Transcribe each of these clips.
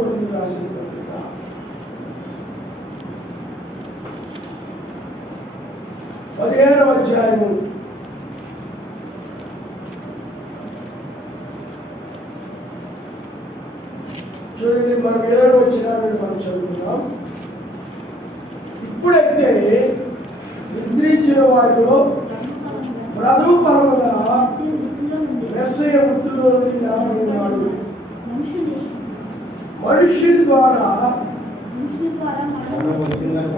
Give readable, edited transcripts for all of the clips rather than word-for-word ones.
కొరింథీయులకు రాసిన పత్రిక 15వ అధ్యాయము 20వ వచనాన్ని మనం చదువుతున్నాం. ఇప్పుడైతే నిద్రించిన వారిలో ప్రథమ ఫలముగా మెస్సయ్య వృత్తిలో నుండి లేవబడి ఉన్నాడు. మనుష్యుడి ద్వారా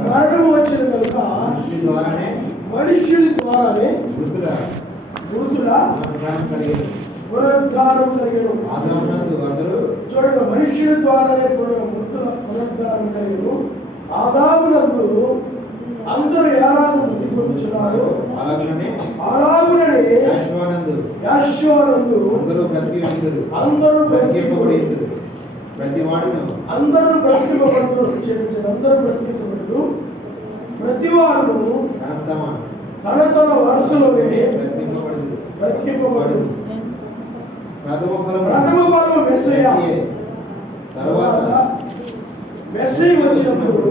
మరణం వచ్చిన కనుక మనుష్యుడి ద్వారానే మృతుల పునరుద్ధారం కలిగను. చూడండి, మనుష్యుడి ద్వారానే మృతుల పునరుద్ధారం కలిగను. ఆదామునందు అందరూ ఎలాగ మృతి పొందుతున్నారు, అలాగుననే యాషోనందు అందరూ బ్రతికింపబడుదురు. అందరూ బ్రతికించబడుదురు. ప్రతివాడును తన తన వరుసలోనే బ్రతికింపబడును. ప్రథమ ఫలము మెస్సయ్య. తర్వాత మెస్సయ్య వచ్చినప్పుడు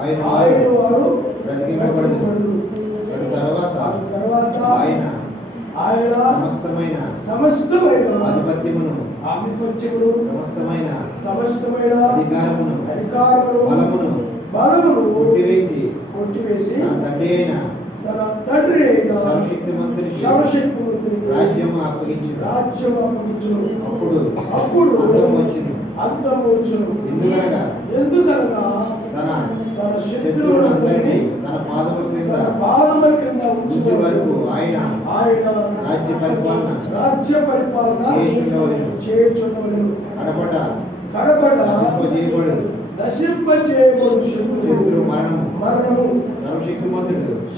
ఆయన వారు బ్రతికింపబడుదురు. తర్వాత ఆయన సమస్తమైన ఆధిపత్యమును సమస్తమైన అధికారమును బలమును కొట్టివేసి తన తండ్రి అయిన సర్వశక్తిమంతునికి రాజ్యము అప్పగించును. అప్పుడు అంతము వచ్చును. ఎందుకనగా తన శత్రువులందరినీ తన పాదముల క్రింద ఉంచు వరకు ఆయన రాజ్య పరిపాలన చేయుచుండవలెను. కడపట నశింపజేయబడు శత్రువు మరణము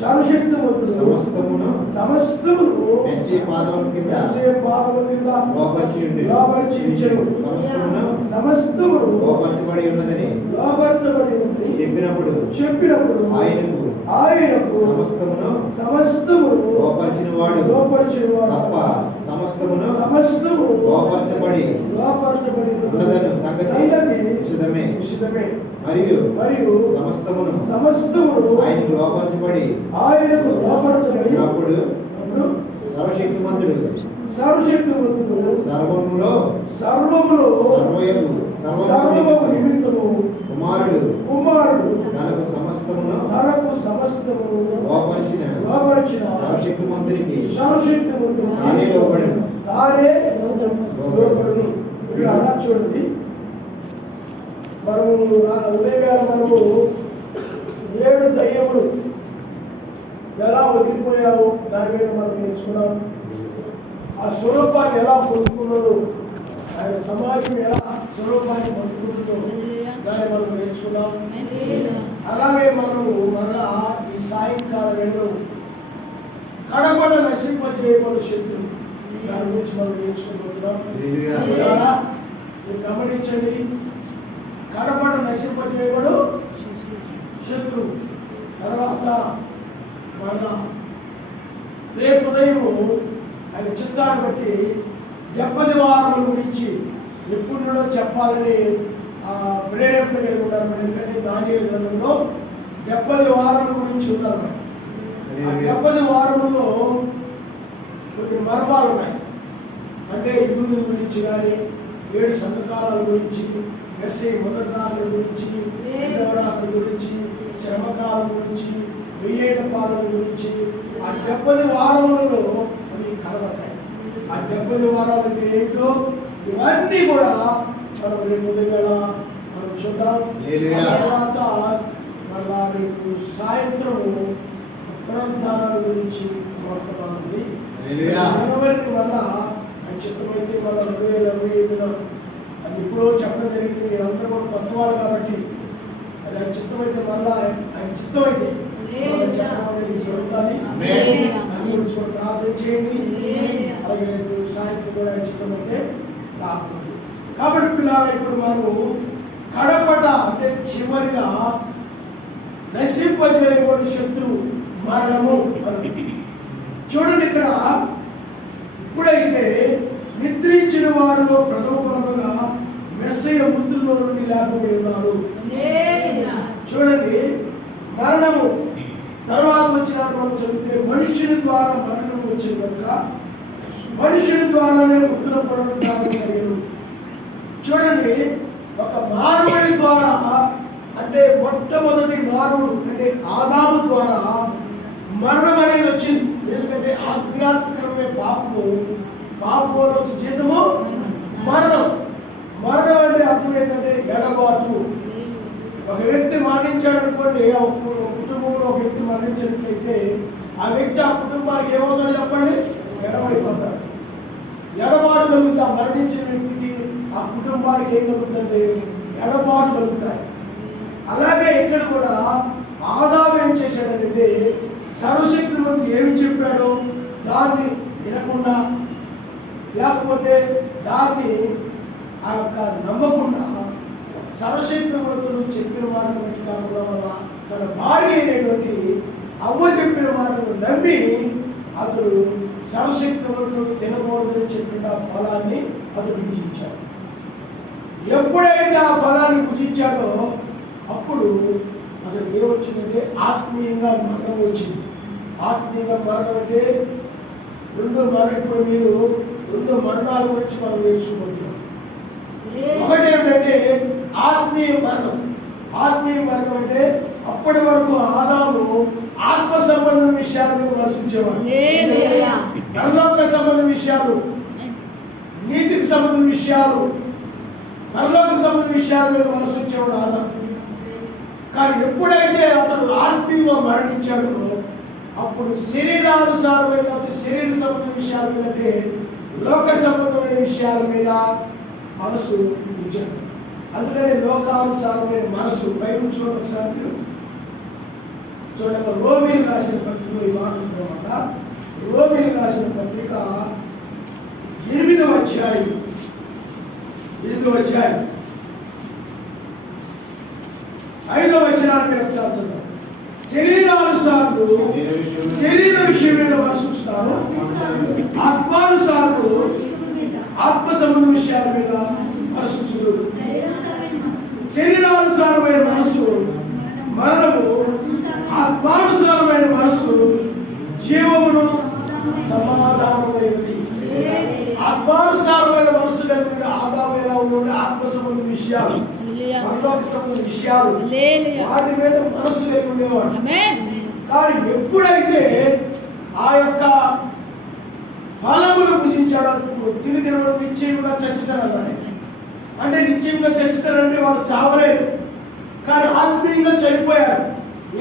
సర్వశక్తిమంతుడు సమస్తమును మెస్సయ్య పాదముల కింద లోపరిచి ఉంచెను. సమస్తమును లోపరచబడి ఉన్నదని చెప్పినప్పుడు ఆయనకు సమస్తమును లోపరిచిన వాడు తప్ప సమస్తమును లోపరచబడి ఉన్నదను సంగతి విషదమే. మరియు సమస్తమును ఆయనకు లోపరచబడి అప్పుడు సర్వశక్తిమంతుడు సర్వములో నిమిత్తము కుమారుడు తనకు సమస్తమును లోపరిచిన సర్వశక్తిమంతునికి తానే లోబడెను. అలా చూడండి, మనము ఉదయవేళ మనము 7 దయ్యములు ఎలా వదిలిపోయావు దాని మీద మనం నేర్చుకున్నాం. ఆ స్వరూపాన్ని ఎలా పొందుకున్నాడు, ఆయన సమాజం ఎలా స్వరూపాన్ని పొందుకుంటుందో దాన్ని మనం నేర్చుకున్నాం. అలాగే మనము మరలా ఈ సాయంకాల వేళలో కడపడ నశింపజేయబడు శత్రువు దాని గురించి మనం నేర్చుకోబోతున్నాం. మీరు గమనించండి, కడపడ నశింపజేయబడు శత్రువు. తర్వాత మరలా రేపు ఉదయము ఆయన చిత్తాన్ని బట్టి 70 వారముల గురించి ఎప్పుడు చెప్పాలని ప్రేరేపణ కలిగి ఉన్నారు. ఎందుకంటే దానియేలు గ్రంథంలో 70 వారముల గురించి ఉన్నారు. ఆ 70 వారములో కొన్ని మర్మాలు ఉన్నాయి. అంటే యూదుల గురించి కానీ 7 సంఘకాలాల గురించి, మెస్సయ్య మొదటి రాకడ గురించి, రెండవ రాకడ గురించి, శ్రమకాలం గురించి, 1000 ఏళ్ల పాలన గురించి ఆ 70 వారములలో అవి కనబడతాయి. ఆ 70 వారాలు అంటే ఏమిటో ఇవన్నీ కూడా మనం రేపు ఉదయం మనం చూద్దాం. తర్వాత మళ్ళా రేపు సాయంత్రము పునరుద్ధానాల గురించి వర్తమానం ఉంది. జనవరికి వల్ల ఆయన చిత్తమైతే మళ్ళీ 2025 అది ఎప్పుడో చెప్పడం జరిగింది. మీరందరూ కూడా కొత్త వాళ్ళు కాబట్టి అది ఆయన చిత్తమైతే మళ్ళా ఆయన చిత్తమైతే చెప్పడం అనేది జరుగుతుంది. దాని గురించి కూడా ప్రార్థన చేయండి. అలాగే రేపు సాయంత్రం కూడా ఆయన చిత్తమైతే ప్రార్థన. కాబట్టి పిల్లలు ఇప్పుడు మనము కడపట అంటే చివరిగా నశింపజేయబడు శత్రువు మరణము అని చూడండి. ఇక్కడ ఇప్పుడైతే నిద్రించిన వారిలో ప్రథమ ఫలముగా మెస్సయ్య యేసయ్య మృతుల్లో నుండి లేపబడి ఉన్నాడు. చూడండి, మరణము తర్వాత వచ్చిన మనం చదివితే మనుషుని ద్వారా మరణం వచ్చింది కనుక మనుషుని ద్వారానే మృతుల పునరుద్ధానం. చూడండి, ఒక మానవుడి ద్వారా అంటే మొట్టమొదటి మానవుడు అంటే ఆదాము ద్వారా మరణం అనేది వచ్చింది. ఎందుకంటే ఆజ్ఞాత్మకరమే పాపము, పాపంలో వచ్చే జీతము మరణం. మరణం అంటే అర్థం ఏంటంటే ఎడబాటు. ఒక వ్యక్తి మరణించాడు అనుకోండి, కుటుంబంలో ఒక వ్యక్తి మరణించినట్లయితే ఆ వ్యక్తి ఆ కుటుంబానికి ఏమవుతుందో చెప్పండి, ఎడమైపోతాడు. ఎడబాటు కలుగుతా మరణించిన వ్యక్తికి ఆ కుటుంబానికి ఏం కలుగుతుందంటే ఎడబాటు కలుగుతాయి. అలాగే ఇక్కడ కూడా ఆదాము ఏం చేశాడనేది సర్వశక్తిమంతుడు ఏమి చెప్పాడో దాన్ని వినకుండా లేకపోతే దాన్ని ఆ యొక్క నమ్మకుండా సర్వశక్తిమంతుడు చెప్పిన మాటను బట్టి కాకుండా వల్ల తన భార్య అయినటువంటి అవ్వ చెప్పిన మాటను నమ్మి అతడు సర్వశక్తిమంతుడు తినకూడదని చెప్పిన ఫలాన్ని అతడు భుజించాడు. ఎప్పుడైతే ఆ ఫలాన్ని భుజించాడో అప్పుడు అతను ఏమొచ్చిందంటే ఆత్మీయంగా మరణం వచ్చింది. ఆత్మీయంగా మరణం అంటే ఇప్పుడు మీరు రెండు మరణాల గురించి మనం నేర్చుకుంటున్నాం. ఒకటి ఏమిటంటే ఆత్మీయ మరణం. ఆత్మీయ మరణం అంటే అప్పటి వరకు ఆదాము ఆత్మ సంబంధం విషయాల మీద మనసుంచేవాడు. పరలోక సంబంధం విషయాలు, నీతికి సంబంధం విషయాలు, పరలోక సంబంధ విషయాల మీద మనసుంచేవాడు ఆదాము. కానీ ఎప్పుడైతే అతడు ఆత్మీయంగా మరణించాడో అప్పుడు శరీరానుసారమైన శరీర సంబంధ విషయాల మీద అంటే లోక సంబంధమైన విషయాల మీద మనసు ఇచ్చాడు. అందుకనే లోకానుసారమైన మనసు బైబిల్ చూడండి ఒకసారి మీరు చూడండి. రోమీయులకు రాసిన పత్రికలో ఈ మాట ఉందన్నమాట. రోమీయులకు రాసిన పత్రిక 8వ అధ్యాయం 5వ వచనాన్ని మీరు ఒకసారి చూద్దాం. శరీరానుసారులు శరీర విషయం మీద మనసుస్తారు, ఆత్మానుసారులు ఆత్మ సంబంధ విషయాల మీద మనసుచురు. శరీరానుసారమైన మనసు మరణము, ఆత్మానుసారమైన మనసు జీవమును సమాధానమైనది. ఆత్మానుసారమైన మనసు కలిగిన ఆదాము ఎలా ఉండే ఆత్మ సంబంధ విషయాలు, పరలోక సంబంధ విషయాలు వాటి మీద మనసు కలిగి ఉండేవాడు. కానీ ఎప్పుడైతే ఆ యొక్క ఫలములు భుజించాడో తిని తినడం నిశ్చయంగా చచ్చితారన్నాడు. అంటే నిశ్చయంగా చచ్చితారంటే వాళ్ళు చావలేదు, కానీ ఆత్మీయంగా చనిపోయారు.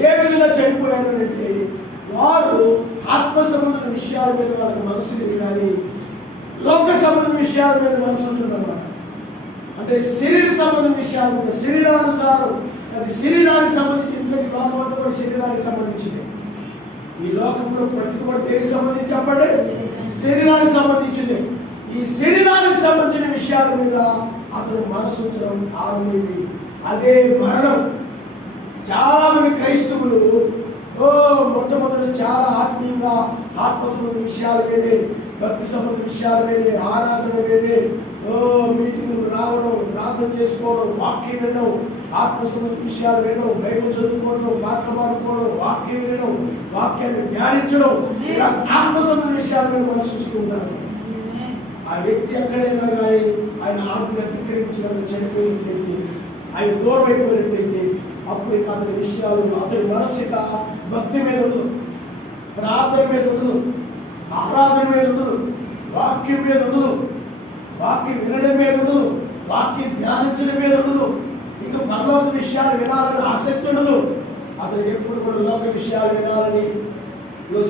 ఏ విధంగా చనిపోయారు అంటే వారు ఆత్మ సంబంధ విషయాల మీద వాళ్ళకి మనసు లేదు, కానీ లోక సంబంధ విషయాల మీద మనసు ఉంటుందన్నమాట. అంటే శరీర సంబంధ విషయాల మీద శరీరానుసారం, అది శరీరానికి సంబంధించి. ఎందుకంటే లోకం అంతా కూడా శరీరానికి సంబంధించింది. ఈ లోకంలో ప్రతి కూడా దేనికి సంబంధించి చెప్పండి, శరీరానికి సంబంధించింది. ఈ శరీరానికి సంబంధించిన విషయాల మీద అతను మనసు ఉంచడం ఆరంభమైంది. అదే మరణం. చాలా మంది క్రైస్తవులు మొట్టమొదటి చాలా ఆత్మీయంగా ఆత్మ సంబంధ విషయాల మీదే, భక్తి సంబంధ విషయాల మీదే, ఆరాధన మీదే మీటింగ్లు రావడం, ప్రార్థన చేసుకోవడం, వాక్యం వినడం, ఆత్మ సంబంధ విషయాలు వినడం, బైబిల్ చదువుకోవడం, పాటలు పాడుకోవడం, వాక్యం వినడం, వాక్యాన్ని ధ్యానించడం, ఇలా ఆత్మ సంబంధ విషయాల మీద మనసు ఉంచుతూ ఉంటారు. ఆ వ్యక్తి ఎక్కడైనా కానీ ఆయన ఆత్మను అతిక్రమించడం చనిపోయినట్లయితే, ఆయన దూరం అయిపోయినట్లయితే అప్పుడు ఇక అతని విషయాలు, అతని మనసు ఇక భక్తి మీద ఉండదు, ప్రార్థన మీద ఉండదు, ఆరాధన మీద ఉండదు, వాక్యం మీద ఉండదు, వాక్యం వినడం మీద ఉండదు, వాక్యం ధ్యానించడం మీద ఉండదు, ఇంకా పరలోక విషయాలు వినాలని ఆసక్తి ఉండదు. అతను ఎప్పుడు కూడా లోక విషయాలు వినాలని,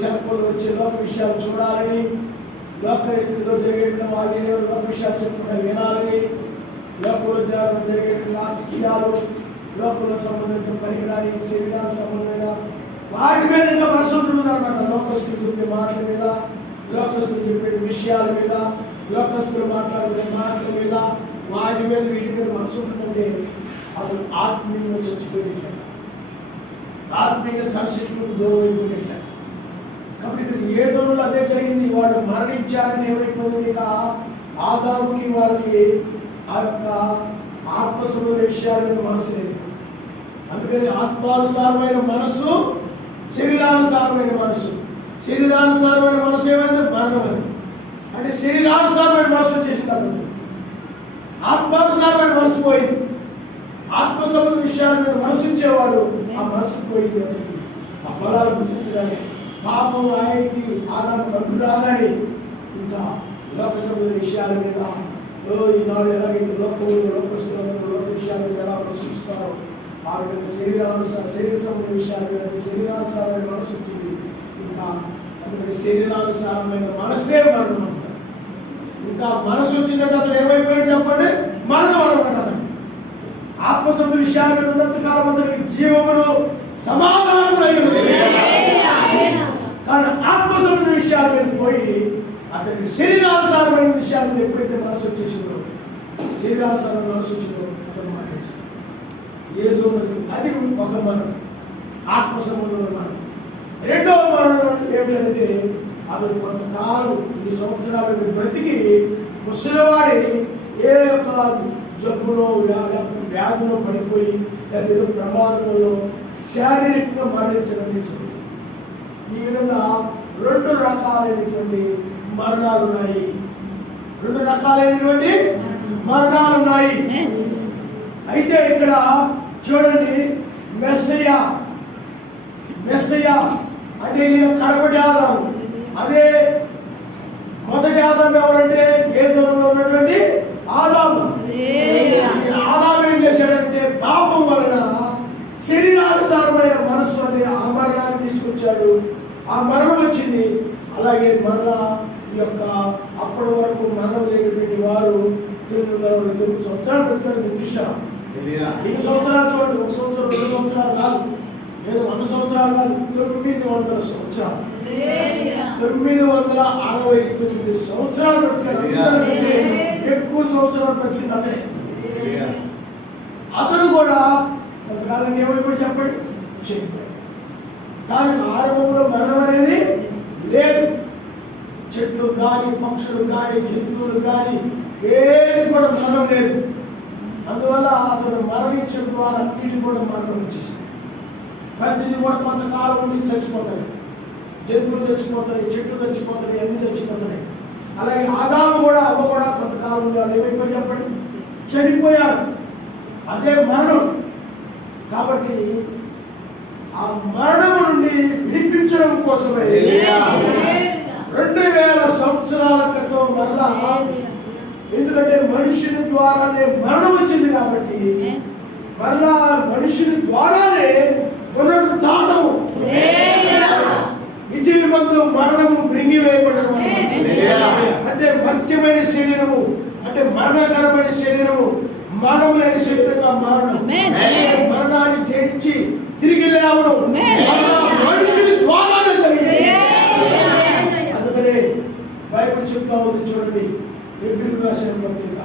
సెల్ఫోన్లో వచ్చే లోక విషయాలు చూడాలని, లోకంలో జరిగే వాళ్ళు లోక విషయాలు చెప్పుకుంటే వినాలని, లోకంలో జరిగే రాజకీయాలు, లోకంలో సంబంధించిన పరికరాలు, శరీరానికి సంబంధమైన వాటి మీద ఇంకా మనసు ఉంటుంది అనమాట. లోకస్తులు చెప్పే మాటల మీద, లోకస్తులు చెప్పే విషయాల మీద, లోకస్తులు మాట్లాడే మాటల మీద, వాటి మీద వీటి మీద మనసు ఉంటుందంటే అతను ఆత్మీయంగా చచ్చిపోయినట్లే, ఆత్మీయంగా సరస్వతికి దూరం అయిపోయినట్లే. కాబట్టి ఇక్కడ ఏ దూరంలో అదే జరిగింది. వాళ్ళు మరణించారని ఏమైపోయింది, ఇక ఆదాముకి వాళ్ళకి ఆ యొక్క ఆత్మ సంబంధ విషయాల మీద మనసు లేదు. అందుకని ఆత్మానుసారమైన మనస్సు, శరీరానుసారమైన మనసు. శరీరానుసారమైన మనసు ఏమైంది? మరణం అని. అంటే శరీరానుసారమైన మనసు వచ్చేసింది అన్నది. ఆత్మానుసారమైన మనసు పోయింది. ఆత్మ సంబంధ విషయాల మీద మనసు ఉంచేవాడు ఆ మనసు పోయింది. అతనికి ఆ ఫలాలు భుజించడానికి పాపం ఆయనకి ఆదాము డబ్బు రాదని ఇంకా లోక సంబంధ విషయాల మీద ఈనాడు ఎలాగైతే లోకస్తులందరూ లోక విషయాల మీద ఎలా మనసుస్తారో ఆ విధంగా శరీర సంబంధ విషయాల మీద శరీరానుసారమైన మనసు వచ్చింది. ఇంకా అందుకని శరీరానుసారమైన మనసే మరణం అంటారు. ఇంకా మనసు వచ్చినట్టు అతను ఏమైపోయాడు చెప్పండి? మరణం అనమాట. అతను ఆత్మ సంబంధ విషయాల మీద ఉన్నంత కాలం అతనికి జీవమును సమాధానం. కానీ ఆత్మ సంబంధ విషయాల మీద పోయి అతనికి శరీరానుసారమైన విషయాల మీద ఎప్పుడైతే మనసు వచ్చేసిందో, శరీరానుసారమైన మనసు వచ్చిందో అతను మరణించాడు. ఏదో అది ఒక మరణం, ఆత్మ సంబంధంలో మరణం. రెండవ మరణం ఏమిటంటే అతను కొంతకాలం ఇన్ని సంవత్సరాలు బ్రతికి ముసలివాడి ఏ యొక్క జబ్బులో వ్యాధిలో పడిపోయి లేదా ఏదో ప్రమాదంలో శారీరకంగా మరణించడం జరుగుతుంది. ఈ విధంగా రెండు రకాలైనటువంటి మరణాలు ఉన్నాయి. రెండు రకాలైనటువంటి మరణాలు ఉన్నాయి. అయితే ఇక్కడ చూడండి, మెస్సయ్య అంటే ఈయన కడపటి ఆదాము. అదే మొదటి ఆదాము ఎవరంటే ఏదోలో ఉన్నటువంటి ఆదాము. ఆదాము ఏం చేశాడంటే పాపం వలన శరీరానుసారమైన మనసు అనే ఆ మరణాన్ని తీసుకొచ్చాడు. ఆ మరణం వచ్చింది. అలాగే మరలా ఈ యొక్క అప్పటి వరకు మరణం లేనటువంటి వారు 9 సంవత్సరాలు బ్రతికాడు. చూశాం. ఎన్ని సంవత్సరాలు చూడండి, 1 సంవత్సరం 2 సంవత్సరాలు కాదు, లేదా 100 సంవత్సరాలు కాదు, 900 సంవత్సరాలు, 969 సంవత్సరాలు బ్రతికాడు. ఎక్కువ సంవత్సరాలు బ్రతికింది అతనే. అతడు కూడా కొంతకాలం ఏమైపోయి చెప్పండి, చనిపోయాడు. కానీ ఆరంభంలో మరణం అనేది లేదు. చెట్లు కానీ, పక్షులు కానీ, జంతువులు కానీ ఏది కూడా మరణం లేదు. అందువల్ల అతను మరణించడం ద్వారా అన్నిటి కూడా మరణం వచ్చేసింది. ప్రతిదీ కూడా కొంతకాలం ఉండి చచ్చిపోతాయి. జంతువులు చచ్చిపోతాయి, చెట్లు చచ్చిపోతాయి, అన్ని చచ్చిపోతాయి. అలాగే ఆదాము కూడా, అవ్వ కూడా కొంతకాలం ఉండి వాళ్ళు ఏమైపోయి చెప్పండి, చనిపోయారు. అదే మరణం. కాబట్టి ఆ మరణం నుండి విడిపించడం కోసమే 2000 సంవత్సరాల క్రితం మరలా, ఎందుకంటే మనుషుని ద్వారానే మరణం వచ్చింది కాబట్టి మరలా మనుషుని ద్వారానే పునరుద్ధానము, విజయవంతు మరణము మృంగివేయబడడం. అంటే మత్యమైన శరీరము, అంటే మరణకరమైన శరీరము మానవ లేని శరీరంగా మారడం, మరణాన్ని జయించి తిరిగి లేవడం మనుషుని ద్వారానే జరిగింది. అందుకనే బైబిల్ చెప్తా ఉంది చూడండి, ఎబ్రిల్ రాసిన పత్రిక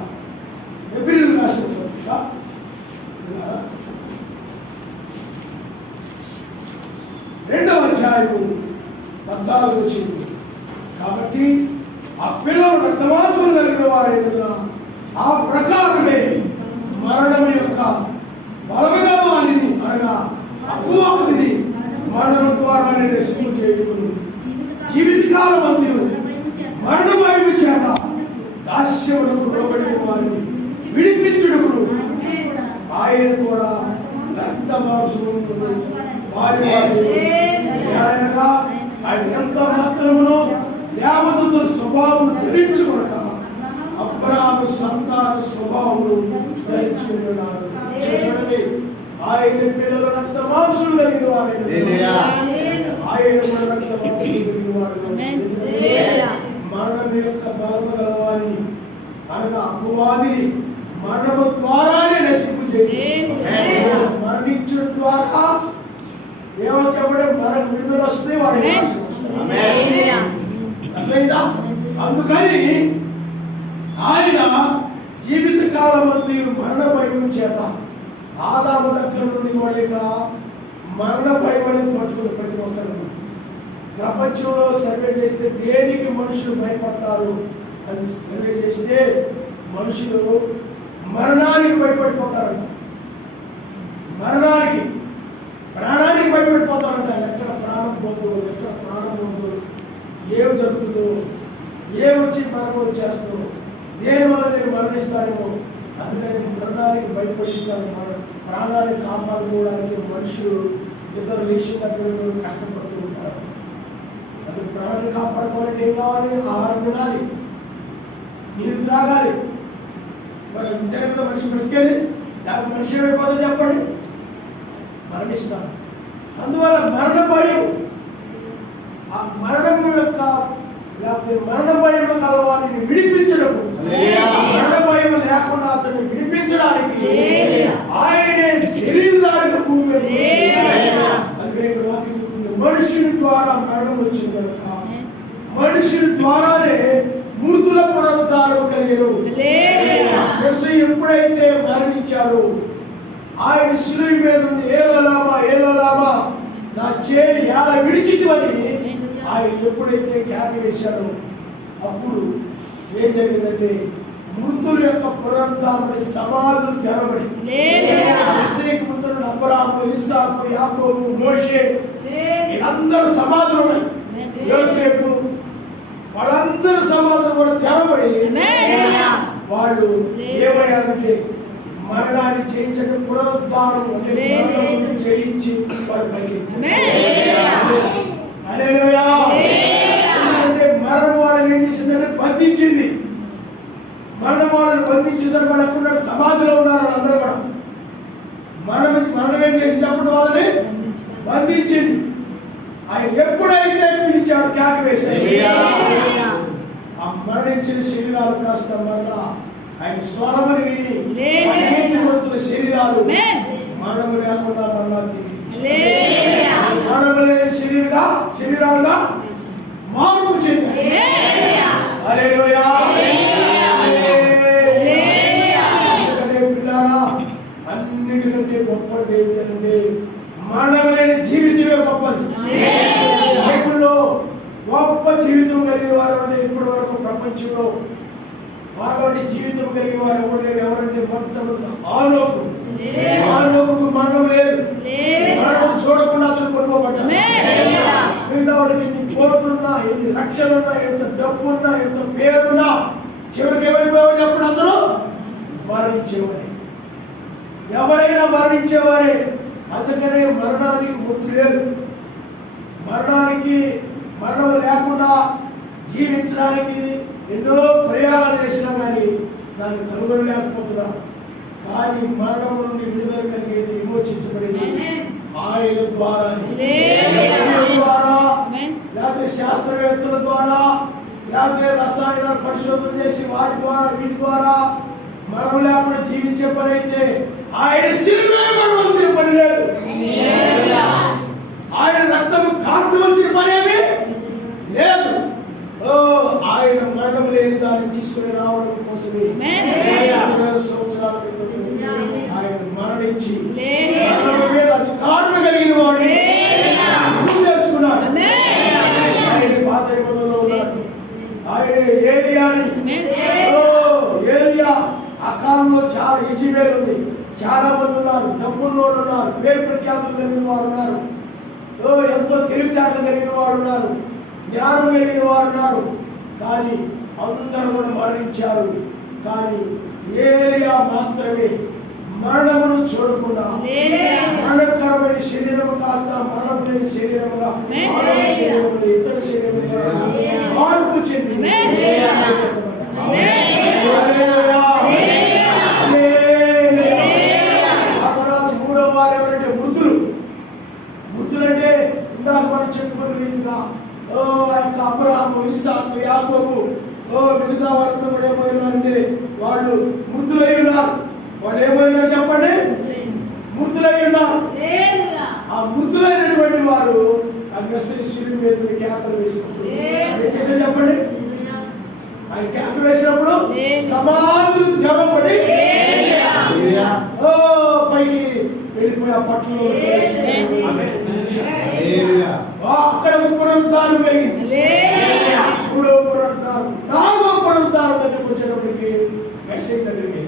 2వ అధ్యాయము 14 వచ్చింది. కాబట్టి ఆ పిల్లలు రక్తమాంసములు కలిగిన వారైనందున ఆ ప్రకారమే మరణం యొక్క బలమైన వారిని, అనగా అపవాదిని మరణం ద్వారానే నశింపు చేయుటకును, జీవితకాలం అంతయు మరణ భయము చేత దాస్యములకు లోబడిన వారిని విడిపించుటకును ఆయన కూడా రక్త మాంసములను వారి ఆయనగా ఆయన ఎంత మాత్రమును దేవదూతల స్వభావం ధరించుకొనక అబ్రాహాము సంతాన స్వభావమును ధరించుకుని ఉన్నారు. చూడండి, ఆయన పిల్లలు రక్త మాంసములు కలిగిన వారైన ఆయన కూడా రక్త మాంసములు కలిగిన వారు. మరణం యొక్క బలము గల వారిని, అనగా అపవాదిని మరణము ద్వారానే నశింపు చేయాలి. మరణించడం ద్వారా ఏమో చెప్పడం, మరణ విడుదల వస్తుంది, వాడి నాశనం వస్తుంది. అర్థమైందా? అందుకని ఆయన జీవిత కాలం అంతా మరణ భయం చేత ఆదాము దగ్గర నుండి కూడా మరణ భయం అనేది పట్టుకుని ప్రతి ఒక్కరు ప్రపంచంలో సర్వే చేస్తే దేనికి మనుషులు భయపడతారు అని సర్వే చేస్తే మనుషులు మరణానికి భయపడిపోతారంట. మరణానికి, ప్రాణానికి భయపడిపోతారంట. ఎక్కడ ప్రాణం పోతుందో, ఎక్కడ ప్రాణం పోతుందో, ఏం జరుగుతుందో, ఏమొచ్చి మరణం వచ్చేస్తుందో, దేని వల్ల నేను మరణిస్తానేమో. అందుకని మరణానికి భయపడి తన ప్రాణాన్ని కాపాడుకోవడానికి మనుషులు ఇద్దరు లేచినప్పుడు కష్టపడుతూ ఉంటారు. అందుకు ప్రాణాన్ని కాపాడుకోవాలంటే ఏం కావాలి? ఆహారం తినాలి, నీరు త్రాగాలి. మరి ఉంటే కదా మనిషి బ్రతికేది. లేకపోతే మనిషి ఏమైపోతుందో చెప్పండి, మరణిస్తాను. అందువల్ల మరణ భయం, ఆ మరణము యొక్క లేకపోతే మరణ భయం కలవారిని విడిపించడం, మరణ భయం లేకుండా అతన్ని విడిపించడానికి ఆయనే శరీరధారిగా భూమి మీద అందుకనే వాక్యం చెప్తుంది, మనుషుని ద్వారా మరణం వచ్చింది కనుక మనుషుని ద్వారానే మృతుల పునరుద్ధానం కలిగెను. మెస్సయ్య ఎప్పుడైతే మరణించారో ఆయన శిలువ మీద ఉంది, ఏలోలామా ఏలోలామా నా చేయి ఎలా విడిచితివని ఆయన ఎప్పుడైతే కేక వేశాడో అప్పుడు ఏం జరిగిందంటే మృతుల యొక్క పునరుద్ధానమని సమాధులు తెరబడి మెస్సయ్యకు ముందు అబ్రాహాము, ఇస్సాకు, యాకోబు, మోషే వీళ్ళందరూ సమాధులు ఉన్నాయి. యోసేపు వాళ్ళందరూ సమాధులు కూడా తెరబడి వాళ్ళు ఏమయ్యారంటే మరణాన్ని జయించడం, పునరుద్ధానం అంటే మరణాన్ని జయించి వారు పైకి. అంటే మరణం వాళ్ళని ఏం చేసిందంటే బంధించింది. మరణం వాళ్ళని బంధించేసరికి వాళ్ళు ఎక్కడ సమాధిలో ఉన్నారు. వాళ్ళందరూ కూడా మరణం ఏం చేసినప్పుడు వాళ్ళని బంధించింది. ఆయన ఎప్పుడైతే పిలిచాడు, కేక వేశాడు, ఆ మరణించిన శరీరాలు కాస్త మరలా ఆయన స్వరముని విని అనేకవంతుల శరీరాలు మరణము లేకుండా మరలా తిరిగి మరణము లేని శరీరాలుగా మార్పు చెందాయి. హల్లెలూయా. పిల్లారా, అన్నిటికంటే గొప్పది ఏమిటంటే మరణము లేని జీవితమే గొప్పది. బైబిల్లో గొప్ప జీవితం కలిగిన వారు అంటే ఇప్పటి వరకు ప్రపంచంలో వాళ్ళని జీవితం కలిగిన వారు ఎవరు లేరు. ఎవరంటే మొట్టమొదటి ఆనోకు. ఆనోకుకు మరణం లేదు. మరణం చూడకుండా అతను కొనుక్కోబడ్డాడు. మిగతా వాడికి ఎన్ని కోట్లున్నా, ఎన్ని లక్షలున్నా, ఎంత డబ్బున్నా, ఎంత పేరున్నా చివరికి ఏమైపోయేవారు చెప్పండి, అందరూ మరణించేవారే. ఎవరైనా మరణించేవారే. అందుకనే మరణానికి ముందు లేదు. మరణం లేకుండా జీవించడానికి ఎన్నో ప్రయాణాలు చేసినా కానీ దాన్ని కనుగొనలేకపోతున్నా. కానీ మరణం నుండి విడుదల కలిగేది, విమోచించబడేది ఆయన ద్వారా, లేకపోతే శాస్త్రవేత్తల ద్వారా, లేకపోతే రసాయన పరిశోధన చేసి వాటి ద్వారా వీటి ద్వారా మరణం లేకుండా జీవించే పని అయితే ఆయన శిలువే పడవలసిన పని లేదు. ఆయన రక్తము కాల్చవలసిన పనేమి లేదు. ఆయన మరణం లేని దాన్ని తీసుకుని రావడం కోసమే 2000 సంవత్సరాల క్రితం ఆయన మరణించి మరణం మీద అధికారం కలిగిన వాడిని చేసుకున్నాడు. ఆయన పాత నిబంధనలో ఉన్నారు. ఆయన ఏలియా ఆ కాలంలో చాలా యెజబెల్ ఉంది. చాలా మంది ఉన్నారు, డబ్బుల్లో ఉన్నారు, పేరు ప్రఖ్యాతులు కలిగిన వారు ఉన్నారు, ఎంతో తెలివితేటలు కలిగిన వారు ఉన్నారు, జ్ఞానం కలిగిన వారు ఉన్నారు. కానీ అందరూ కూడా మరణించారు. కానీ ఏలియా మాత్రమే మరణమును చూడకుండా మరణకరమైన శరీరము కాస్త మరణం లేని శరీరముగా, ఇతర శరీరముగా మార్పు చెంది ఆ తర్వాత మూడవ వారు ఎవరంటే మృతులంటే ఇందాక మనం చెప్పుకున్న రీతిగా అబ్రాహాము, ఇస్సాకు, యాకోబు మిగతా వారంతా కూడా ఏమైనారంటే వాళ్ళు మృతులై ఉన్నారు. వాళ్ళు ఏమైనారు చెప్పండి, మృతులై ఉన్నారు. ఆ మృతులైనటువంటి వారు ఆ మెస్సయ్య శిలువ మీద కేకలు వేసినప్పుడు చెప్పండి, ఆయన కేకలు వేసినప్పుడు సమాధులు తెరవబడి పైకి వెళ్ళిపోయి ఆ పట్టణంలో అక్కడ పునరుద్ధానం జరిగింది. మూడవ పునరుద్ధానం, నాలుగవ పునరుద్ధానం దగ్గరికి వచ్చేటప్పటికి మెస్సయ్య దగ్గరికి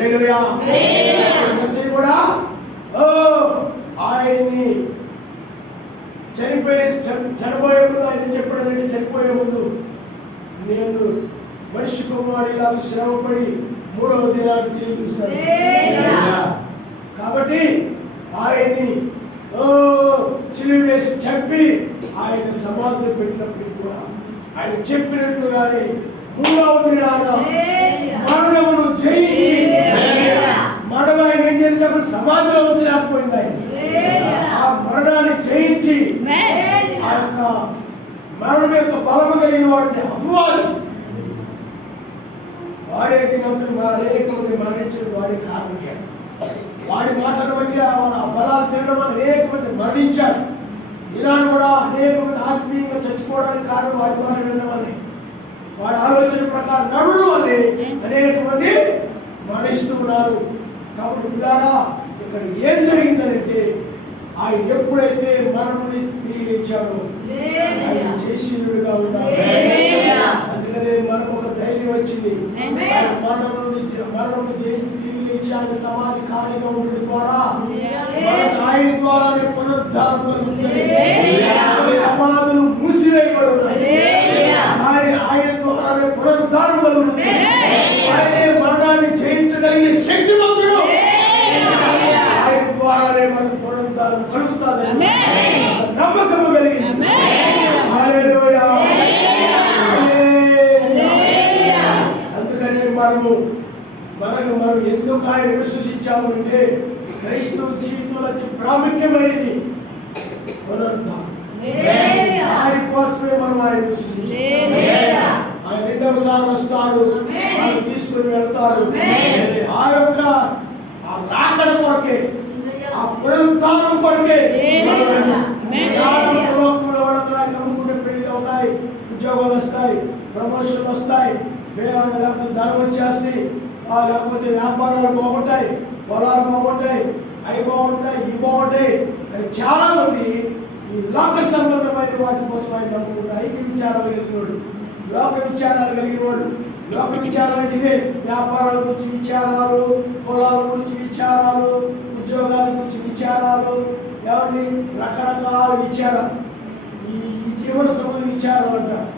హల్లెలూయా. యేసు కూడా ఆయన్ని చనిపోయే ముందు ఆయన చెప్పాడంటే, చనిపోయే ముందు నేను మనిషి కుమారుడు ఇలా శ్రమపడి 3వ దినాన్ని తిరిగి చూస్తాను. కాబట్టి ఆయన్ని సిలువ వేసి చంపి ఆయన సమాధిని పెట్టినప్పటికి కూడా ఆయన చెప్పినట్లుగానే 3వ దినాన మరణమును జయించి, మరణం ఆయన ఏం చేసినప్పుడు సమాధిలో వచ్చినపోయింది. ఆయన ఆ మరణాన్ని జయించి ఆ యొక్క మరణం యొక్క బలము కలిగిన వాడిని అపవాది వాడే దినంతరం అనేక మంది మరణించిన వాడే కారణం. వాడి మాటను బట్టి ఆ బలాలు తినడం వల్ల అనేక మంది మరణించారు. ఈనాడు కూడా అనేక మంది ఆత్మీయంగా చచ్చిపోవడానికి కారణం వాడి మాట వినడం వల్లే, వాడి ఆలోచన ప్రకారం నడవడం వల్లే అనేక మంది మరణిస్తూ ఉన్నారు. కాబట్టి పిల్లారా, ఇక్కడ ఏం జరిగిందనంటే, ఆయన ఎప్పుడైతే మరణాన్ని తిరిగి లేచాడో ఆయన జయశీలుడుగా ఉన్నాడు. అందుకనే మనకు ఒక ధైర్యం వచ్చింది. మరణం జయించి తిరిగి లేచి ఆయన సమాధి ఖాళీగా ఉండడం ద్వారా ఆయన ద్వారానే పునరుద్ధానం కలుగుతుంది. సమాధులు మూసివేయబడున్నాయి. ఆయన ద్వారానే పునరుద్ధానం కలుగుతుంది. ఆయనే మరణాన్ని జయించగలిగిన శక్తిమంతుడు. ఆయన ద్వారానే మనకు పునరుద్ధానం కలుగుతాదని నమ్మకము కలిగింది. హల్లెలూయా. అందుకనే మనం ఎందుకు ఆయన విశ్వసించామంటే, క్రైస్తవ జీవితంలో అతి ప్రాముఖ్యమైనది పునరుద్ధానం. దానికోసమే మనం ఆయన విశ్వసించాం. ఆయన 2వసారి వస్తాడు, ఆయన తీసుకుని వెళ్తాడు. ఆ యొక్క రాకడ కొరకే, ఆ పునరుద్ధానం కొరకే లోకంలో వాడుతున్నాయి. నమ్ముకుంటే పెళ్లి అవుతాయి, ఉద్యోగాలు వస్తాయి, ప్రమోషన్లు వస్తాయి, లేకపోతే ధనం వచ్చేస్తాయి, లేకపోతే వ్యాపారాలు బాగుంటాయి, పొలాలు బాగుంటాయి, అవి బాగుంటాయి, ఇవి బాగుంటాయి అని చాలా మంది ఈ లోక సంబంధమైన వాటి కోసం ఆయన నమ్ముకుంటారు. ఐక్య విచారాలు కలిగినోడు, లోక విచారాలు కలిగినోడు. లోక విచారాలు అంటే ఇవే: వ్యాపారాల గురించి విచారాలు, పొలాల గురించి విచారాలు, ఉద్యోగాల గురించి విచారాలు, ఎవరిని రకరకాల విచారాలు, ఈ జీవన సంబంధ విచారాలు అంటారు.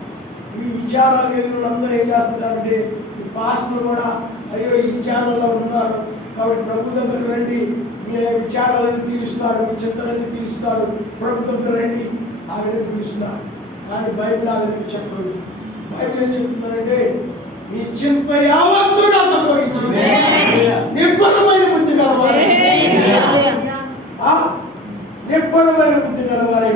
ఈ విచారాలు కలిగిన వాళ్ళందరూ ఏం చేస్తుంటారంటే, ఈ పాస్టర్లు కూడా అయ్యో ఈ విచారాల్లో ఉన్నారు కాబట్టి ప్రభు దగ్గర రండి, మీ విచారాలన్నీ తీరుస్తారు, మీ చింతలన్నీ తీరుస్తారు, ప్రభు దగ్గర రండి ఆవిడ పిలుస్తున్నారు. కానీ బైబిల్ ఆవిడకి చెప్పండి. బైబిల్ ఏం చెప్తున్నారంటే, మీ చింత యావత్తు నాకు అప్పగించింది, నిబ్బరమైన బుద్ధి కలవాలి, నిబ్బరమైన బుద్ధి కలవాలి.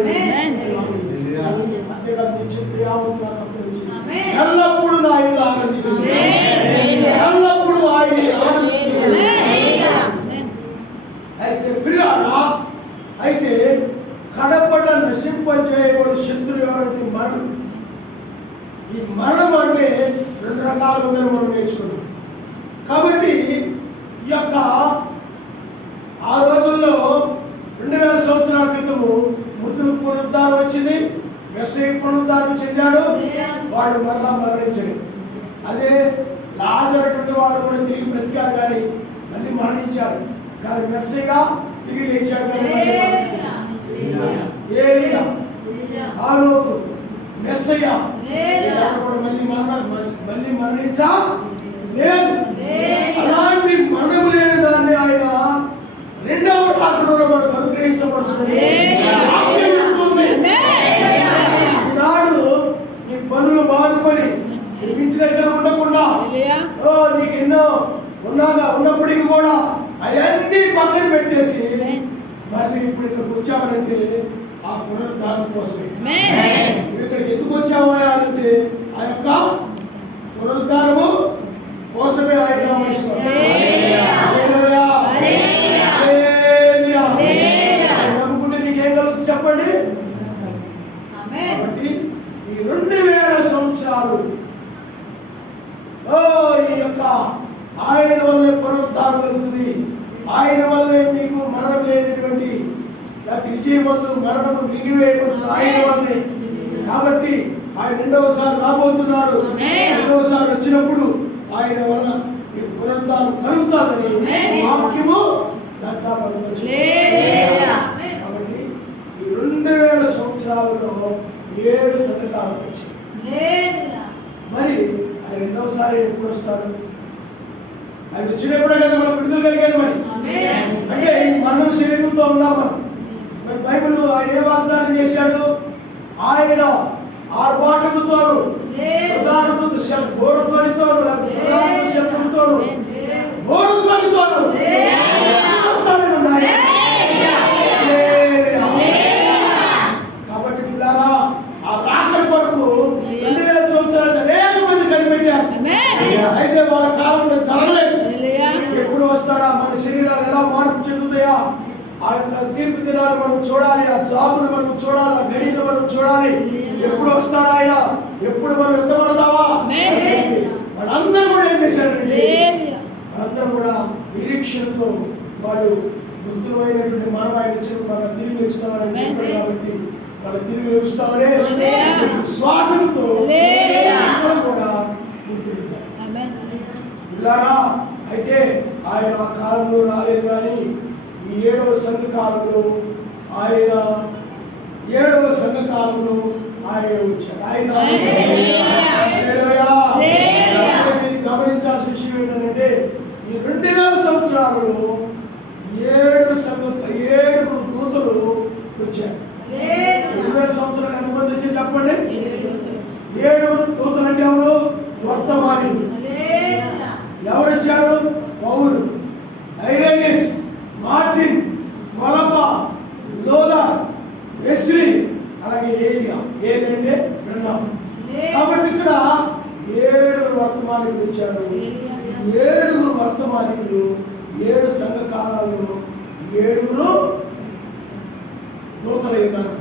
అంతేకాదు, మీ చింత యావత్తు నాకు అప్పగించింది, ఎల్లప్పుడూ నా ఇల్లు ఆనందించింది, ఎల్లప్పుడూ ఆయన ఆనందించింది. అయితే ప్రియారా, అయితే కడపట నశింపజేయబడు శత్రువు ఎవరంటే మరణం. ఈ మరణం అంటే 2 రకాలుగా మనం నేర్చుకున్నాం. కాబట్టి ఈ యొక్క ఆ రోజుల్లో 2000 సంవత్సరాల క్రితము మృతులకు పునరుద్ధానం వచ్చింది, మెస్సయ్య పునరుద్ధానం చెందాడు, వాడు మరలా మరణించడు. అదే లాజరు అటువంటి వాడు కూడా తిరిగి బ్రతికాడు, కానీ మళ్ళీ మరణించాడు. కానీ మెస్సయ్యగా తిరిగి లేచాడు, కానీ మళ్ళీ మరణించాడు. ఏలియా, హానోకు, మెస్సయ్య కూడా మళ్ళీ మరణించా లేదు. అలాంటి మరణము లేని దాన్ని ఆయన 2వ రాకడలో మనకు అనుగ్రహించబడుతుంది. ఈనాడు నీ పనులు మానుకొని ఇంటి దగ్గర ఉండకుండా, నీకు ఎన్నో ఉన్నప్పటికీ కూడా అవన్నీ పక్కన పెట్టేసి మళ్ళీ ఇప్పుడు ఇక్కడికి వచ్చామంటే ఆ పునరుద్ధానం కోసమే. ఇక్కడికి ఎందుకు వచ్చామా అంటే ఆ యొక్క పునరుద్ధానము కోసమే ఆయన నమ్ముకుంటే నీకేం కలుగుతుంది చెప్పండి. కాబట్టి ఈ 2000 సంవత్సరాలు ఈ యొక్క ఆయన వల్లే పునరుద్ధానం కలుగుతుంది. ఆయన వల్లే మీకు మరణం లేనటువంటి విజయవంతు మరణము మిగిలివేయబడుతుంది ఆయన వల్లే. కాబట్టి ఆయన 2వసారి రాబోతున్నాడు. 2వసారి వచ్చినప్పుడు ఆయన వల్ల మీకు పునరుద్ధానం కలుగుతాదని వాక్యము కాబట్టి ఈ 2000 సంవత్సరాలలో 7 సంఘకాలు వచ్చాయి. మరి ఆయన రెండవసారి ఎప్పుడు వస్తారు? ఆయన వచ్చినప్పుడే కదా మనం విడుదల కలిగేది. మరి అంటే మనం శరీరంతో ఉన్నాము. మరి బైబిల్ ఆయన ఏ వాగ్దానం చేశాడు? ఆయన ఆర్భాటముతోను ప్రధాన బోరధ్వనితోను ప్రధాన శబ్దంతోను బోరధ్వనితోను కాబట్టి పిల్లారా ఆ రాకడ కొరకు 2000 సంవత్సరాలు అనేక మంది కనిపెట్టారు. అయితే వాళ్ళ కాలంలో జరగలేదు. ఎప్పుడు వస్తాడా? మన శరీరాలు ఎలా మార్పు చెందుతాయా? ఆ యొక్క తీర్పు దినాలు మనం చూడాలి, ఆ జాబును మనం చూడాలి, ఆ గడిని మనం చూడాలి. ఎప్పుడు వస్తాడా ఆయన? ఎప్పుడు మనం ఎంతపడతావా? వాళ్ళందరూ కూడా ఏం చేశారండి? వాళ్ళందరూ కూడా నిరీక్షణతో వాళ్ళు మృతులమైనటువంటి మనం ఆయన ఇచ్చిన మన తిరిగి ఇస్తామని చెప్పారు. కాబట్టి వాళ్ళ తిరిగి ఇస్తామనే విశ్వాసంతో అందరూ కూడా మృతులయ్యారు. అయితే ఆయన ఆ కాలంలో రాలేదు. కానీ ఈ 7వ సంఘ కాలంలో ఆయన 7వ సంఘ కాలంలో ఆయన వచ్చాడు. ఆయన మీరు గమనించాల్సిన విషయం ఏంటంటే ఈ 2000 సంవత్సరాలలో 7 దూతలు వచ్చారు. 2000 సంవత్సరాలు ఎంతమంది వచ్చి చెప్పండి? 7 దూతలు అంటే ఎవరు? వర్తమానులు. ఎవరు వచ్చారు? పౌలు, ఐరేనియస్, మార్టిన్, కొలంబా, లోదా, వెస్లీ, అలాగే ఏలియా. ఏలి అంటే బ్రహ్మం. కాబట్టి ఇక్కడ 7 వర్తమానికులు వచ్చారు. 7 వర్తమానికులు 7 సంఘ కాలాల్లో 7 దూతలు ఉన్నారు.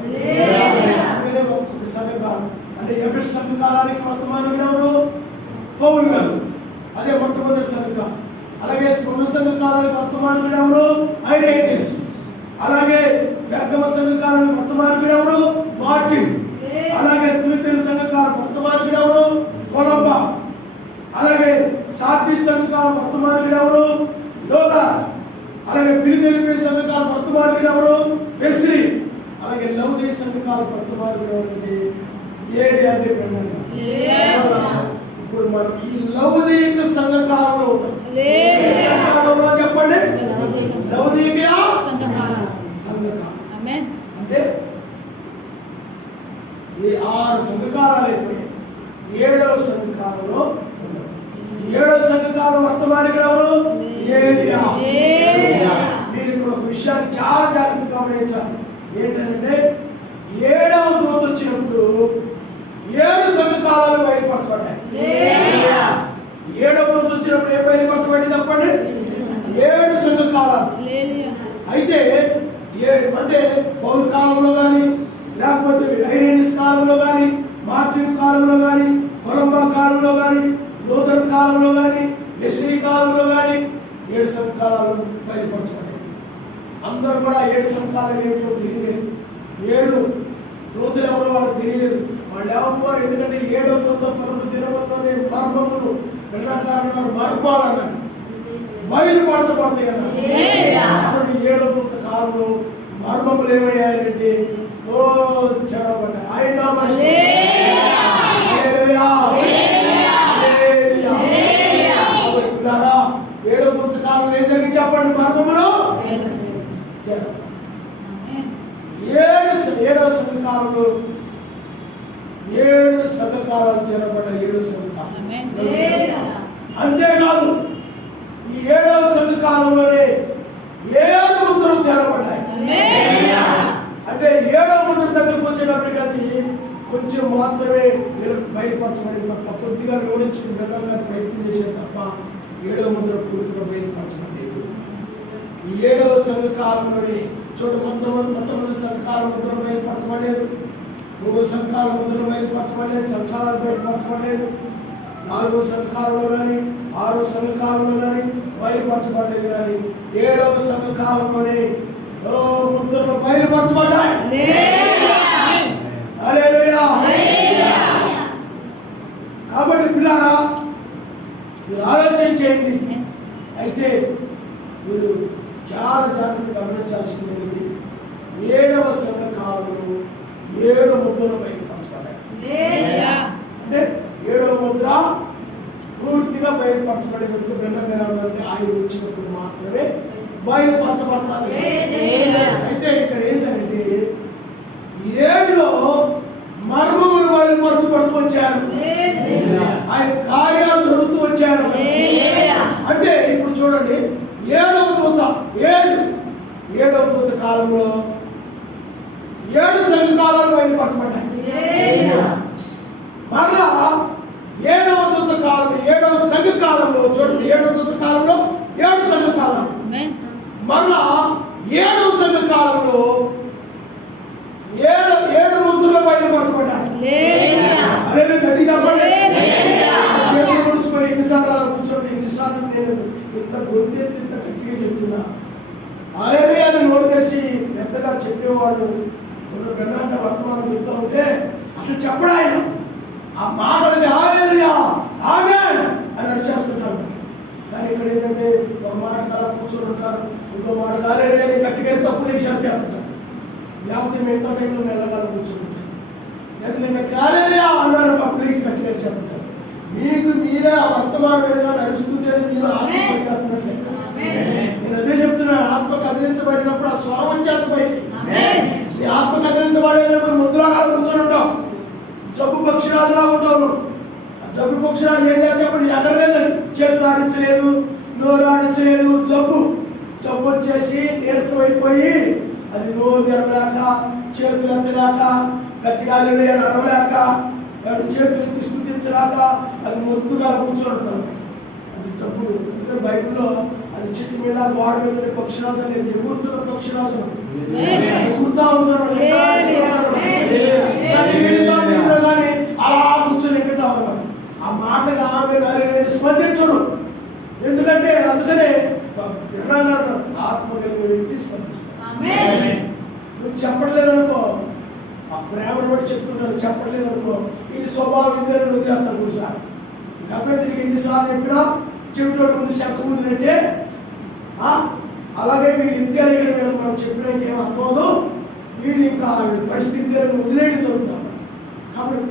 ఒక్కొక్క సంఘ కాలం అంటే ఎఫెసు సంఘ కాలానికి వర్తమానికుడు ఎవరు? పౌలు గారు. అదే మొట్టమొదటి సంఘ కాలం. అలాగే స్మరణ సంఘ కాలానికి వర్తమానికుడు ఎవరు? ఐరేనియస్. అలాగే పెర్గమ సంఘ కాలానికి వర్తమానికుడు ఎవరు? మార్టిన్. అలాగే తుయతైర సంఘ కాలం వర్తమానికుడు ఎవరు? కొలంబా. అలాగే సార్దీస్ సంఘ కాలం వర్తమానికుడు ఎవరు? లోదా. అలాగే ఫిలదెల్ఫియా సంఘ కాలం వర్తమానికుడు ఎవరు? వెస్లీ. అలాగే లవోదికయ సంఘ కాలం వర్తమానికుడు ఎవరంటే ఏది అంటే బ్రహ్మం. ఇప్పుడు మనం ఈ లవోదికయ సంఘ కాలంలో ఉన్నాం. చెప్పండి, లవోదికయ సంఘ కాలం అంటే ఈ 6 సంఘకాలాలు అయిపోయాయి. 7వ సంఘకాలంలో ఉన్నాం. 7వ సంఘకాలం వర్తమానికుడు ఎవరు? ఏలియా. మీరు ఇక్కడ ఒక విషయాన్ని చాలా జాగ్రత్తగా గమనించాలి. ఏంటంటే 7వ దూత వచ్చినప్పుడు 7 సంఘకాలాలు బయలుపరచబడ్డాయి. 7వ దూత వచ్చినప్పుడు ఏ బయలుపరచబడి చెప్పండి? 7 సంఘకాలాలు. అయితే అంటే పౌలు కాలంలో కానీ, లేకపోతే ఐరేనియస్ కాలంలో కానీ, మార్టిన్ కాలంలో కానీ, కొలంబా కాలంలో కానీ, లోదర్ కాలంలో కానీ, వెస్లీ కాలంలో కానీ 7 సంఘకాలాలు బయలుపరచబడ్డాయి. అందరూ కూడా 7 సంఘకాలాలు ఏమిటో తెలియలేదు. 7 దూతలు ఎవరో వాళ్ళకి తెలియలేదు. వాళ్ళు ఎవరు? ఎందుకంటే 7వ దూత పరుగు దినములోనే మర్మములు వెళ్ళారు, మర్మాలన్నారు, బయలుపరచబడతాయి అన్నారు. కాబట్టి 7వ దూత కాలంలో మర్మములు ఏమయ్యాయంటే తెరవబడ్డాయి. ఆయన పిల్లారా 7వ దూత కాలంలో ఏం జరిగింది చెప్పండి? మర్మములు 7వ సంఘకాలంలో 7 సంఘకాలాలు చేరబడ్డ 7 సంఘకాలం. అంతేకాదు ఈ 7వ సంఘకాలంలోనే 7 ముద్రలు తెరబడ్డాయి. అంటే 7వ ముద్ర దగ్గరకు వచ్చేటప్పటికి అది కొంచెం మాత్రమే బయలుపరచబడి తప్ప, కొద్దిగా వివరించుకుని ప్రయత్నం చేసే తప్ప 7వ ముద్ర పూర్తిగా బయలుపరచబడలేదు. ఈ 7వ సంఘకాలంలోనే మొట్టమొదటి సంఘకాల ముద్రలు బయలుపరచబడలేదు, 3వ సంఘకాల ముద్రలు బయలుపరచబడలేదు, సంఘకాలాలు బయలుపరచబడలేదు, 4వ సంఘకాలంలో కానీ 6వ సంఘకాలంలో కానీ బయలుపరచబడలేదు. కానీ 7వ సంఘకాలంలోనే ముద్రలు బయలుపరచబడ్డాయి. హల్లెలూయా. కాబట్టి పిల్లారా మీరు ఆలోచన చేయండి. చాలా జాగ్రత్తగా గమనించాల్సింది ఏంటి? 7వ సంఘ కాలంలో 7 ముద్రలు బయలుపరచబడ్డాయి. అంటే 7వ ముద్ర పూర్తిగా బయలుపరచబడేందుకు బ్రహ్మగారంటే ఆయన వచ్చినప్పుడు మాత్రమే బయలుపరచబడతారు. అయితే ఇక్కడ ఏంటంటే 7లో మర్మములు బయలుపరచబడుతూ వచ్చారు, ఆయన కార్యాలు జరుగుతూ వచ్చారు. అంటే ఇప్పుడు చూడండి, 7వ దూత 7వ దూత కాలంలో 7 సంఘ కాలాలు బయలుపరచబడ్డాయి. మరలా 7వ దూత కాలం 7వ సంఘ కాలంలో చూడండి, 7వ దూత కాలంలో 7 సంఘ కాలం, మరలా 7వ సంఘ కాలంలో 7 ముద్రలు బయలుపరచబడ్డాయి. అదే గట్టిగా చెప్పండి. చేతులు ముడుచుకొని ఎన్నిసార్లు కూర్చోండి, ఎన్నిసార్లు నేను ఇంత గొంతెత్తి ఇంత గట్టిగా చెప్తున్నా. అదే అని నోరు తెరిచి పెద్దగా చెప్పేవాళ్ళు గణాంక వర్తమానం చెప్తూ ఉంటే అసలు చెప్పడా ఆయన ఆ మాటలకి హల్లెలూయా ఆమేన్ అని అరిచేస్తుంటారు. కానీ ఇక్కడ ఏంటంటే ఒక మాట కలా కూర్చొని ఉంటారు, ఇంకో మాట హల్లెలూయా అని గట్టిగా తప్పులు వేసారు చేస్తుంటారు. లేకపోతే మిగతా టైంలో మెల్లగా కూర్చొని ఉంటారు. లేదా నేను హల్లెలూయా అన్నారు తప్పులు వేసి గట్టిగా చేస్తుంటారు. మీకు మీరే ఆ వర్తమానం ఏదైనా అరుస్తుంటేనే మీరు ఆత్మ పడిపోతున్నట్లు లెక్క. నేను అదే చెప్తున్నాను, ఆత్మ కదిలించబడినప్పుడు ఆ స్వరం వచ్చేది బయటికి. నీ ఆత్మ కదిలించబడేటప్పుడు ముద్రగా కూర్చొని ఉంటాం, జబ్బు పక్షిరాజులా ఉంటావు. ఆ జబ్బు పక్షిరాజు ఏం చేయాలి చెప్పండి? ఎగరలేదు, చేతులు ఆడించలేదు, నోరు ఆడించలేదు. జబ్బు వచ్చేసి నీరసం అయిపోయి అది నోరు తెరలేక, చేతులు ఎత్తలేక, గట్టిగా నడవలేక, చేతులు ఎత్తి స్థుతించలేక అది మొత్తుగా కూర్చొని ఉంటుంది. అది జబ్బు. ఎందుకంటే బైబిల్లో అది చెట్టు మీద గోడ మీద ఉండే పక్షిరాజు అనేది ఎగురుతున్న పక్షిరాజు ఎగురుతా ఉన్నాడు. కానీ అలా కూర్చొని ఎక్కడా ఉన్నాడు. ఆ మాటగా ఆమె నేను స్పందించడు. ఎందుకంటే అందుకనే ఆత్మ కలిగిన వ్యక్తి స్పందిస్తాడు. నువ్వు చెప్పట్లేదనుకో, ఆ ప్రేమను కూడా చెప్తున్నాను, చెప్పట్లేదనుకో ఈ స్వభావం ఇందని వదిలేస్తాను. కూర్చారు కాబట్టి ఎన్నిసార్లు చెప్పినా చెవిటోడు ముందు శంఖ ముందునంటే అలాగే వీళ్ళు ఇంతే వీళ్ళు మనం చెప్పినా ఏం అర్థమవుదు, వీళ్ళు ఇంకా పరిస్థితి వదిలేయడం జరుగుతాం. కాబట్టి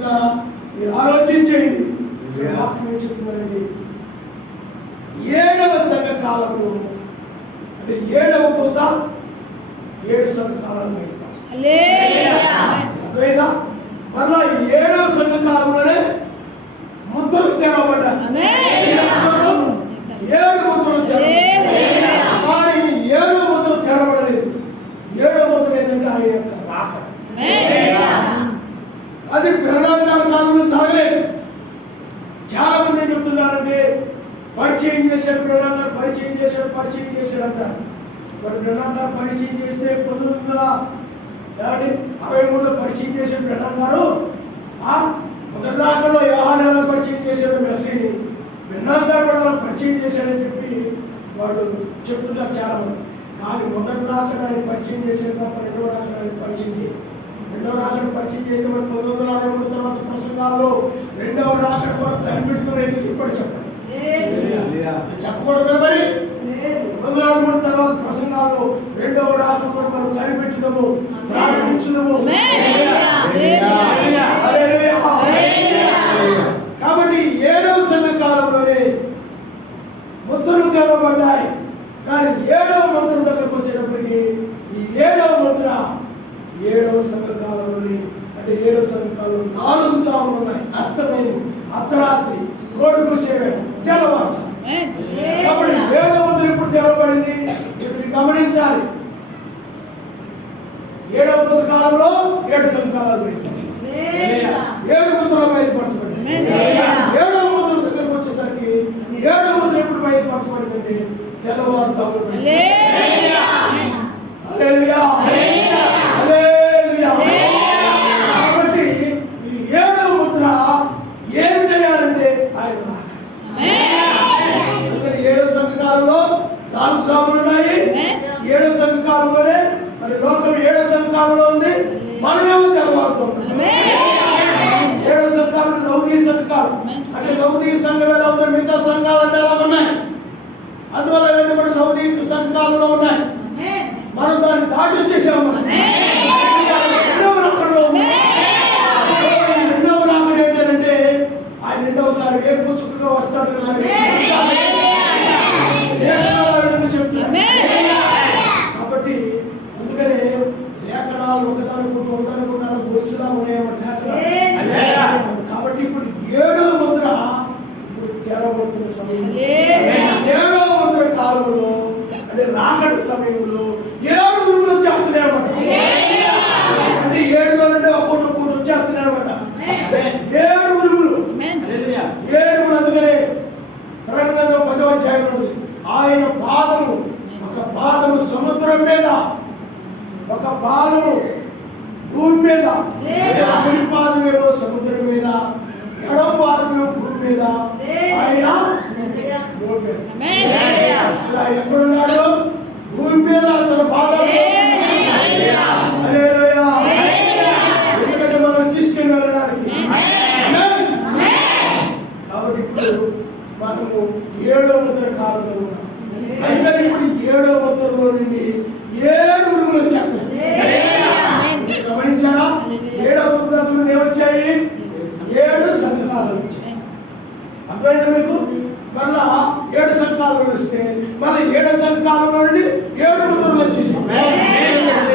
మీరు ఆలోచించేయండి. వాక్యం ఏం చెప్తున్నారండి? 7వ సంఘ కాలంలో అంటే 7వ దూత 7 సంఘ కాలంలో అర్థమైందా? మళ్ళా 7వ సంఘ కాలంలోనే ముద్రలు తెరవబడ్డాయి. 7 ముద్రలు కానీ 7వ ముద్ర తెరవబడలేదు. 7వ ముద్ర ఏంటంటే ఆయన యొక్క రాకడ. అది బ్రహ్మాండాల కాలంలో జరగలేదు. చాలా మంది ఏం చెప్తున్నారంటే పరిచయం చేశాడు బ్రహ్మాండాలు, పరిచయం చేశాడు అంటారు. మరి బ్రహ్మాండాలు పరిచయం చేస్తే 1963లో పరిచయం చేశాడు బ్రహ్మాండాలు. మొదటి రాకలో యోహాను పరిచయం చేశాడు మెస్సీని, బ్రహ్మాండాలు కూడా అలా పరిచయం చేశాడని చెప్పి వాడు చెప్తున్నారు చాలా మంది. కానీ మొదటి రాకడ ఆయన పరిచయం చేశాడు తప్ప రెండవ రాకడ ఆయన పరిచయం చేయదు. రెండవ రాకడ పరిచయం చేస్తే మరి 1963 తర్వాత ప్రసంగాల్లో రెండవ రాకడ కూడా కనిపెడుతున్నది ఇప్పుడు చెప్పండి. చెప్పకూడదు మరి 1963 తర్వాత ప్రసంగాల్లో రెండవ రాకడ కూడా మనం కనిపెట్టుదాము, ప్రార్థించుదాము. కాబట్టి 7వ సంఘ కాలంలోనే ముద్రలు తెరవబడ్డాయి. కానీ 7వ ముద్ర దగ్గరకు వచ్చేటప్పటికి ఈ 7వ ముద్ర 7వ సంఘ కాలంలోని అంటే 7వ సంఘ కాలంలో 4 జాములు ఉన్నాయి. అస్తమయం, అర్ధరాత్రి, కోడుకు సేవ, తెల్లవారు. కాబట్టి 7వ ముద్ర ఇప్పుడు తెరవబడింది. ఇప్పుడు గమనించాలి. 7వ ముద్ర కాలంలో 7 సంఘ కాలాలు బయటపడ్డాయి. 7 ముద్రలు బయటపరచబడ్డాయి. 7వ ముద్ర దగ్గరకు వచ్చేసరికి 7వ ముద్ర ఎప్పుడు బయటపరచబడిందంటే తెల్లవారుజామున. కాబట్టి ఈ 7వ ముద్ర ఏమిటంటే ఆయన రాకడ. 7వ సంఘ కాలంలో 4 జాములు ఉన్నాయి. 7వ సంఘ కాలంలోనే మరి లోకం 7వ సంఘ కాలంలో ఉంది, మనమేమో తెల్లవారుజామున. 7వ సంఘ కాలం లౌకిక సంఘ కాలం అంటే లౌకిక సంఘం ఎలా ఉంది, మిగతా సంఘాలు అంటే ఎలా ఉన్నాయి, అందువల్ల ఇవన్నీ కూడా లౌకిక సంఘ కాలంలో ఉన్నాయి. మీద, ఒక పాదము భూమి మీద, కుడి పాదమేమో సముద్రం మీద, ఎడమ పాదమేమో భూమి మీద, ఆయన ఎక్కడున్నాడు? భూమి మీద తన పాదాలు. ఎందుకంటే మనం తీసుకుని వెళ్ళడానికి. కాబట్టి ఇప్పుడు మనము 7వ ముద్ర కాలంలో ఉన్నాం. అందుకని ఇప్పుడు 7వ ముద్రలో నుండి 7 ఉరుములు వచ్చాయి. గమనించారా? 7వ ముద్రలో ఏమొచ్చాయి? 7 సంఘకాలు వచ్చాయి. అర్థమైందా మీకు? మళ్ళా 7 సంఘకాలు వస్తే మళ్ళీ 7 సంఘకాలంలో నుండి 7 ముద్రలు వచ్చేసాయి.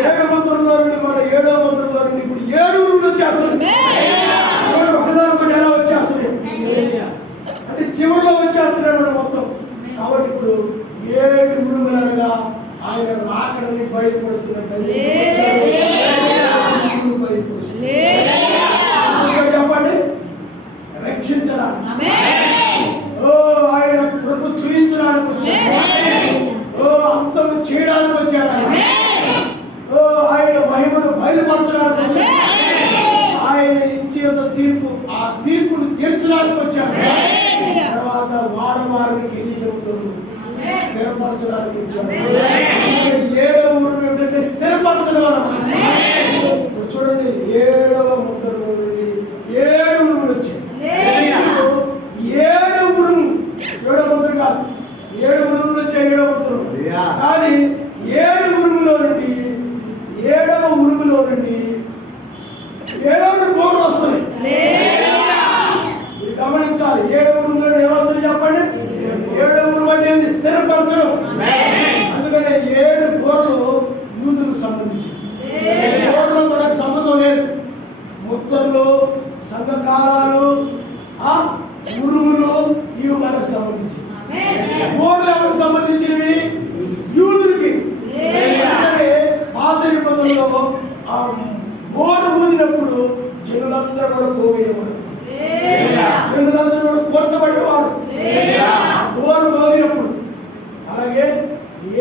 7 ముద్రలో నుండి మన 7వ ముద్రలో నుండి ఇప్పుడు 7 ఉరుములు వచ్చేస్తున్నాయి. ఒకదానికొకటి ఎలా వచ్చేస్తున్నాయి అంటే చివరిలో వచ్చేస్తున్నాడు మొత్తం. కాబట్టి ఇప్పుడు 7 ఉరుములు అనగా ఆయన రాకడని బయటపడుస్తున్నట్టు చెప్పండి. రక్షించడానికి, ఆయన కృప చూపించడానికి వచ్చాడు. అంతము చేయడానికి వచ్చాడు. ఆయన మహిమను బయలుపరచడానికి వచ్చాడు. ఆయన ఇంటి యొక్క తీర్పు, ఆ తీర్పును తీర్చడానికి వచ్చాడు. తర్వాత వాడవారిని కిరీటంతో స్థిరపరచడానికి వచ్చాడు. 7వ ఉరుము ఏమిటంటే స్థిరపరచడం అన్నమాట. ఇప్పుడు చూడండి, 7వ ముద్రలో నుండి 7 ఉరుములు వచ్చాయి. 7 ఉరుము, 7వ ముద్ర కాదు, 7 ఉరుములు వచ్చాయి 7వ ముద్రలో. కానీ 7 ఉరుములో నుండి 7వ ఉరుములో నుండి 7 బోర్లు వస్తున్నాయి. మీరు గమనించాలి. 7వ ఉరుములో ఏమవుతుంది చెప్పండి? 7వ ఉరుము అంటే స్థిరపరచడం. అందుకనే 7 బోర్లు యూదులకు సంబంధించి, బోర్లు మనకు సంబంధం లేదు. ముద్రలు, సంఘకాలాలు, ఉరుములు ఇవి మనకు సంబంధించి. బోర్లు ఎవరికి సంబంధించినవి? యూదులకి. పాత నిబంధనలో బోరు ఊదినప్పుడు జనులందరూ కూడా పోయేవారు, జనులందరూ కూడా కూర్చబడేవారు బోరు మోగినప్పుడు. అలాగే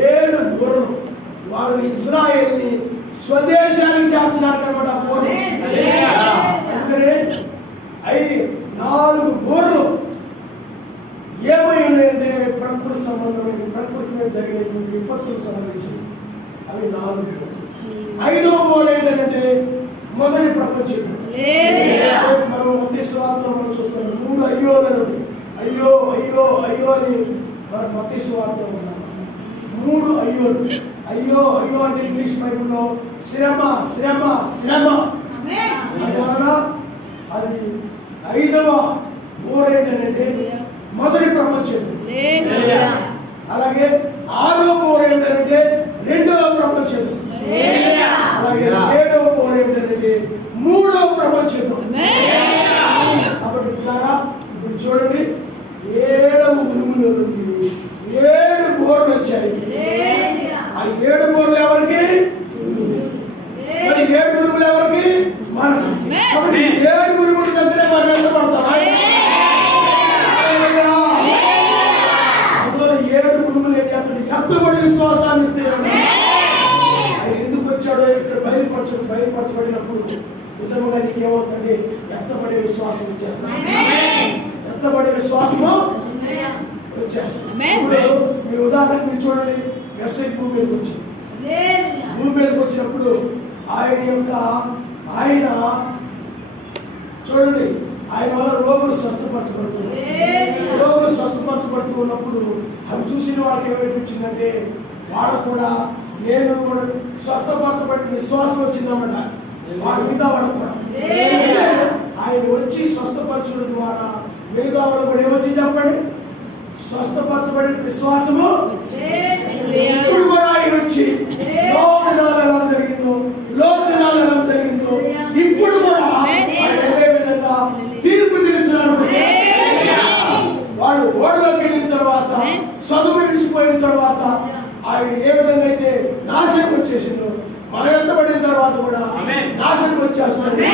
7 బోర్లు వారిని ఇశ్రాయేల్ని స్వదేశానికి చేర్చడానికి అనమాట బోర్లు. అందుకనే 4 బోర్లు ఏమై ఉన్నాయంటే ప్రకృతి సంబంధమైన, ప్రకృతి మీద జరిగినటువంటి విపత్తులకు సంబంధించినవి. అవి 4 బోర్లు. 5వ బోర్డు ఏంటంటే మొదటి ప్రపంచ యుద్ధం. మనం మత్తయి సువార్తలో మనం చూస్తున్నాం 3 అయ్యోలు. అయ్యో అయ్యో అయ్యో అని మన మత్తయి సువార్తలో ఉన్నాం. 3 అయ్యోలు. అయ్యో అయ్యో అంటే ఇంగ్లీష్ బైబిల్లో శ్రమ శ్రమ శ్రమ. అందువలన అది 5వ బోర్డు ఏంటంటే మొదటి ప్రపంచ యుద్ధం. అలాగే 6వ బోర్డు ఏంటంటే 2వ ప్రపంచ యుద్ధం. అలాగే 7వ బోర్డు ఏంటంటే 3వ ప్రపంచ యుద్ధం. కాబట్టి ఇప్పుడు చూడండి, 7వ ఉరుములో నుండి 7 బోర్లు వచ్చాయి. ఆ 7 బోర్లు ఎవరికి? మరి 7 ఉరుములు ఎవరికి? మనకు. కాబట్టి 7 ఉరుముల దగ్గరే మనం ఎంతపడతాం? అందులో 7 ఉరుములు ఏం చేస్తాడు? ఎత్తబడి విశ్వాసాన్ని ఇస్తే ఆయన ఎందుకు వచ్చాడో ఇక్కడ బయలుపరచబడినప్పుడు నిజంగా నీకేమవుతుందంటే ఎత్తబడే విశ్వాసం వచ్చేస్తాం. ఎత్తబడే విశ్వాసము వచ్చేస్తాం. ఇప్పుడు మీ ఉదాహరణ మీరు చూడండి, ఎస్ఐ భూమి మీదకి వచ్చింది. భూమి మీదకి వచ్చినప్పుడు ఆయన చూడండి, ఆయన వల్ల రోగులు స్వస్థపరచబడుతున్నారు. రోగులు స్వస్థపరచబడుతూ ఉన్నప్పుడు అవి చూసిన వాళ్ళకి ఏమనిపించిందంటే, వాడు కూడా నేను కూడా స్వస్థపరచబడిన విశ్వాసం వచ్చిందన్నమాట వాడు. మిగతా వాడు కూడా ఆయన వచ్చి స్వస్థపరచడం ద్వారా మిగతా వాడు కూడా ఏమొచ్చింది చెప్పండి? స్వస్థపరచబడిన విశ్వాసము. ఇప్పుడు కూడా ఆయన వచ్చి లోతునాలు ఎలా జరిగిందో, లోతునాలు ఎలా జరిగిందో ఇప్పుడు కూడా ఆయన అదే విధంగా తీర్పు తీర్చడానికి వాడు ఓడలోకి వెళ్ళిన తర్వాత, చదువు విడిచిపోయిన తర్వాత ఆయన ఏ విధంగా అయితే నాశనం వచ్చేసిందో, మనం ఎంతబడిన తర్వాత కూడా నాశనం వచ్చేస్తుంది.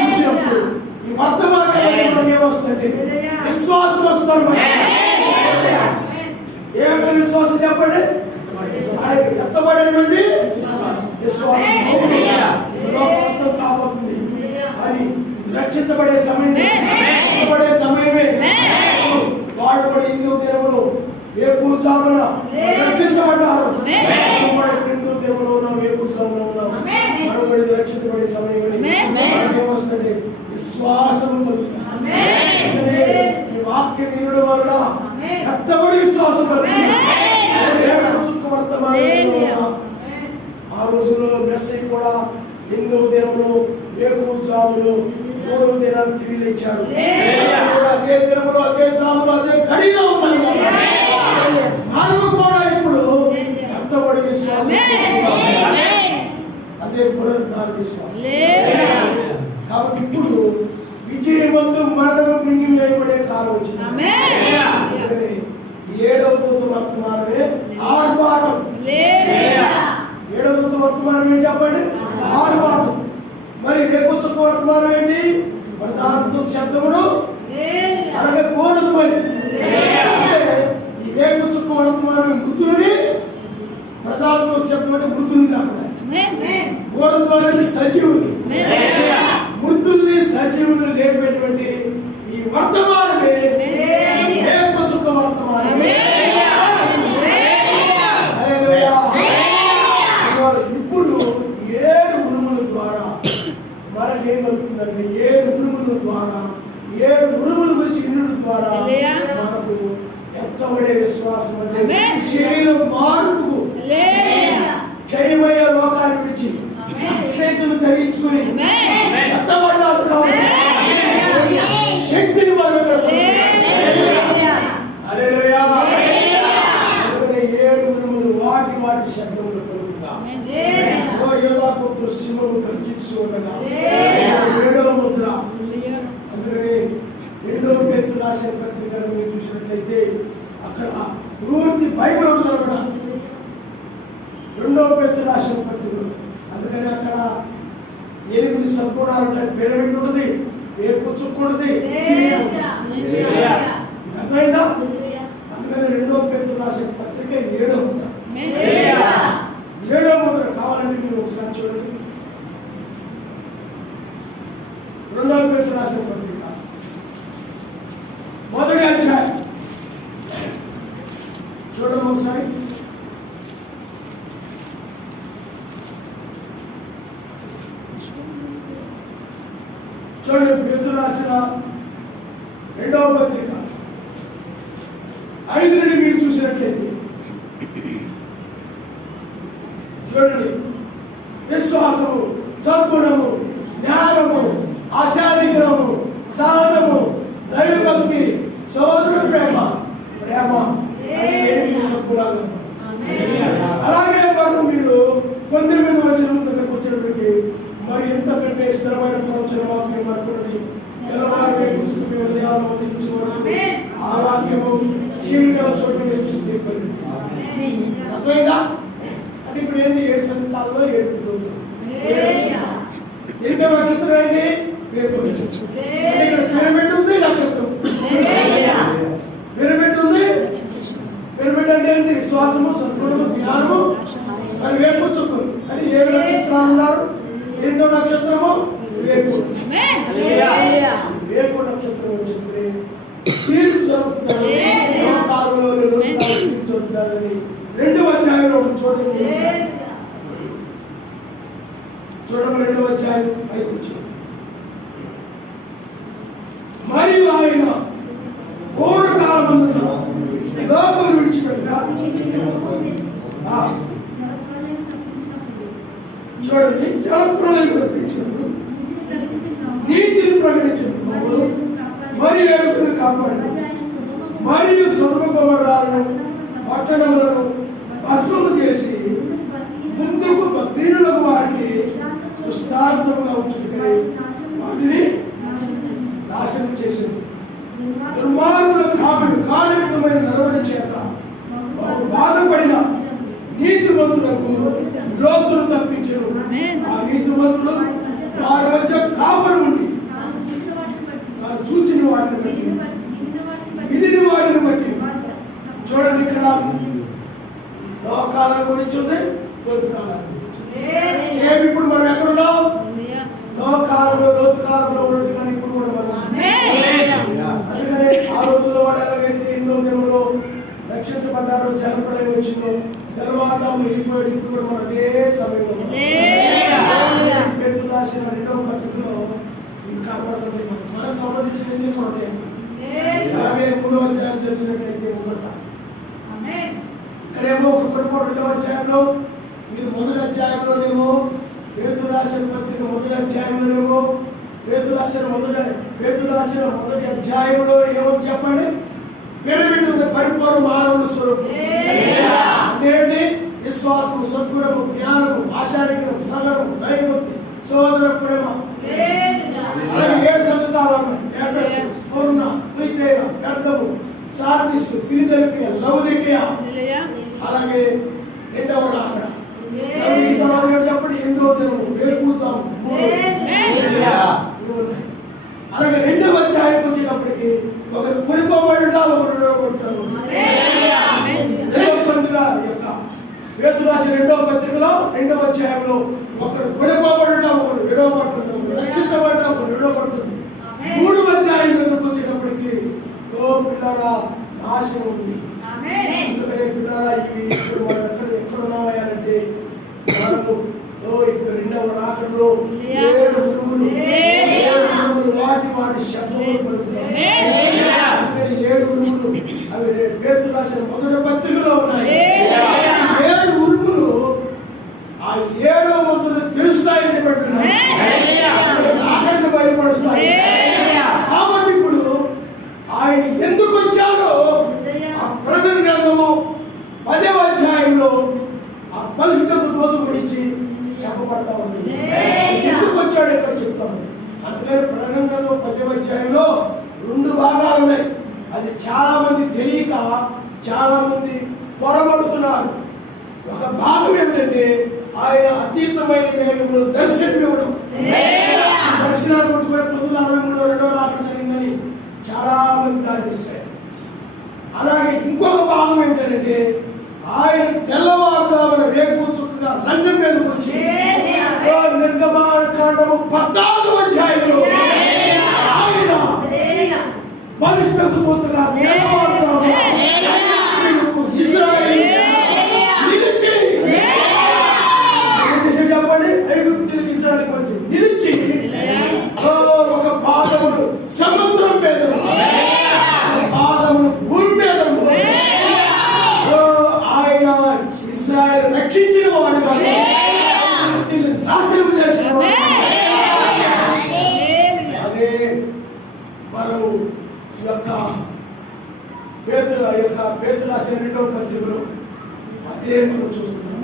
చూసినప్పుడు ఈ వర్తమానం ఏమొస్తుందంటే విశ్వాసం వస్తుంది. ఏమైనా విశ్వాసం చెప్పండి? ఆయన ఎత్తబడే నమ్మకమైనటువంటి విశ్వాసం. లోకం మొత్తం కాబోతుంది అని రక్షించబడే సమయమే, రక్షించబడే సమయమే. వాడు కూడా హిందూ దినములు వేకువజామున రక్షించబడ్డారు. హిందూ దినములు ఉన్నాం, వేకువజామున ఉన్నాం. మనం కూడా రక్షించబడే సమయమని ఏమొస్తుంది? విశ్వాసం కలుగుతుంది. ఈ వాక్య వినడం వలన కష్టపడి విశ్వాసం ఆ రోజుల్లో మెస్సీ కూడా హిందూ దినములు వేకువజాములు 3వ దినాలు తిరిగి లేచాడు. అదే దినములు, అదే జాములు, అదే గడిలో ఉన్నాయి. మనము కూడా ఇప్పుడు కష్టపడి విశ్వాసం, అదే పునరుద్ధార విశ్వాసం. కాబట్టి ఇప్పుడు విజయవంతు మరణము మింగివేయబడే కాలం వచ్చింది. 7వ దూత వర్తమానమే ఆర్భాటం. 7వ దూత వర్తమానం ఏంటి చెప్పండి? ఆర్భాటం. మరి వేకువచుక్క వర్తమానం ఏంటి? ప్రధాన దూత శబ్దమును అలాగే కోణధ్వని. ఈ వేకువచుక్క వర్తమానం మృతులని, ప్రధాన దూత శబ్దం అంటే మృతులు కాకుండా, కోణధ్వని సజీవుని, మృతుల్ని సజీవులు లేపేటువంటి ఈ వర్తమానమే వేకువచుక్క వర్తమానమే. ఇప్పుడు 7 ఉరుముల ద్వారా మనకేమవుతుందంటే 7 ఉరుముల ద్వారా 7 ఉరుముల గురించి వినడం ద్వారా మనకు ఎత్తబడే విశ్వాసం అంటే శరీరం మార్పుకు క్షయమయ్యే లోకాన్ని విడిచి అక్షయతను ధరించుకుని ఎత్తబడ్డారు కావాలి శక్తిని మనం 7 ఉరుములు వాటి వాటి శబ్దములు కలుగుగా యోధాపుత్రుడు సింహము గర్జించి ఉండగా 7వ ముద్ర. అందుకని 2వ పేతురు రాసిన పత్రికలు మీరు చూసినట్లయితే అక్కడ పూర్తి బైబిల్ ఉందన్నమాట. 2వ పేతురు రాసిన పత్రికలు. అందుకని అక్కడ 8 సంపూర్ణాలు ఉంటాయి. పిరమిడ్ ఉంటుంది, వేకువచుక్క ఉంటుంది. అర్థమైందా? అందుకని 2వ పేతురు రాసిన పత్రిక 7వ ముద్ర. 7వ ముద్ర కావాలంటే మీరు ఒకసారి చూడండి. 2వ పేతురు రాసిన పత్రిక 1వ అధ్యాయం చూడండి ఒకసారి. చూడండి, పేతురు రాసిన 2వ పత్రిక 5 నుండి మీరు చూసినట్లయితే చూడండి, విశ్వాసము, సద్గుణము, జ్ఞానము, ఆశానిగ్రహము, సహనము, దైవభక్తి, సోదర ప్రేమ, ప్రేమ 8 సద్గుణాలు. అలాగే మనం మీరు 19వ వచనం దగ్గరకు వచ్చినప్పటికీ మరి ఎంతకంటే స్థిరమైన ప్రవచన వాక్యం మనకున్నది. తెల్లవారి ఆ వాక్యము చీకటిగల చోటు వేపిస్తుంది. అర్థమైందా? అంటే ఇప్పుడు ఏంది? 7 సంవత్సరాల్లో 7 దూతలు. 8వ నక్షత్రం ఏంటి? వేకువ నక్షత్రం. ఇక్కడ పిరమిడ్ ఉంది, నక్షత్రం. పిరమిడ్ ఉంది. పిరమిడ్ అంటే ఏంటి? విశ్వాసము, సద్గుణము, జ్ఞానము, అది వేకువచుక్క. అని 7 నక్షత్రాలు ఉన్నారు. 8వ నక్షత్రము వేకువ. వేకువ నక్షత్రం వచ్చింది. తీర్పు జరుగుతుందని, తీర్పు జరుగుతుందని 2వ అధ్యాయంలో చూడండి. 2వ అధ్యాయం 5 వచ్చింది. మరియు ఆయన పూర్వకాలమందున లోకమును విడిచిపెట్టిన చూడండి, జలప్రలయం రప్పించినప్పుడు నీతిని ప్రకటించినప్పుడు మరియు ఎరుకను కాపాడు మరియు సొదొమ గొమొర్రాలను పట్టణములను భస్మము చేసి ముందుకు భక్తిహీనులకు వారికి దృష్టాంతముగా ఉంచుటకై వాటిని నాశనం చేసింది. దుర్మార్గుల కాలికమైన నడవడి చేత బాధపడిన నీతిమంతులకు లోతులు తప్పించరు. ఆ నీతిమంతులు వారి మధ్య కాపరి ఉండి వారు చూచిన వాటిని బట్టి, వినిన వాటిని బట్టి చూడండి. ఇక్కడ లోకాలను గురించి ఉంది, లోతు కాలాన్ని సేమ్ ఇప్పుడు మనం ఎక్కడున్నాం? నోహ కాలంలో, లోతు కాలంలో ఉన్నట్టు కానీ ఇప్పుడు కూడా మనం. అందుకనే ఆ రోజుల్లో వాడు ఎలాగైతే ఎన్నో దినములో రక్షించబడ్డారో, జలప్రళయం వచ్చిందో, తర్వాత వెళ్ళిపోయాడు. ఇప్పుడు కూడా మనం అదే సమయంలో పేతురు రాసిన 2వ పత్రికలో ఇవి కనబడుతుంది. మనకు సంబంధించిన ఎన్ని కూడా ఉంటాయి. అలాగే 3వ అధ్యాయం చదివినట్లయితే ఇక్కడేమో ఒక పొరపాటు 2వ అధ్యాయంలో, మీరు మొదటి అధ్యాయంలోనేమో పేతురు రాసిన పత్రిక మొదటి అధ్యాయంలోనేమో పేతురు రాసిన మొదటి అధ్యాయంలో ఏమో చెప్పండి, పిరమిడ్ ఉంది, పరిపూర్ణ మానవుల స్వరూపం. అదేంటి? విశ్వాసము, సద్గుణము, జ్ఞానము, ఆశానికము, సహనము, దైవభక్తి, సోదర ప్రేమ. అలాగే 7 సంఘాలు ఉన్నాయి. ఎఫెసు, స్మరణ, తుయితైర, పెద్దము, సార్దిసు, ఫిలదెల్ఫియా, లవొదికయ. అలాగే 2వ రాకడ. చెప్పండి, 8వ దినము, వేకుతాము. అలాగే 2వ అధ్యాయం వచ్చేటప్పటికి ఒకరు కొనిపోబడుట, ఒకరు విడవబడుతారు. పేతురు రాసిన 2వ పత్రికలో 2వ అధ్యాయంలో ఒకరు కొనిపోబడుట, ఒకరు విడవబడుతుంది, ఒకరు రక్షించబడ్డ, ఒకరు విడవబడుతుంది. 3వ అధ్యాయం దగ్గరకు వచ్చేటప్పటికి ఓ పిల్లరా నాశనం ఉంది. అందుకనే పిల్లరా ఇవి ఇప్పుడు మనం ఎక్కడున్నామయ్యానంటే మనము ఇప్పుడు 2వ రాకడలో 7 ఉరుములు వాటి శబ్దములు పలుకుతాయి. 7 ఉరుములు అవి పేతురు రాసిన మొదటి పత్రికలో ఉన్నాయి. 7 ఉరుములు ఆ 7వ వంతును తెలుస్తాయని చెప్పబడుతున్నాయి. ఆఖరిని బయలుపరుస్తాయి. కాబట్టి ఇప్పుడు ఆయన ఎందుకు వచ్చారో ఆ ప్రకటన గ్రంథము 10వ అధ్యాయంలో ఆ పరిశుద్ధ దూత గురించి చెప్పబడతా ఉంది. ఎందుకు వచ్చాడు ఇక్కడ చెప్తా ఉంది. అందుకని ప్రకటన గ్రంథం 10వ అధ్యాయంలో 2 భాగాలు ఉన్నాయి. అది చాలా మంది తెలియక చాలా మంది పొరబడుతున్నారు. ఒక భాగం ఏమిటంటే ఆయన అతీతమైన మేఘంలో దర్శనం ఇవ్వడం. దర్శనాలు కొట్టుకునే 1963 2వ రాకడ జరిగిందని చాలా మంది దాన్ని తెలిపారు. అలాగే ఇంకొక భాగం ఏంటంటే ఆయన తెల్లవారుజామున వేకువ చుక్కగా రంగం మీదకి వచ్చి నిర్గమకాండము 14వ అధ్యాయంలో ఆయన పరిశుద్ధ దూతగా తెల్లవారుజామున ఇశ్రాయేలు నిలిచి, చెప్పండి, ఐగుప్తులకు ఇశ్రాయేలుకి వచ్చి నిలిచి ఒక పాదమును సముద్రం మీద, పాదమును భూమి మీద ఆయన ఇశ్రాయేలు రక్షించిన వాడు కాదు, నాశనం చేసిన వాడు. అదే మనము ఈ యొక్క పేతురు రాసిన 2వ పత్రికలో అదే మనం చూస్తున్నాం.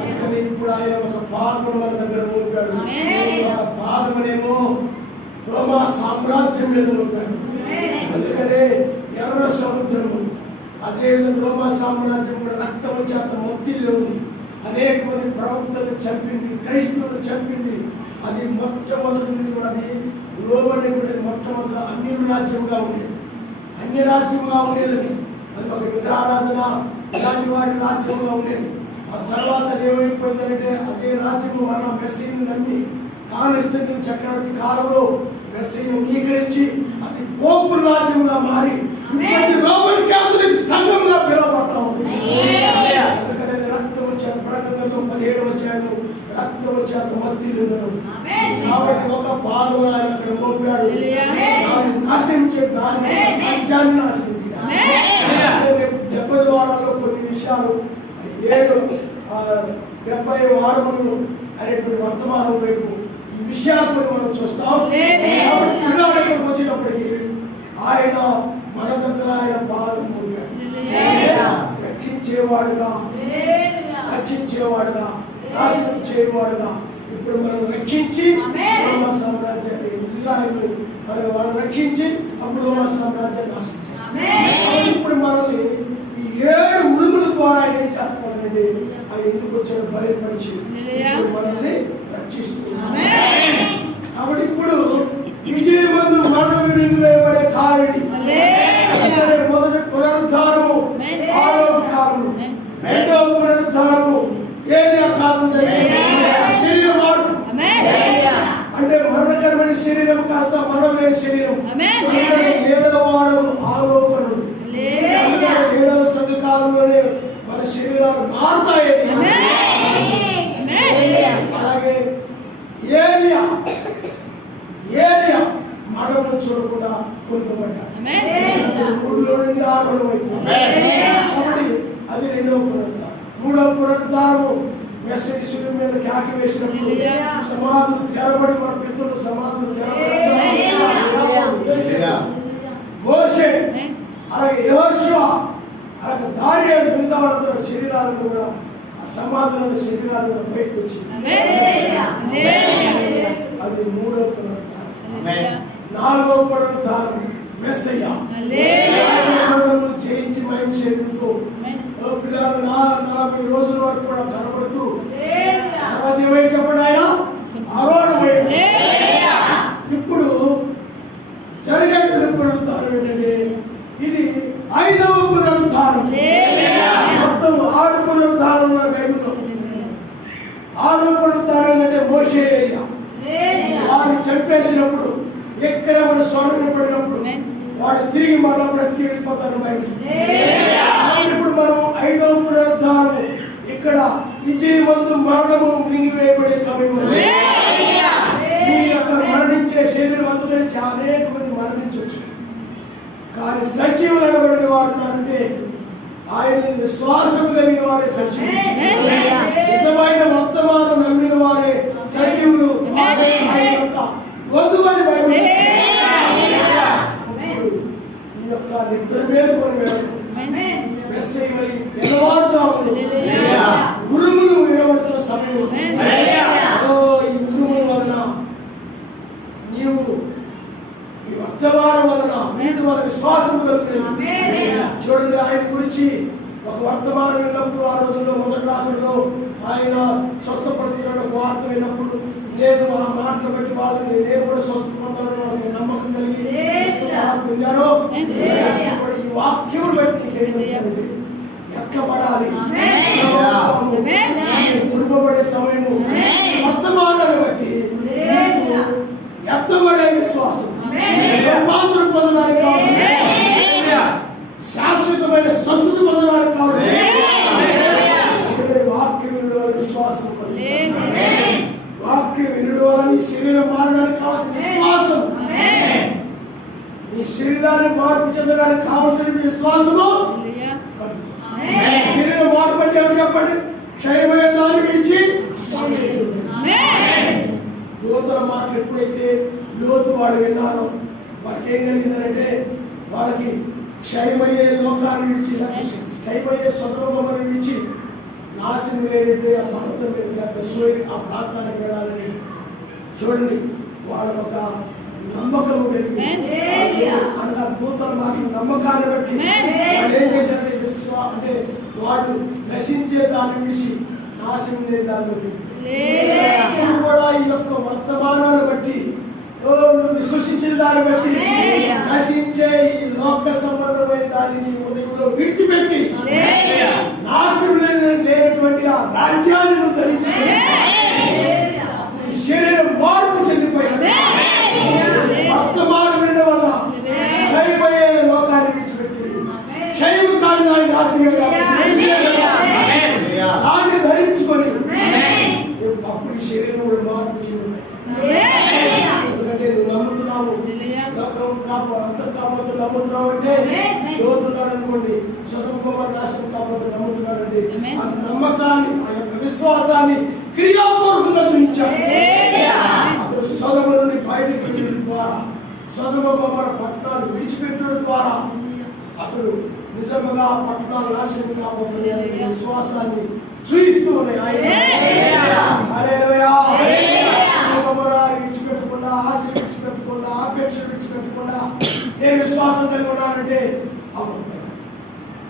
అందుకని ఇప్పుడు ఆయన ఒక పాదమును మన దగ్గర మోపాడు. ఒక పాదమునేమో రోమా సామ్రాజ్యం మీద మోపాడు. అందుకనే ఎర్ర సముద్రము, అదేవిధంగా రోమా సామ్రాజ్యం కూడా రక్తం చేత మొత్తిల్లి ఉంది. అనేక మంది ప్రవక్తలను చంపింది, క్రైస్తవులను చంపింది. అది మొట్టమొదటి కూడా అది రోమన్ మొట్టమొదటి అన్య రాజ్యంగా ఉండేది. అది ఒక విగ్రహారాధన ఇలాంటి వాటి రాజ్యంగా ఉండేది. ఆ తర్వాత అది ఏమైపోయిందంటే అదే రాజ్యము మన మెస్సీని నమ్మి కాన్స్టంటైన్ చక్రవర్తి కాలంలో మెస్సీని అంగీకరించి అది పోపు రాజ్యంగా మారి రోమన్ క్యాథలిక్ సంఘంగా పిలువబడతా ఉంది. అందుకనే రక్తం వచ్చాక ప్రకటన 17వ అధ్యాయంలో రక్తం వచ్చాక మత్తిల్లు. కాబట్టి ఒక పాదం ఆయన అక్కడ మోపాడు. దాన్ని నాశించే, దాని రాజ్యాన్ని నాశించాడు. 70 వారాల్లో కొన్ని విషయాలు 70 వారములు అనేటువంటి వర్తమానం వైపు ఈ విషయాలను మనం చూస్తాం. కాబట్టి పిల్లలకి వచ్చేటప్పటికి ఆయన మన దగ్గర ఆయన పాదం మోపాడు. రక్షించేవాడుగా నాశనం చేయవాడుగా ఇప్పుడు మనం రక్షించి రోమా సామ్రాజ్యాన్ని ఇజ్రాయెలు మనం రక్షించి అప్పుడు రోమా సామ్రాజ్యాన్ని నాశనం చేస్తాం. ఇప్పుడు మనల్ని ఈ 7 ఉరుముల ద్వారా ఆయన ఏం చేస్తున్నాడండి, ఆయన ఎందుకు వచ్చాడు బయలుపరిచి మనల్ని రక్షిస్తున్నాడు. కాబట్టి ఇప్పుడు విజయమందు మరణం వేయబడే కారణి మొదటి పునరుద్ధారము 6వ కాలము, 2వ పునరుద్ధారము ఏలియా శరీర మార్పు అంటే మరణకరమైన శరీరం కాస్త మరణమైన శరీరం. ఏడవ వాడము ఆలోకనుడు. ఏడవ సంఘకాలంలోనే మన శరీరాలు మారుతాయని. అలాగే ఏలియా మరణం చూడకుండా కొనుకోబడ్డాడు. 3లో నుండి 6 వైపు. కాబట్టి అది 2వ పునరుద్ధానం. 3వ పునరుద్ధానము మెస్సయ్య శిలువ మీద కేక వేసినప్పుడు సమాధులు తెరబడి, మన పితరులు సమాధులు తెరబడి, మోషే అలాగే యెహోషువ అలాగే దానియేలు మిగతా వాళ్ళందరూ శరీరాలను కూడా ఆ సమాధులను శరీరాలను బయటకు వచ్చింది. అది 3వ పునరుద్ధానం. 4వ పునరుద్ధానం మెస్సయ్య జయించి మహిమ శరీరంతో పిల్లలు 40 రోజుల వరకు కూడా కనబడుతూ తర్వాత ఏమై చెప్పడాయా ఆరోహణమయ్యాడు. ఇప్పుడు జరిగేటువంటి పునరుద్ధానం ఏంటంటే ఇది 5వ పునరుద్ధానం. మొత్తం 6 పునరుద్ధానం ఉన్న బైబిల్లో. 6వ పునరుద్ధానం ఏంటంటే మోషే ఏలియా వారిని చంపేసినప్పుడు ఎక్కడ స్వర్గం పడినప్పుడు వాడు తిరిగి మరలా బ్రతికి వెళ్ళిపోతారు బైబిల్. ఇప్పుడు మనం 5వ పునరుద్ధానం ఇక్కడ విజయవంతు మరణము మింగివేయబడే సమయంలో ఈ యొక్క మరణించే శరీరం అందుకని అనేక మంది మరణించవచ్చు. కానీ సజీవులు అనబడిన వారు ఉన్నారంటే ఆయన విశ్వాసం కలిగిన వారే సజీవులు. నిజమైన వర్తమానం నమ్మిన వారే సజీవులు. ఆయన యొక్క వధువని బైబిల్. ఈ యొక్క నిద్ర మేలుకొని వెళ్ళదు మెస్సయ్య మరి తెల్లవారుజామున ఉరుములు వినబడుతున్న సమయంలో ఈ ఉరుముల వలన నీవు ఈ వర్తమానం వలన వీటి వలన విశ్వాసం కలుగుతుంది. చూడండి, ఆయన గురించి ఒక వర్తమానం విన్నప్పుడు ఆ రోజుల్లో మొదటి రాకడలో ఆయన స్వస్థపరిచిన వార్త విన్నప్పుడు నేను ఆ మాటను బట్టి వాళ్ళని నేను కూడా స్వస్థ పొందాలని వాళ్ళకి నమ్మకం కలిగి పొందారో ఈ వాక్యమును బట్టి నీకేంటి ఎక్కబడాలి కురుపబడే సమయము వర్తమానాన్ని బట్టి ఎత్తబడే విశ్వాసం రూపాంతరం పొందడానికి కావాలి, శాశ్వతమైన స్వస్థత పొందడానికి కావాలి. వాక్య వినడం విశ్వాసం, వాక్య వినడం వల్ల నీ శరీరం మారడానికి కావాల్సిన విశ్వాసం, నీ శరీరాన్ని మార్పు చెందడానికి కావాల్సిన విశ్వాసము. శరీరం మార్పు అంటే ఎవరు చెప్పండి? క్షయమైన దాన్ని విడిచి దూతల మాటలు ఎప్పుడైతే లోతు వాడు విన్నారో వాడికి ఏం కలిగిందంటే వాళ్ళకి క్షయమయ్యే లోకాన్ని విడిచి, క్షయమయ్యే స్వతంత్రమని విడిచి నాశనం లేనిదే ఆ పర్వతం మీద ఆ ప్రాంతానికి వెళ్ళాలని చూడండి వాళ్ళ ఒక నమ్మకం కలిగి అనగా దూతల మాటలు నమ్మకాన్ని బట్టి వాళ్ళు ఏం చేశారంటే అంటే వాడు నశించే దాన్ని విడిచి నాశనం లేని దాన్ని కూడా ఈ యొక్క వర్తమానాన్ని బట్టి నువ్వు విశ్వసించిన దాన్ని బట్టి నశించే ఈ లోక సంబంధమైన దానిని ఉదయంలో విడిచిపెట్టి నాశనం లేనటువంటి ఆ రాజ్యాన్ని నువ్వు ధరించి శరీరం మార్పు చెందిపోయిన వర్తమానం వినడం వల్ల క్షయమయ్యే లోకాన్ని విడిచిపెట్టి క్షయము కాని దాని రాజ్యమే దాన్ని ధరించుకొని అప్పుడు ఈ శరీరం మార్పు చెందిపోయి. ఎందుకంటే నువ్వు నమ్ముతున్నావు అంతం కాకపోతే నమ్ముతున్నావు అంటే లోతున్నాడు అనుకోండి, సొదొమ గొమొర్రా నాశనం కాకపోతే నమ్ముతున్నాడండి. ఆ నమ్మకాన్ని ఆ యొక్క విశ్వాసాన్ని క్రియాపూర్వకంగా చూపించాడు. అతడు సొదొమ నుండి బయటకు వెళ్ళడం ద్వారా, సొదొమ గొమొర్రా పట్టణాలు విడిచిపెట్టడం ద్వారా అతడు నిజంగా పట్టణాలు నాశనం కాబోతుంది విశ్వాసాన్ని చూపిస్తూ ఉన్నాయి. విడిచిపెట్టకుండా, ఆశ విడిచిపెట్టకుండా, ఆపేక్ష విడిచిపెట్టకుండా నేను విశ్వాసం కలిగి ఉన్నానంటే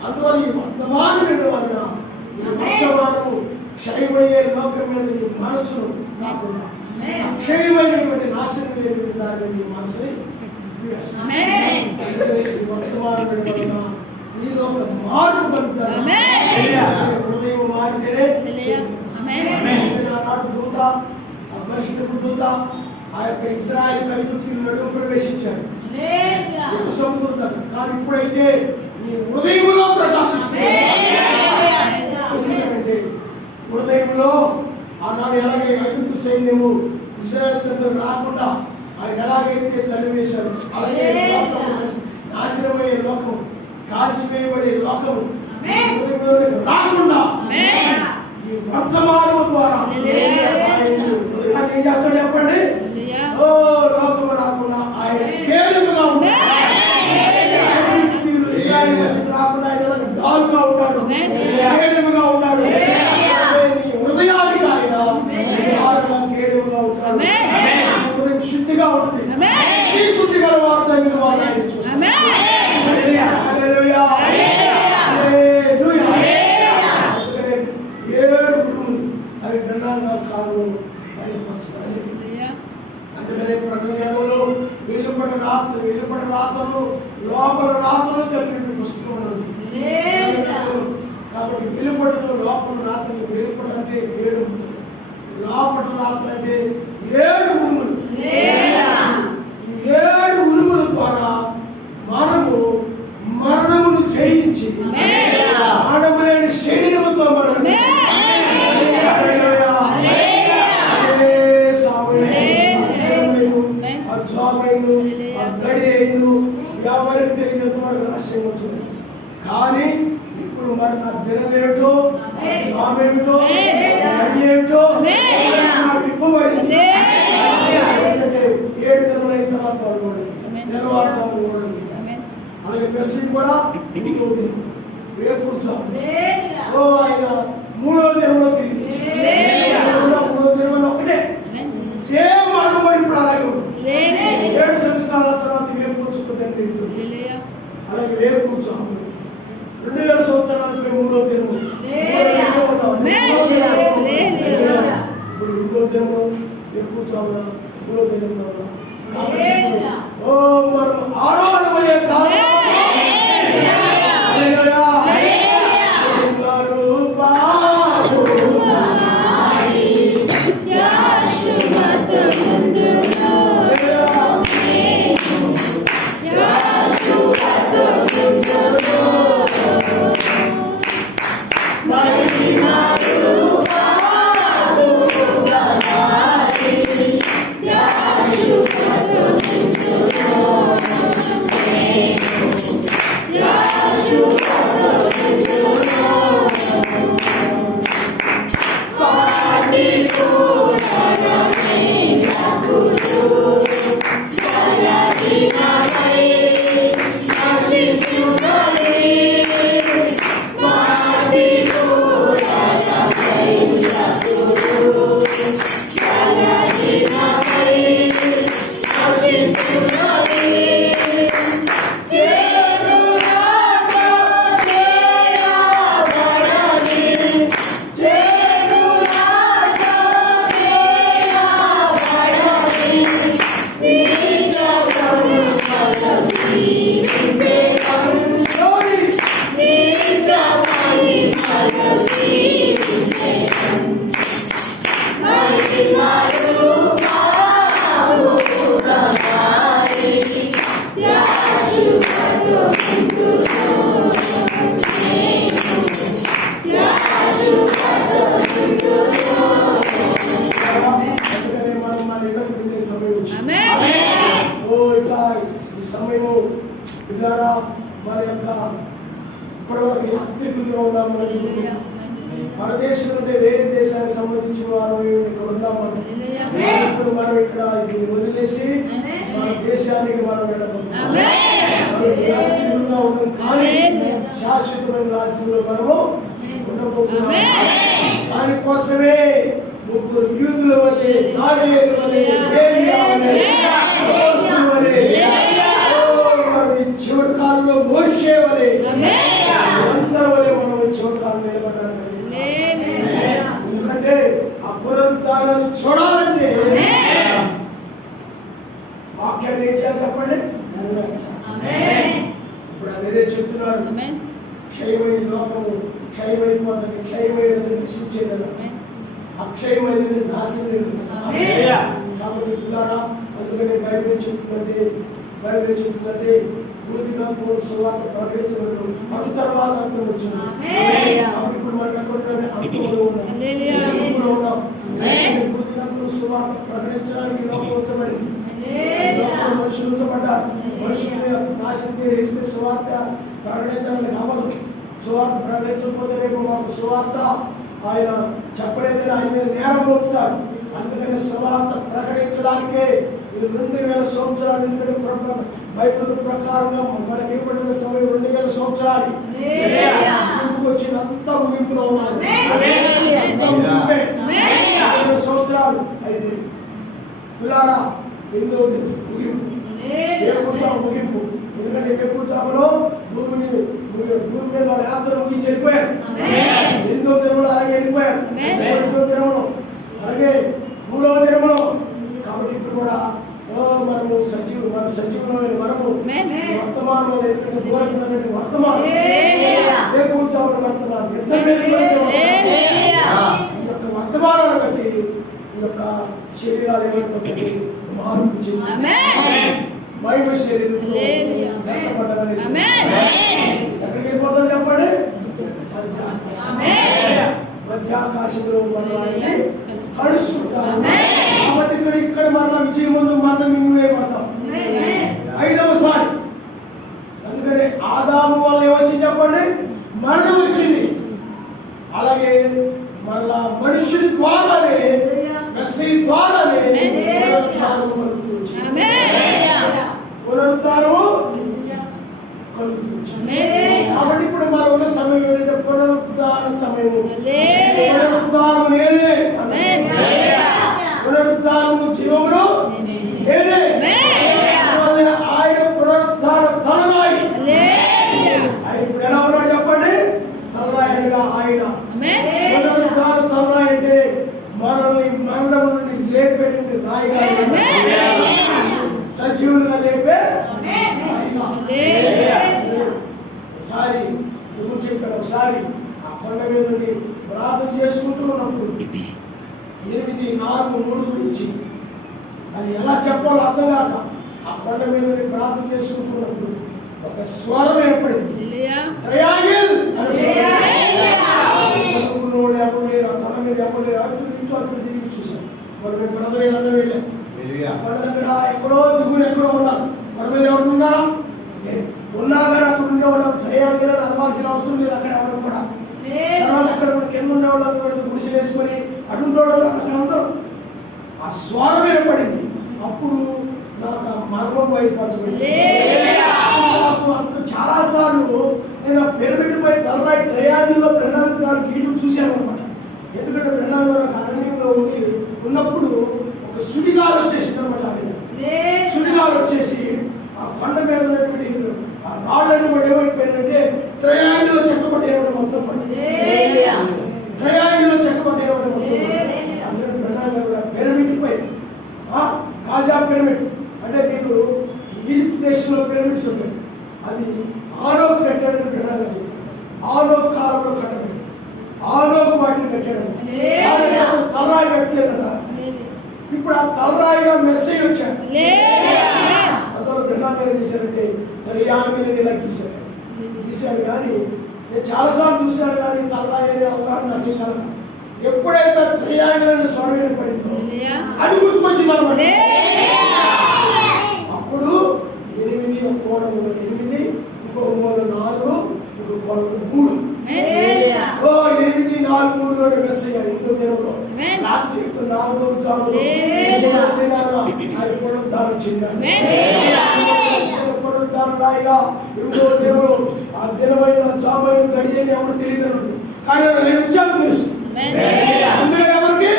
అందులో ఈ వర్తమానం వినడం వలన ఈ వర్తమానము క్షయమయ్యే లోకం మీద నీ మనసును కాకుండా అక్షయమైనటువంటి నాశనం లేని దాని నీ మనసుని వర్తమానం వినడం వలన నీలో ఒక మార్పు కలుగుతారు. హృదయం మారితేనే పరిశుద్ధ దూత ఆ యొక్క ఇజ్రాయెల్ ఐగుప్తు నడుము ప్రవేశించాడు సముద్రం దగ్గర. కానీ ఇప్పుడైతే నీ హృదయంలో ప్రకాశిస్తుంది. ఎందుకంటే హృదయంలో ఆనాడు ఎలాగే ఐగుప్తు సైన్యము ఇజ్రాయెల్ దగ్గర రాకుండా ఆయన ఎలాగైతే తరివేశాడు, అలాగే లోకము నాశనమయ్యే లోకము, కాల్చివేయబడే లోకము హృదయంలోకి రాకుండా ఈ వర్తమానము ద్వారా ఆయన ఏం చేస్తాడు చెప్పండి? ఓ లోకము రాకుండా ఆయన కేడుగా ఉంటాడు. రాకుండా ఆయన డాలుగా ఉన్నాడు, కేడుగా ఉన్నాడు. నీ హృదయానికి ఆయన కేడుగా ఉంటాడు. హృదయం శుద్ధిగా ఉంటుంది. ఈ శుద్ధి గల వారు దగ్గర వారు ఆయన చూస్తారు. అవి దండంగా కాలు బయలుపరచాలి. అందుకనే ప్రకటనలో వెలుపట రాతను లోపల రాతను కలిపి పుస్తకం ఉన్నది. కాబట్టి వెలుపటను లోపల రాతను వెలుపట అంటే 7 ముద్రలు, లోపల రాతలు అంటే 7 ఉరుములు. ఈ 7 ఉరుముల ద్వారా మనము మరణమును జయించి మరణము లేని శరీరముతో మనం ఎవరికి తెలియదు మనకు రహస్యం వచ్చింది. కానీ ఇప్పుడు మనకు ఆ దినం ఏమిటో, జాబ్ ఏమిటో, గడి ఏమిటో ఇవ్వబడింది. 7 దినములైన తర్వాత తెల్లవారుజామున అలాగే మెసేజ్ కూడా ఇంకో దినం వేకూర్చాము. ఆయన 3వ దినంలో తిరిగి 3వ దినం ఒకటే సేమ్ అనుభవం ఇప్పుడు అలాగే ఉంటుంది. 7 సంవత్సరాల తర్వాత వేకూర్చుకుందంటే అలాగే వేకూర్చాము. 2000 సంవత్సరాలపై 3వ దినము ఇప్పుడు 2వ దినము వేకూర్చాము. 3వ దినంలో ఓ మనం ఆరాధనమయ్యే కాలం మన యొక్క ఇప్పటివరకు యాత్రికులుగా ఉన్నాము. మన దేశం నుండి వేరే దేశానికి సంబంధించిన వారు ఇక్కడ ఉన్నాము. ఇప్పుడు మనం ఇక్కడ దీన్ని వదిలేసి మన దేశానికి మనం వెళ్ళబోతున్నాం. మనం యాత్రికులుగా ఉన్నాం కానీ శాశ్వతమైన రాజ్యంలో మనము ఉండబోతున్నాం. దానికోసమే 3 యూదుల వలె, దానియేలు వలె, ఏలీయా వలె, చివరి కాలంలో మోషే వలె అందరి వలె మనం చివరి కాలం నిలబడాలి. ఎందుకంటే ఆ పునరుద్ధానాన్ని చూడాలంటే వాక్యాన్ని ఏం చేయాలి చెప్పండి? ఇప్పుడు అనేదే చెప్తున్నాడు. క్షయమైన లోకము క్షయమైపోతుంది, క్షయమైన నశించేది. అక్షయమైనది, నాశనమైనది. కాబట్టి పిల్లారా, అందుకని బైబిల్ చెప్తుందంటే పూర్తిగా పూర్వ సువార్త ప్రకటించబడను, అటు తర్వాత అంతం వచ్చింది. కాబట్టి ఇప్పుడు మనం ఎక్కడ అంతంలో ఉన్నాం, పూర్తిగా పూర్వ సువార్త ప్రకటించడానికి లోపం ఉంచబడింది. మనుషులు ఉంచబడ్డారు. మనుషుల్ని నాశనం చేస్తే సువార్త ప్రకటించడానికి అవ్వదు. సువార్త ప్రకటించకపోతే రేపు మాకు సువార్త ఆయన చెప్పలేదని ఆయన మీద నేరం మోపుతారు. అందుకని సువార్త ప్రకటించడానికే ఇది 2000 సంవత్సరాలు. ఎందుకంటే బైబిల్ ప్రకారంగా మనకి ఇవ్వబడిన సమయం 2000 సంవత్సరాలు. వచ్చినంత ముగింపులో ఉన్నారు. 2000 సంవత్సరాలు అయితే పిల్లారా, ఎంతో ముగింపు, ముగింపు. ఎందుకంటే ఎక్కువలో భూమి మీద యాత్ర ముగించి వెళ్ళిపోయారు. ఎన్నో దినములు అలాగే వెళ్ళిపోయారు. 2వ దినములు అలాగే 3వ దినములు. కాబట్టి ఇప్పుడు కూడా మనము సజీవులమైన మనము వర్తమానంలో వర్తమానం వర్తమానం ఈ యొక్క వర్తమానాన్ని బట్టి ఈ యొక్క శరీరాలు ఏమైపోతుంది, మార్పు చెంది మహిమ శరీరం ఎక్కడికి వెళ్ళిపోతాం చెప్పండి? మధ్యాకాశంలో మనల్ని కలుసుకుంటాం. కాబట్టి ఇక్కడ మరణ విజయం ముందు మరణ మింగివేయబడతాం 5వసారి. అందుకని ఆదాము వల్ల ఏమొచ్చింది చెప్పండి? మరణం వచ్చింది. అలాగే మళ్ళా మనుషుని ద్వారానే, మెస్సీ ద్వారానే పునరుద్ధానము కలుగుతుంది. కాబట్టి ఇప్పుడు మనం ఉన్న సమయం ఏంటంటే పునరుద్ధాన సమయము. పునరుద్ధానము నేనే, పునరుద్ధానము జీవమును నేనే. ఆయన పునరుద్ధాన తలరాయి. ఆయన ఇప్పుడు ఎలా ఉన్నాడు చెప్పండి? తలరాయి అనగా ఆయన పునరుద్ధాన తలరాయి అంటే మనల్ని మరణం నుండి లేపేటువంటి రాయిగా, సజీవులుగా లేపే రాయిగా. ఒకసారి నువ్వు చెప్పాను, ఒకసారి ఆ కొండ మీద నుండి ప్రార్థన చేసుకుంటూ ఉన్నప్పుడు 8:4:3 గురించి అది ఎలా చెప్పాలో అర్థం కాక ఆ కొండ మీద నుండి ప్రార్థన చేసుకుంటున్నప్పుడు ఒక స్వరం ఏర్పడింది. చదువుకున్నోడు ఎవరు లేరు, ఆ కొండ మీద ఎవరు లేరు. అటు ఇటు అటు తిరిగి చూసాం. మరి మేము బ్రదర్ అందరూ వెళ్ళాం. ఆ కొండ దగ్గర ఎక్కడో దిగులు ఎక్కడో ఉన్నారు. కొండ మీద ఎవరు ఉన్నారా? ఉన్నా కానీ అక్కడ ఉండేవాళ్ళు ట్రయాంగిల్ అవ్వాల్సిన అవసరం లేదు. అక్కడ ఎవరు కూడా తర్వాత అక్కడ కింద ఉండేవాళ్ళు అందరూ గుడిసెలు వేసుకొని అడుగుండేవాళ్ళు అక్కడ అందరూ ఆ స్వరం ఏర్పడింది. అప్పుడు నాకు ఆ మర్మం బయటపరచబడింది. చాలా సార్లు నేను ఆ పిరమిడ్ పై తలరాయి ట్రయాంగిల్లో బ్రెన్నాన్ గారు గీటు చూశాను అనమాట. ఎందుకంటే బ్రెన్నాన్ గారు అరణ్యంలో ఉన్నప్పుడు ఒక సుడిగాలు వచ్చేసింది అనమాట. సుడిగాలు వచ్చేసి ఆ కొండ మీద ఉన్నటువంటి ఆ రాళ్ళని కూడా ఏమైపోయిందంటే ట్రయాంగిల్లో చెక్కబడ్డాయి మొత్తం కూడా. ట్రయాంగిల్లో చెక్కబడ్డాయి మొత్తం. అందరూ బ్రెన్నాన్ గారు పిరమిడ్ పై కాజా పిరమిడ్ అంటే మీరు ఈజిప్ట్ దేశంలో పిరమిడ్స్ ఉంటాయి. అది ఆనోకు కట్టాడని బ్రెన్నాన్ గారు చెప్పారు. ఆనోకు కాలంలో కట్టబడి ఆనోకు వాటిని కట్టాడు. తలరాయి పెట్టలేదట. ఇప్పుడు ఆ తలరాయిగా మెసేజ్ వచ్చాడు. బ్రెన్నాన్ గారు ఏం చేశారంటే ట్రయాంగిల్ని ఇలా గీశాడు. కానీ నేను చాలాసార్లు చూశాను, కానీ తలరాయి అనే అవగాహన అన్ని కలదు. ఎప్పుడైతే ట్రయాంగిల్ అనే స్వరం ఏర్పడిందో అది గుర్తుకొచ్చింది అనమాట. అప్పుడు 8 ఒక కోణంలో 8, ఇంకో మూల 4, ఇంకో కోణంలో 3. 8:4:3 మెస్ అయ్యారు. ఇంకో దినంలో రాత్రి 4వ జాములో పునరుద్ధానం చెందారు. పునరుద్ధానం రాయిగా 8వ దినములో ఆ దినమైన జామైన గడియని ఎవరు తెలియదు. కానీ నేను వచ్చాను తెలుసు. అందుకే ఎవరికి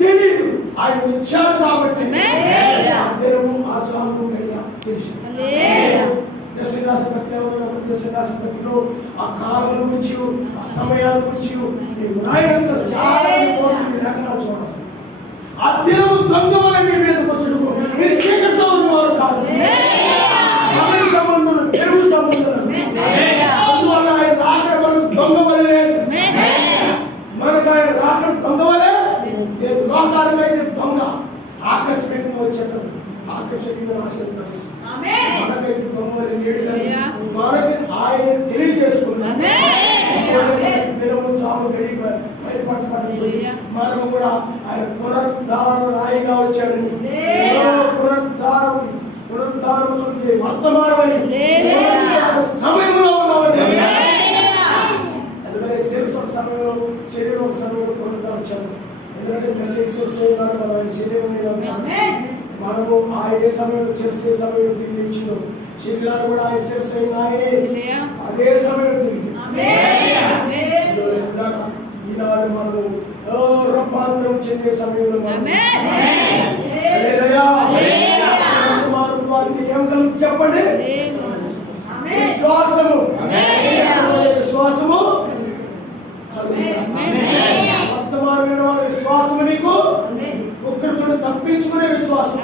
తెలియదు. ఆయన వచ్చారు కాబట్టి ఆ దినము ఆ జాము గడియ తెలుసు. దశరాశపతిలో ఆ కాలం గురించి, ఆ సమయాల గురించి చాలా లేఖనాలు చూడాలి. ఆ దినము దొంగ వల్ల మీ మీదకి వచ్చుడుకు మీరు చీకట్లో ఉన్నవారు కాదు, అమలు సంబంధులు, తెలుగు సంబంధులు. అందువల్ల ఆయన రాకడ మనకు దొంగ వల్ల లేదు. మనకు ఆయన రాకడ దొంగ వల్లే ఆకస్మికంగా వచ్చేటప్పుడు ఆకస్మికంగా నాశనం తప్పిస్తుంది. మనకైతే 97 మనకి ఆయన తెలియజేసుకున్నాం. దినము చావు గడి బయటపరచబడుతుంది. మనము కూడా ఆయన పునరుద్ధార రాయిగా వచ్చాడని, పునరుద్ధారము గురించి వర్తమానమని సమయంలో ఉన్నామని, అందుకనే శిరస్సు ఒక సమయంలో, శరీరం ఒక సమయంలో పునరుద్ధారం వచ్చాడు. ఎందుకంటే మన శరీరం మనము ఆయన ఏ సమయంలో చేసే సమయంలో తిరిగి ఇచ్చిందో, శరీరాన్ని కూడా ఆయన శిరస్సు అయిన ఆయనే అదే సమయంలో తిరిగి ఈనాడు మనము రూపాంతరం చెందే సమయంలో ఏం కలుగు చెప్పండి? విశ్వాసము. విశ్వాసము వర్తమానమైన వారి విశ్వాసము నీకు ఉగ్రతను తప్పించుకునే విశ్వాసం.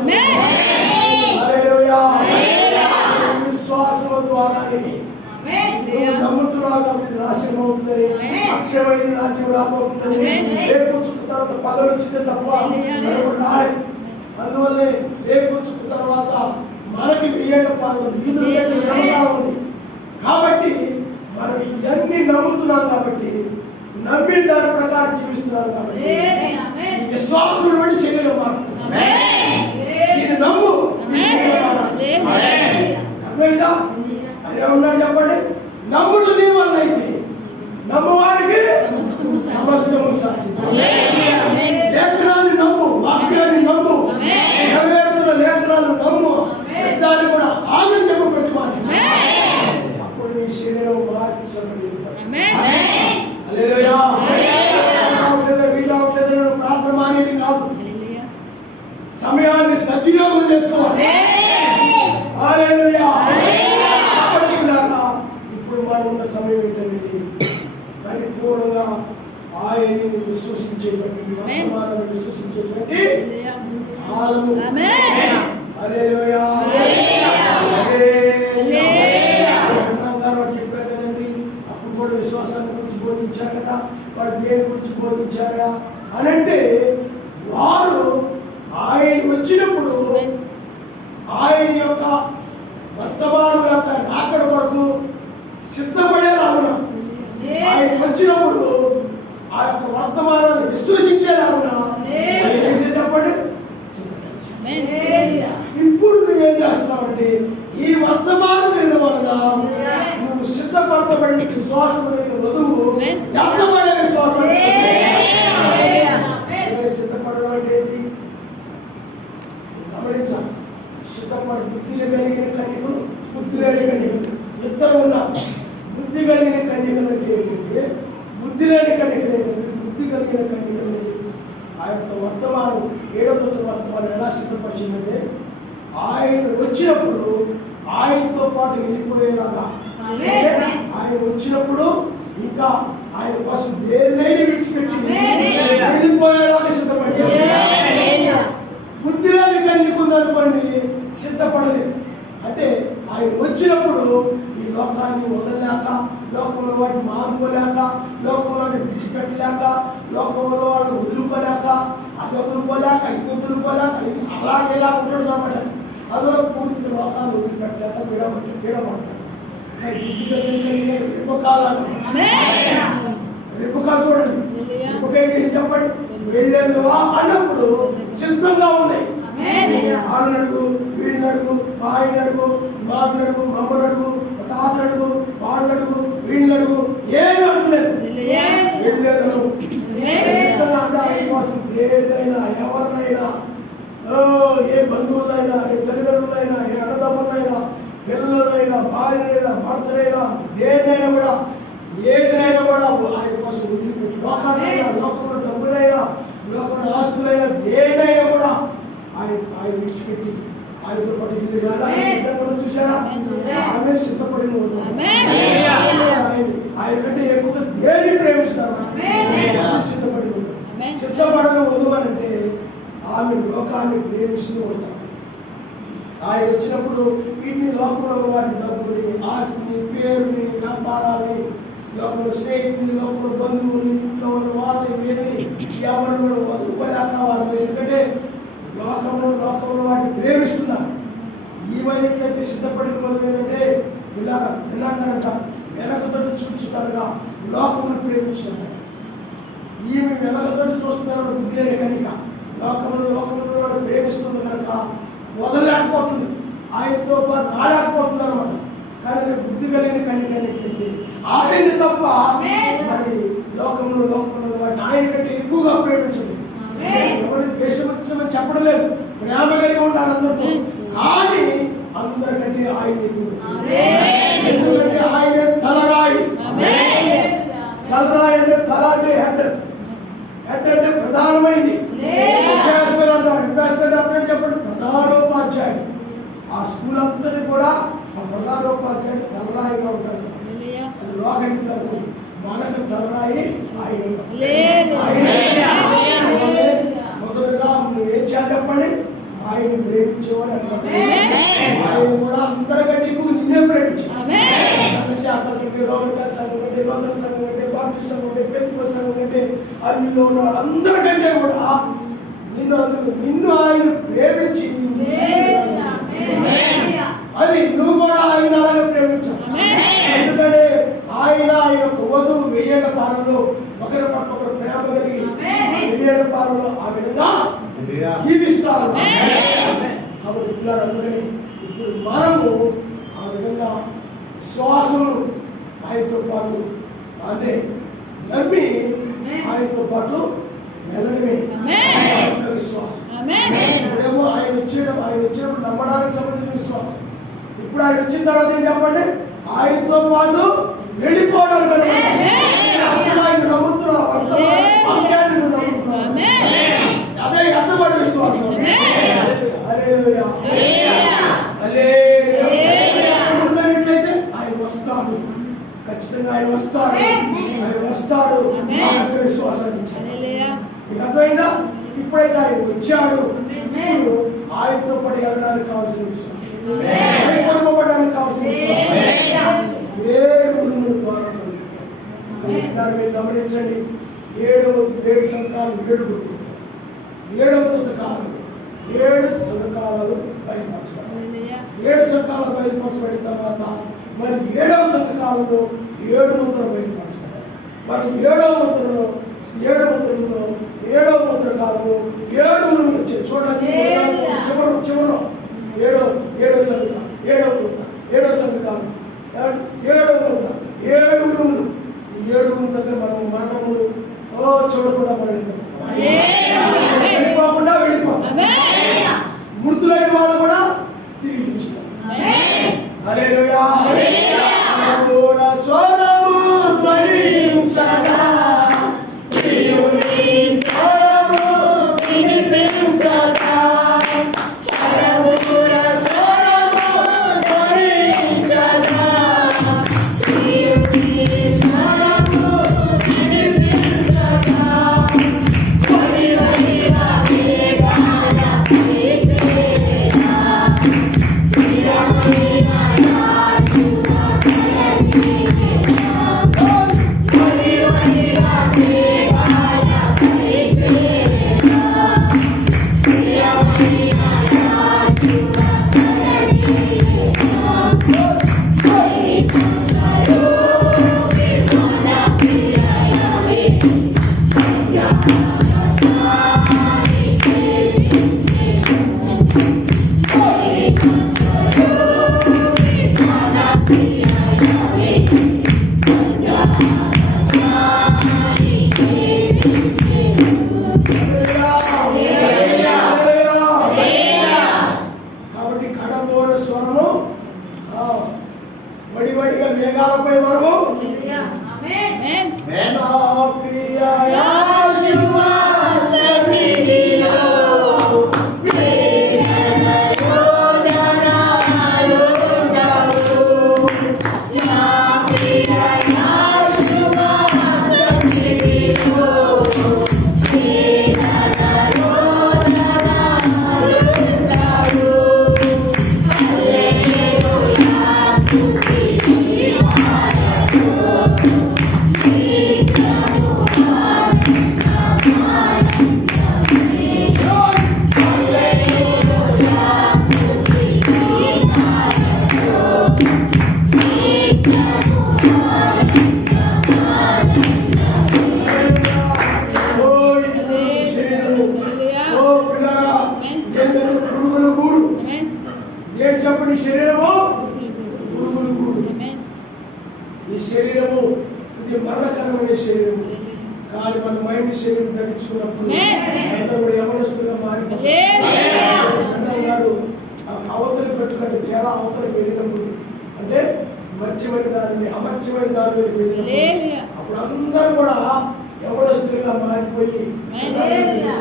విశ్వాసము ద్వారానే నమ్ముతున్నావు కాబట్టి నాశనం అవుతుందని, అక్షయమైన రాజ్యం రాబోతుందని, రేపు చుట్టు తర్వాత పగలు వచ్చిందే తప్ప రాలేదు. అందువల్లే రేపు చుట్టు తర్వాత మనకి 1000 ఏళ్ల పాలన వీధుల మీద శ్రమగా ఉంది. కాబట్టి మనం ఇవన్నీ నమ్ముతున్నాం కాబట్టి, నమ్మిన దాని ప్రకారం జీవిస్తున్నాం కాబట్టి ఈ విశ్వాసం బట్టి శరీరం మారుతుంది. దీన్ని నమ్ము, అర్థమైందా? అదే ఉన్నాడు చెప్పండి. నమ్ముడు నీ వల్ల అయితే నమ్మవారికి సమస్తము సాధ్యం. లేఖనాన్ని నమ్ము, వాక్యాన్ని నమ్ము, నెరవేరుతున్న లేఖనాలను నమ్ము, దాన్ని కూడా ఆనందము ప్రతి మాట. అప్పుడు నీ శరీరం వీలవట్లేదు ప్రార్థన అనేది కాదు, సమయాన్ని సద్వినియోగం చేసుకోవాలి. ఇప్పుడు మనం ఉన్న సమయం ఏంటంటే పరిపూర్ణంగా ఆయన్ని విశ్వసించేటువంటి, వర్తమానాన్ని విశ్వసించేటువంటి కాలము. హల్లెలూయా. చెప్పారు కదండి, అప్పుడు కూడా విశ్వాసాన్ని గురించి బోధించారు కదా, వాడు దేని గురించి బోధించారా అని అంటే, వారు ఆయన వచ్చినప్పుడు ఆయన యొక్క వర్తమానం యొక్క రాకడ వరకు సిద్ధపడే రావున, ఆయన వచ్చినప్పుడు ఆ యొక్క వర్తమానాన్ని విశ్వసించే రావున చెప్పండి. ఇప్పుడు నువ్వేం చేస్తున్నావంటే, ఈ వర్తమానం విన్న వలన నువ్వు సిద్ధపరచబడిన విశ్వాసం వధువు ఎంతపడే విశ్వాసం. సిద్ధపడడం అంటే ఏంటి గమనించాలి. సిద్ధపడి బుద్ధి కలిగిన కన్యకులు, బుద్ధి లేని కన్యకులు ఇద్దరు ఉన్నారు. బుద్ధి కలిగిన కన్యకలు అంటే ఏంటంటే, బుద్ధి లేని కన్యకలు ఏంటంటే, బుద్ధి కలిగిన కన్యకల్ని ఆ యొక్క వర్తమానం 7వ దూత వర్తమానం ఎలా సిద్ధపరిచిందంటే, ఆయన వచ్చినప్పుడు ఆయనతో పాటు వెళ్ళిపోయేలాగా, ఆయన వచ్చినప్పుడు ఇంకా ఆయన కోసం దేన్నైనా విడిచిపెట్టి వెళ్ళిపోయేలాగా సిద్ధపరిచారు. బుద్ధి లేని కన్యకుందనుకోండి సిద్ధపడలేదు. అంటే ఆయన వచ్చినప్పుడు ఈ లోకాన్ని వదలలేక, లోకంలో వాటిని మానుకోలేక, లోకంలోని విడిచిపెట్టలేక, లోకంలో వాడిని వదులుకోలేక, అది వదులుకోలేక, ఇది వదులుకోలేక, ఇది అలాగేలా ఉండదు అన్నమాట. అందులో పూర్తిగా లోకాన్ని వదిలిపెట్టలేక పీడపడతారు. రిబకా చూడండి, రిబకా ఏం చేసి చెప్పండి, వెళ్ళేది అన్నప్పుడు సిద్ధంగా ఉన్నాయి. వాళ్ళని అడుగు, వీళ్ళని అడుగు, మా ఆయన అడుగు, బాబుని అడుగు, మా అమ్మని అడుగు, మా తాతని అడుగు, వాళ్ళని అడుగు, వీళ్ళని అడుగు, ఏమి అంటలేదు. వెళ్ళేదను సిద్ధంగా అంటే ఆయన కోసం దేన్నైనా, ఎవరినైనా, ఏ బంధువులైనా, ఏ తల్లిదండ్రులైనా, ఏ అన్నదమ్ములైనా, పిల్లలైనా, భార్యనైనా, భర్తనైనా, దేన్నైనా కూడా, ఏటినైనా కూడా ఆయన కోసం వదిలిపెట్టి, లోకాలైనా, లోకంలో డబ్బులైనా, లోకంలో ఆస్తులైనా, దేనైనా కూడా ఆయన విడిచిపెట్టి ఆయనతో పాటు ఇల్లు సిద్ధపడి చూసారా? ఆమె సిద్ధపడిన ఆయన కంటే ఎక్కువగా దేన్ని ప్రేమిస్తారు. సిద్ధపడిన సిద్ధపడని వధువనంటే ఆమె లోకాన్ని ప్రేమిస్తూ ఉంటారు. ఆయన వచ్చినప్పుడు వీటిని లోకంలో వాటి డబ్బుని, ఆస్తిని, పేరుని, వ్యాపారాన్ని, లోకంలో స్నేహితుని, లోకంలో బంధువుని, ఇంట్లో వాళ్ళని వీళ్ళని ఎవరు కూడా వదులుకోలేక వాళ్ళు. ఎందుకంటే లోకం మొదటి సిద్ధపడిన మొదలు ఏంటంటే విన్నారంట, వెనకతోటి చూపించగా లోకమును ప్రేమించారు. ఈమె వెనకతోటి చూస్తున్నారు బుద్ధి లేని కనుక లోకమును ప్రేమిస్తుంది కనుక వదలలేకపోతుంది, ఆయనతో రాలేకపోతుంది అనమాట. కానీ అది బుద్ధి కలిగిన కనికైనట్లయితే ఆయన్ని తప్ప మరి లోకమును వాటిని ఆయన కంటే ఎక్కువగా ప్రేమించండి. ఎవరి దేశం వచ్చామని చెప్పడం లేదు, ప్రేమ కలిగి ఉండాలి అందరితో, కానీ అందరికంటే ఆయన ఎక్కువ. ఎందుకంటే ఆయన తలరాయి. తలరాయి అంటే తల అంటే హెడ్ అంటే ప్రధానమైంది. అంబేద్కర్ అంటారు, అంబేద్కర్ అంటే చెప్పండి ప్రధానోపాధ్యాయుడు. ఆ స్కూల్ అంతటి కూడా ఆ ప్రధానోపాధ్యాయుడు తలరాయిగా ఉంటాడు. అది లోకరీతిగా ఉంటుంది. మనకు తలరాయి ఆయన. మొదలుగా నువ్వేం చేయాలి చెప్పండి, ఆయన ప్రేమించేవాడు అనమాట. ఆయన కూడా అందరికంటే ఎక్కువ నిన్నే ప్రేమించాడు. సంఘశాఖల కంటే, రోగట సంఘం కంటే, రోదన సంఘం కంటే, బాప్టిస్ట్ సంఘం కంటే, పెంతెకోస్తు సంఘం కంటే, అన్నిలో ఉన్న వాళ్ళందరికంటే కూడా నిన్ను ఆయన ప్రేమించి అది నువ్వు కూడా ఆయన అలాగే ప్రేమించావు. ఎందుకంటే ఆయన యొక్క వధువు 1000 ఏళ్ల పాలనలో ఒకరి పట్ల ఒకరు ప్రేమ కలిగి 1000 ఏళ్ల పాలనలో ఆ విధంగా జీవిస్తారు. కాబట్టి పిల్లలు అందుకని ఇప్పుడు మనము ఆ విధంగా విశ్వాసము ఆయనతో పాటు అంటే నమ్మి ఆయనతో పాటు వెళ్ళడమే విశ్వాసం. ఇప్పుడేమో ఆయన వచ్చినప్పుడు నమ్మడానికి సంబంధించిన విశ్వాసం. ఇప్పుడు ఆయన వచ్చిన తర్వాత ఏం చెప్పండి, ఆయనతో పాటు వెళ్ళిపోవడం కదా. ఆయన నమ్ముతున్నావు, వాక్యాన్ని నమ్ముతున్నావు, అదే అర్థపడే విశ్వాసం. ఉన్నట్లయితే ఆయన వస్తాడు, ఖచ్చితంగా ఆయన వస్తాడు. విశ్వాసాన్ని ఇచ్చాడు. మీకు అర్థమైందా? ఇప్పుడైతే ఆయన వచ్చాడు, ఇప్పుడు ఆయనతో పాటు వెళ్ళడానికి కావాల్సిన విశ్వాసం, కొనుక్కోవడానికి కావాల్సిన విశ్వాసం 7 గురువుల ద్వారా కలుగుతారు. మీరు గమనించండి, 7 సంవత్సరాలు 7 గురువులు, 7వ కాలంలో 7 సంవత్సరాలు బయలుపరచబడ్డాయి. 7 సంవత్సరాలు బయలుపరచబడిన తర్వాత మరి 7వ సంవత్సరంలో 7 ముద్రలు బయలుపరచబడ్డాయి. మరి 7వ ముద్రలో 7వ ముద్ర కాలంలో 7 గురువులు వచ్చాయి. చూడండి, చివరిలో 7వ సంవత్సరం 7వ ముద్ర 7వ సంవత్సరం 7వ ముద్ర 7 గురువులు. ఈ 7 గురువుల దగ్గర మనం మరణములు చూడకుండా మనం చనిపోకుండా వెళ్ళిపోతాం. మృతులైన వాళ్ళు కూడా తిరిగి చూస్తారు. హల్లెలూయా. స్వరము ధ్వనించగా ప్రియుని స్వరము శరీరము పురుగులు కూడు. ఈ శరీరము ఇది మరణకరమైన శరీరము. కానీ మన మైండ్ శరీరం ధరించుకున్నప్పుడు అందరూ కూడా యవనస్తులుగా మారిపోతారు. అవతలి పెట్టుకుంటే చాలా అవతలి వెళ్ళినప్పుడు అంటే మధ్యమైన దానిని అమర్చమైన దానిని వెళ్ళినప్పుడు అప్పుడు అందరూ కూడా యవనస్తులుగా మారిపోయి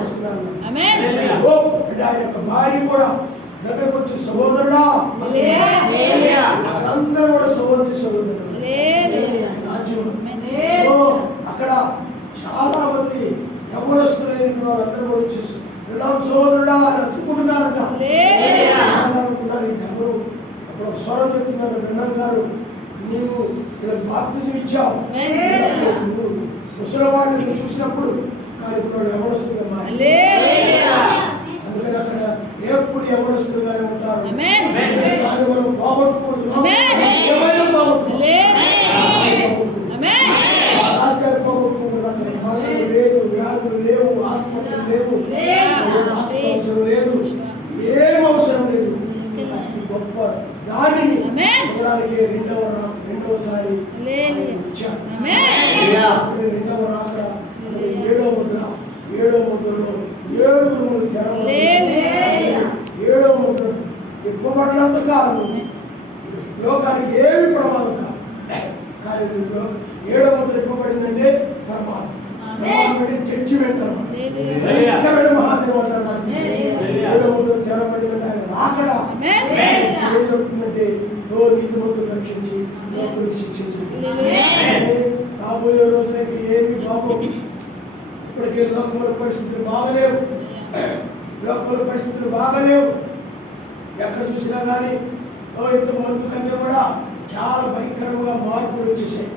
వస్తున్నారు. అంటే ఆయన యొక్క భార్య కూడా దగ్గరకు వచ్చి సహోదరుడా, అందరూ కూడా సహోదరుడు అక్కడ చాలా మంది యవనస్తులైన వాళ్ళందరూ కూడా వచ్చేసి సహోదరుడా అని అత్తుకుంటున్నారట. ఎవరు అక్కడ ఒక స్వరం చెప్తున్నారు, బ్రహ్మం గారు నీవు ఇలా బాప్తిజం ఇచ్చావు, ముసలివాళ్ళని చూసినప్పుడు కానీ ఇప్పుడు యవనస్తులుగా మారి. అందుకని అక్కడ ఎప్పుడు యవనస్తులుగానే ఉంటారు. దాన్ని మనం పోగొట్టుకోవద్దు. రాజ్యాలు పోగొట్టుకోకూడదు. అక్కడ మరణం లేదు, వ్యాధులు లేవు, ఆసుపత్రులు లేవు, అవసరం లేదు, ఏం అవసరం లేదు. అతి గొప్ప దానిని రెండవసారి ఇచ్చాడు. రెండవ రాక 7వ ముద్ర, 7వ ముద్రలో 7 గురువులు తెరవబడి 7వ ముద్ర ఇవ్వబడినంత కాలం లోకానికి ఏమి ప్రమాదం కాదు. కానీ 7వ ముద్ర ఇవ్వబడిందంటే ప్రమాదం, జడ్జిమెంట్ అన్నమాట. మహాదేవ అంటారు. 7వ ముద్ర తెరవబడిందంటే ఆయన రాకడా ఏం చెప్తుందంటే నీతిమంతులు రక్షించి లోకులు శిక్షించింది. రాబోయే రోజులకి ఏమి బాబు ఇప్పటికే లోకముల పరిస్థితులు బాగలేవు. లోకముల పరిస్థితులు బాగలేవు. ఎక్కడ చూసినా కానీ ఇంతకు ముందు కంటే కూడా చాలా భయంకరంగా మార్పులు వచ్చేసాయి.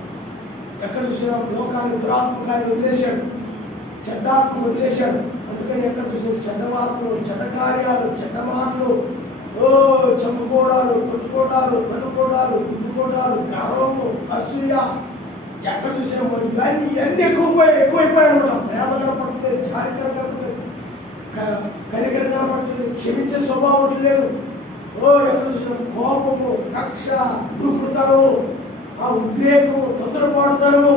ఎక్కడ చూసినా లోకాన్ని దురాత్మకాన్ని వదిలేశాడు, చెడ్డాత్మకు వదిలేశాడు. అందుకని ఎక్కడ చూసిన చెడ్డ వార్తలు, చెడ్డ కార్యాలు, చెడ్డ మాటలు, చంపుకోవడాలు, కొట్టుకోవడాలు, తనుకోవడాలు, గుద్దుకోవడాలు, గర్వము, అసూయ, ఎక్కడ చూసినా ఇవన్నీ ఎక్కువైపోయాయి ఉంటాం. ప్రేమ కనపడలేదు, జాలికర కనపడలేదు, కనికర కనపడలేదు, క్షమించే స్వభావం లేదు. ఎక్కడ చూసిన కోపము, కక్ష, దూకుడుతనము, ఆ ఉద్రేకము, తొందరపాటుతనము,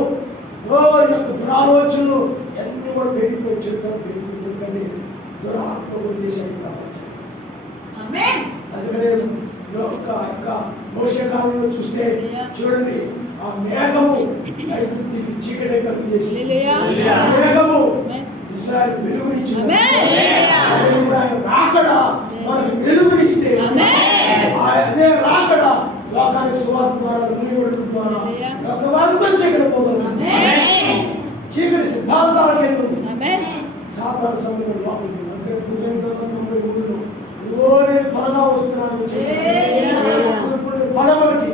యొక్క దురాలోచనలు అన్నీ కూడా పెరిగిపోయి చెడుతనం పెరిగిపోయింది. ఎందుకంటే దురాత్మ వదిలేశాడు ప్రపంచం. అందుకనే యొక్క మోషే కాలంలో చూస్తే చూడండి, ఆ మేఘము చీకటి కలుగు చేసి మేఘము ఇశ్రాయేలు వెలుగునిచ్చింది. ఆయన రాకడా మనకు వెలుగునిస్తే అదే రాకడా లోకానికి సువార్త ద్వారా మునిపడడం ద్వారా లోకమంతా చీకటి పోతుంది. చీకటి సిద్ధాంతాలకు ఎందుకు సాధారణ సమయంలో లోపలికి 1993లో నేను త్వరగా వస్తున్నాను పడవలకి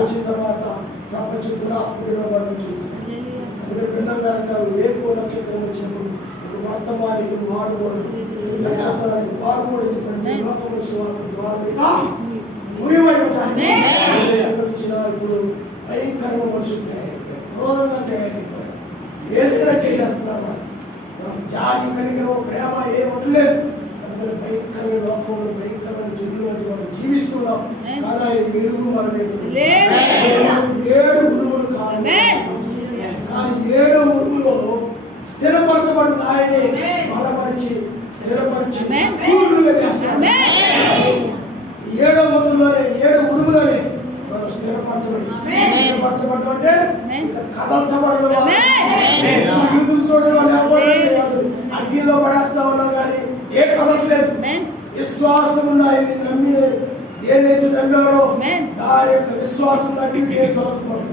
వచ్చిన తర్వాత ప్రపంచం దురాత్మగా చూపించారు. అందుకని భిన్నం గారు అంటారు, రేపు నక్షత్రం వచ్చినప్పుడు వర్తమానికి వాడుకోవడం, నక్షత్రానికి వాడుకోవడం, ఎందుకంటే లోకము సువార్త ద్వారా మురివై ఉంటాయి. ఇప్పుడు భయంకరంగా మనుషులు తయారైపోయారు, క్రోధంగా తయారైపోయారు, ఏదైనా చేసేస్తున్నారు. జాలి, కనికరం, ప్రేమ ఏమట్లేదు. భయంకరమైన లోకంలో భయంకరమైన జనుల మధ్య మనం జీవిస్తున్నాం. కానీ ఆయన వెలుగు మన మీద 7 ఉరుములు కాదు, కానీ 7 ఉరుములో స్థిరపరచబడిన ఆయనే బలపరిచి స్థిరపరిచి పూర్ణులుగా చేస్తాడు. 7వ ముద్రలోనే 7 ఉరుములోనే మనం స్థిరపరచబడడం అంటే కదల్చబడదు. యూదులు చూడడం కాదు, అగ్నిలో పడేస్తా ఉన్నాం కానీ ఏ కదలట్లేదు. విశ్వాసం ఉన్నాయని నమ్మిన ఏదైతే నమ్మారో దాని యొక్క విశ్వాసం అగ్ని తొలగకూడదు.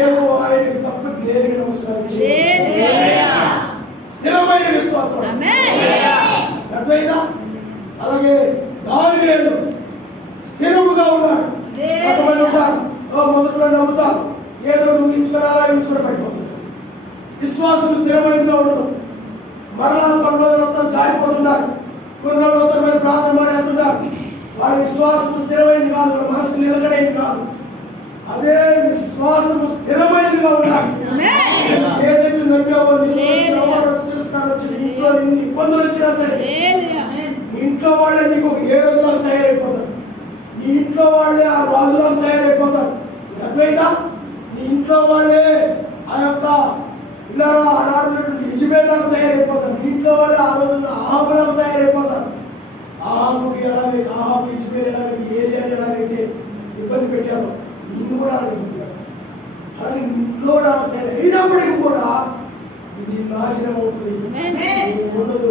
ఏమో ఆయనకి తప్ప దేనికి నమస్కారం చేయాలి. స్థిరమైన విశ్వాసం అర్థమైందా? అలాగే దానియేలు స్థిరముగా ఉన్నారు. కొంతమంది ఉంటారు మొదట్లో నమ్ముతారు, ఏదో ఊహించుకొని అలా ఊహించుకొని పడిపోతుంటారు. విశ్వాసం స్థిరమైనదిగా ఉండదు. మరలా కొన్ని రోజులతో జారిపోతున్నారు, కొన్ని రోజులతో మరి ప్రార్థన మానేస్తున్నారు. వారి విశ్వాసం స్థిరమైనది కాదు, మనసు నిలకడైంది కాదు. అదే విశ్వాసము స్థిరమైనదిగా ఉండాలి. ఏదైతే నమ్మావో తెలుస్తాను, ఇంట్లో ఇన్ని ఇబ్బందులు వచ్చినా సరే ఇంట్లో వాళ్ళే నీకు ఏ రోజులకు తయారైపోతారు. నీ ఇంట్లో వాళ్ళే ఆ రాజులా తయారైపోతారు. అర్థమైందా? నీ ఇంట్లో వాళ్ళే ఆ యొక్క ఇలారా ఆనాడున్నటువంటి యజబేలకు తయారైపోతారు. నీ ఇంట్లో వాళ్ళే ఆ రోజున ఆహాబులకు తయారైపోతారు. ఆహాబుకి ఎలాగైతే ఆహాబు యజబేలు ఎలాగైతే ఏలియాని ఎలాగైతే ఇబ్బంది పెట్టారో నిన్ను కూడా అలాగే ఇబ్బంది పెట్టారు. అలాగే ఇంట్లో అయినప్పటికీ కూడా ఇది నాశనం అవుతుంది, ఉండదు.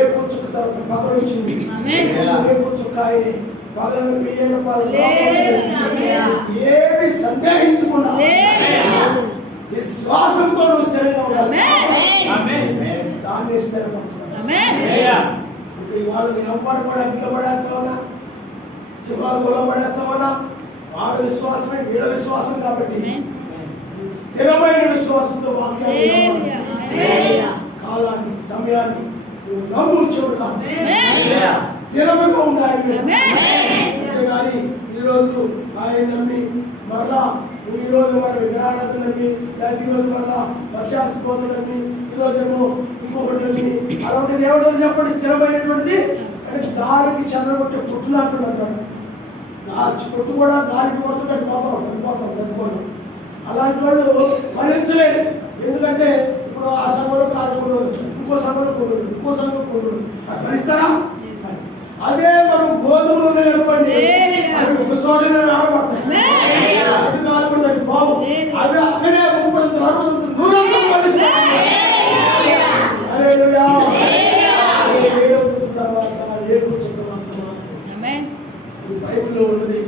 ఏ చుక్క తర్వాత పగలు వచ్చింది, ఏ చుక్క ఆయనే పగలను ఏమి సందేహించకుండా విశ్వాసంతో నువ్వు స్థిరంగా ఉండాలి. దాన్ని స్థిరపరచాలి. ఇవాళ నీ అమ్మారు కూడా నిలబడేస్తామన్నా, శివాలు కూడా పడేస్తామన్నా, వాళ్ళ విశ్వాసమే వీళ్ళ విశ్వాసం. కాబట్టి స్థిరమైన విశ్వాసంతో వాక్యాన్ని కాలాన్ని సమయాన్ని నువ్వు నమ్ముచున్నా స్థిరముగా ఉండాలి. అంతేగాని ఈరోజు ఆయన నమ్మి మరలా నువ్వు ఈరోజు మన విగ్రహాలను నమ్మి, లేదా ఈరోజు మరలా వర్షాస్పోతు నమ్మి, ఈరోజేమో ఇంకొకటి నమ్మి అలాంటిది ఏమిటో చెప్పండి స్థిరమైనటువంటిది. కానీ గాలికి చంద్రగొట్టే పుట్టులాంటి అంటారు. పుట్టు కూడా గాలికి మొత్తం కట్టిపోతాం. అలాంటి వాళ్ళు ఫలించలేదు. ఎందుకంటే ఇప్పుడు ఆ సమయంలో కాల్చుకోవడం, ఇంకో సమయంలో కొనుగోలు, ఇంకో సమయంలో కొనుగోలు అది ఫలిస్తారా? అదే మనం గోధుమలు ఏర్పడి అవి ఒక చోట ఆడపడతాయి, కాలుపడతాయి బాబు, అవి అక్కడే 30 దూరంగా ఫలిస్తాయి. బైబిల్లో ఉన్నది.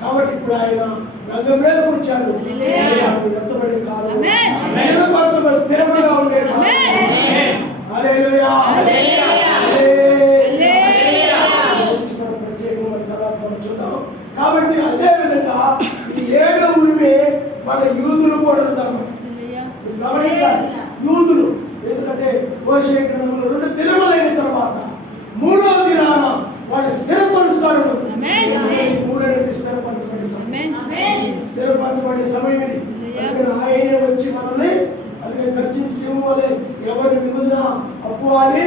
కాబట్టి ఇప్పుడు ఆయన రంగం మీద కూర్చాడు. ఎత్తబడే కాలం, స్థిరంగా ఉండే కాలం. ప్రత్యేకమైన తర్వాత మనం చూద్దాం. కాబట్టి అదే విధంగా ఈ 7వ ఉరిమే మన యూదులు కూడా ఉందన్నమాట. గమనించాలి, యూదులు. ఎందుకంటే హోషేయ గ్రంథంలో 2 దినములైన తర్వాత 3వ దినాన వాడు స్థిరపరుస్తాడు. 3 స్థిరపరచబడే సమయం, స్థిరపరచబడే సమయం ఇది. ఆయనే వచ్చి మనల్ని అలాగే గర్జించి సింహలే ఎవరి విభజన అప్పువాలి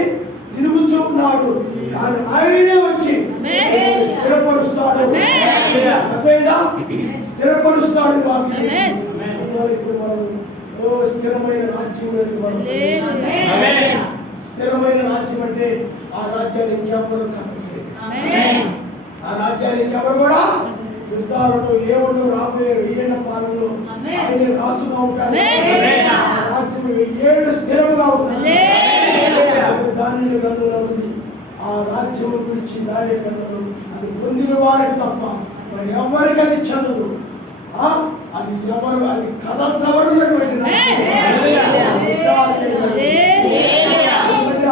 తిరుగుచూ ఉన్నాడు. కానీ ఆయనే వచ్చి స్థిరపరుస్తాడు. అదేనా స్థిరపరుస్తాడు. ఇప్పుడు మనం స్థిరమైన రాజ్యం, స్థిరమైన రాజ్యం అంటే ఆ రాజ్యాన్ని ఇంకెవరు కథలేదు. ఆ రాజ్యాన్ని ఇంకెవరు కూడా యుద్ధాలను ఏముండో రాబోయే 1000 ఏళ్ల పాలనలో ఆయన రాజుగా ఉంటాడు. రాజ్యం 1000 ఏళ్ళు స్థిరముగా ఉంటుంది. దానిని గ్రంథంలో ఉంది. ఆ రాజ్యం గురించి దాని గ్రంథంలో అది పొందిన వారికి తప్ప మరి ఎవరికి అది చెందదు. అది ఎవరు అది కదల్చబడినటువంటి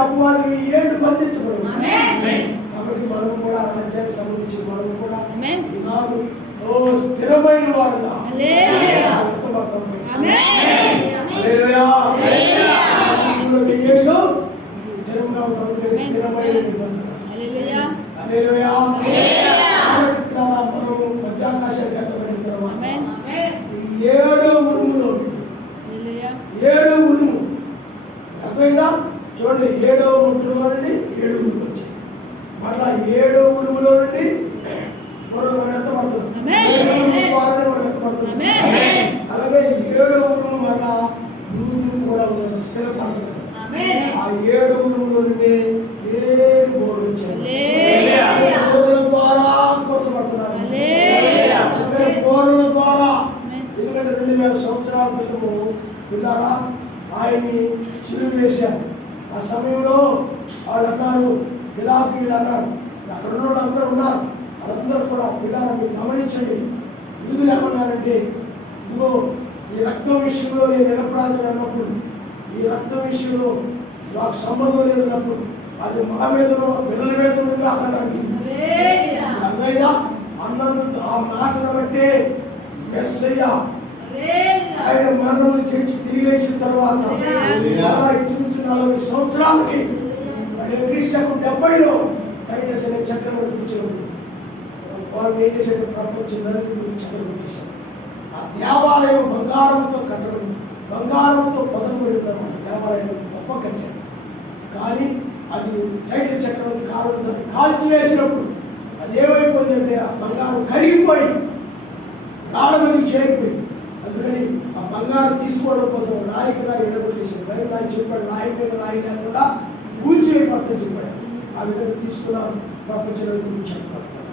అపవాది 1000 ఏళ్ళు బంధించబడు. కాబట్టి మనం కూడా రాజ్యానికి సంబంధించి మనం కూడా ఈనాడు స్థిరమైన వారుగా స్థిరమైన నిబంధన. మనము మధ్యాకాశం కట్టబడిన తర్వాత 7వ ఉరుములో 7వ ఉరుము అర్థమైందా? చూడండి, 7వ ముద్రలో నుండి 7 ఉరుములు వచ్చాయి. మళ్ళా 7వ ఉరుములో నుండి మనం ఎత్తపడుతున్నాం. మనం ఎత్తపడుతున్నాం. అలాగే 7వ ఉరుము మళ్ళా యూదులు కూడా ఉన్నారు, స్థిరపరచబడ్డారు. ఆ 7వ ఉరుములో నుండి 7 గోడలు వచ్చాయి. గోడల ద్వారా కూర్చబడుతున్నారు. గోడల ద్వారా. ఎందుకంటే 2000 సంవత్సరాల క్రితము పిల్లారా ఆయన్ని సిలువ వేశారు. ఆ సమయంలో వాళ్ళు అన్నారు, పిలాతు వీళ్ళు అన్నారు, అక్కడ ఉన్న వాళ్ళు అందరూ ఉన్నారు, వాళ్ళందరూ కూడా పిల్లారా మీరు గమనించండి. యూదులు ఏమన్నారంటే, ఇదిగో ఈ రక్తం విషయంలో నేను నిరపరాధి అన్నప్పుడు, ఈ రక్తం విషయంలో నాకు సంబంధం లేదన్నప్పుడు అది మా మీద పిల్లల మీద ఉంది అన్నారు. అర్థమైందా? అన్నందుకు ఆ మాటను బట్టే మెస్సయ్య ఆయన మరణం చేసి తిరిగి లేచిన తర్వాత ఇంచుమించు 40 సంవత్సరాలకి మరి క్రీస్తు 70లో టైటస్ అనే చక్రవర్తి వచ్చాడు. వాళ్ళు ఏం చేశారు? ప్రపంచం నలుగురు చక్రవర్తిశారు. ఆ దేవాలయం బంగారంతో కట్టబడి, బంగారంతో పొదలబడి ఉన్నమాట. దేవాలయం గొప్ప కట్టారు. కానీ అది టైటస్ చక్రవర్తి కాలం దాన్ని కాల్చివేసినప్పుడు అది ఏమైపోయిందంటే ఆ బంగారం కరిగిపోయి రాళ్ళ మీద చేరిపోయింది. అందుకని ఆ బంగారం తీసుకోవడం కోసం రాయికి రాయి ఎడగొట్టేసింది. బయట రాయి చెప్పాడు, రాయి మీద రాయి లేకుండా కూల్చివేయబడతాయి చెప్పాడు. ఆ విధంగా తీసుకున్నారు. ప్రపంచంలో చెప్పబడ్డారు.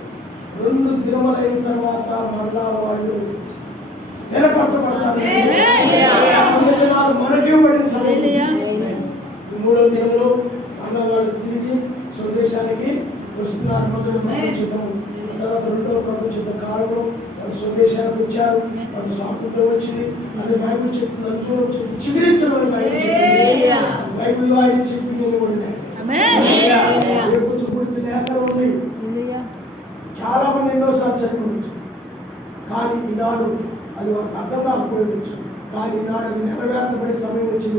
2 దినములైన తర్వాత మరలా వాళ్ళు స్థిరపరచబడతారు. మనకే పడిన సమయం. 3వ దినములో మరలా వాళ్ళు తిరిగి స్వదేశానికి వస్తున్నారు. మొదటి ప్రపంచ యుద్ధం, తర్వాత 2వ ప్రపంచ యుద్ధ కాలంలో వాళ్ళు స్వదేశానికి వచ్చారు. వాళ్ళ స్వాతంత్రం వచ్చింది. అదే బైబిల్ చెప్తుంది, అంచులో చెప్తుంది, చిగురించమని బైబిల్ చెప్తుంది. బైబిల్లో ఆయన చెప్పి నేను కూడా లేఖనం ఉంది. చాలా మంది ఎన్నోసార్లు చదివచ్చు, కానీ ఈనాడు అది వాళ్ళకి అర్థం కాకపోవచ్చు. కానీ ఈనాడు అది నెరవేర్చబడే సమయం వచ్చింది.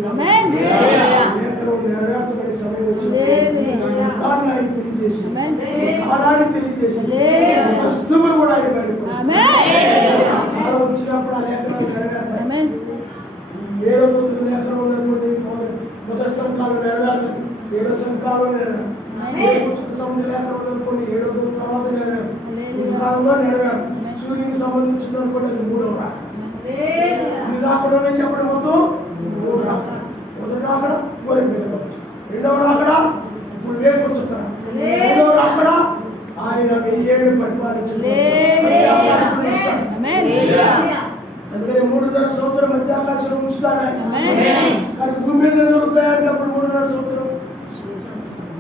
లేఖనం నెరవేర్చబడే సమయం వచ్చింది. దాన్ని ఆయన తెలియజేసి, కాలాన్ని తెలియజేసి, వస్తువులు కూడా ఆయన కాలం వచ్చినప్పుడు ఆ లేఖనాలు నెరవేర్తాయి. ఈ 7వ లేఖనం ఉన్నటువంటి మొదటి సంకాలం నెరవేర్తది, 7వ సంకాలం నెరవేరు, సంబంధించిన లేఖనం అనుకోండి 7వ తర్వాత నెరవేరు, కాలంలో నెరవేరు. సూర్యునికి సంబంధించిన అనుకోండి అది 3వ రాక. అన్ని రాకడమే చెప్పడం మొత్తం 3 రాక. మొదటి రాకడ గొర్రె పిల్ల కావచ్చు, 2వ రాకడ ఇప్పుడు వేపుకొచ్చుక్కడ, 3వ రాకడ ఆయన 1000 ఏళ్ళు పరిపాలించారు. అందుకని 3.5 సంవత్సరం మధ్యాకాశంలో ఉంచుతాడు ఆయన. కానీ భూమి మీద దొరుకుతాయంటే అప్పుడు 3.5 సంవత్సరం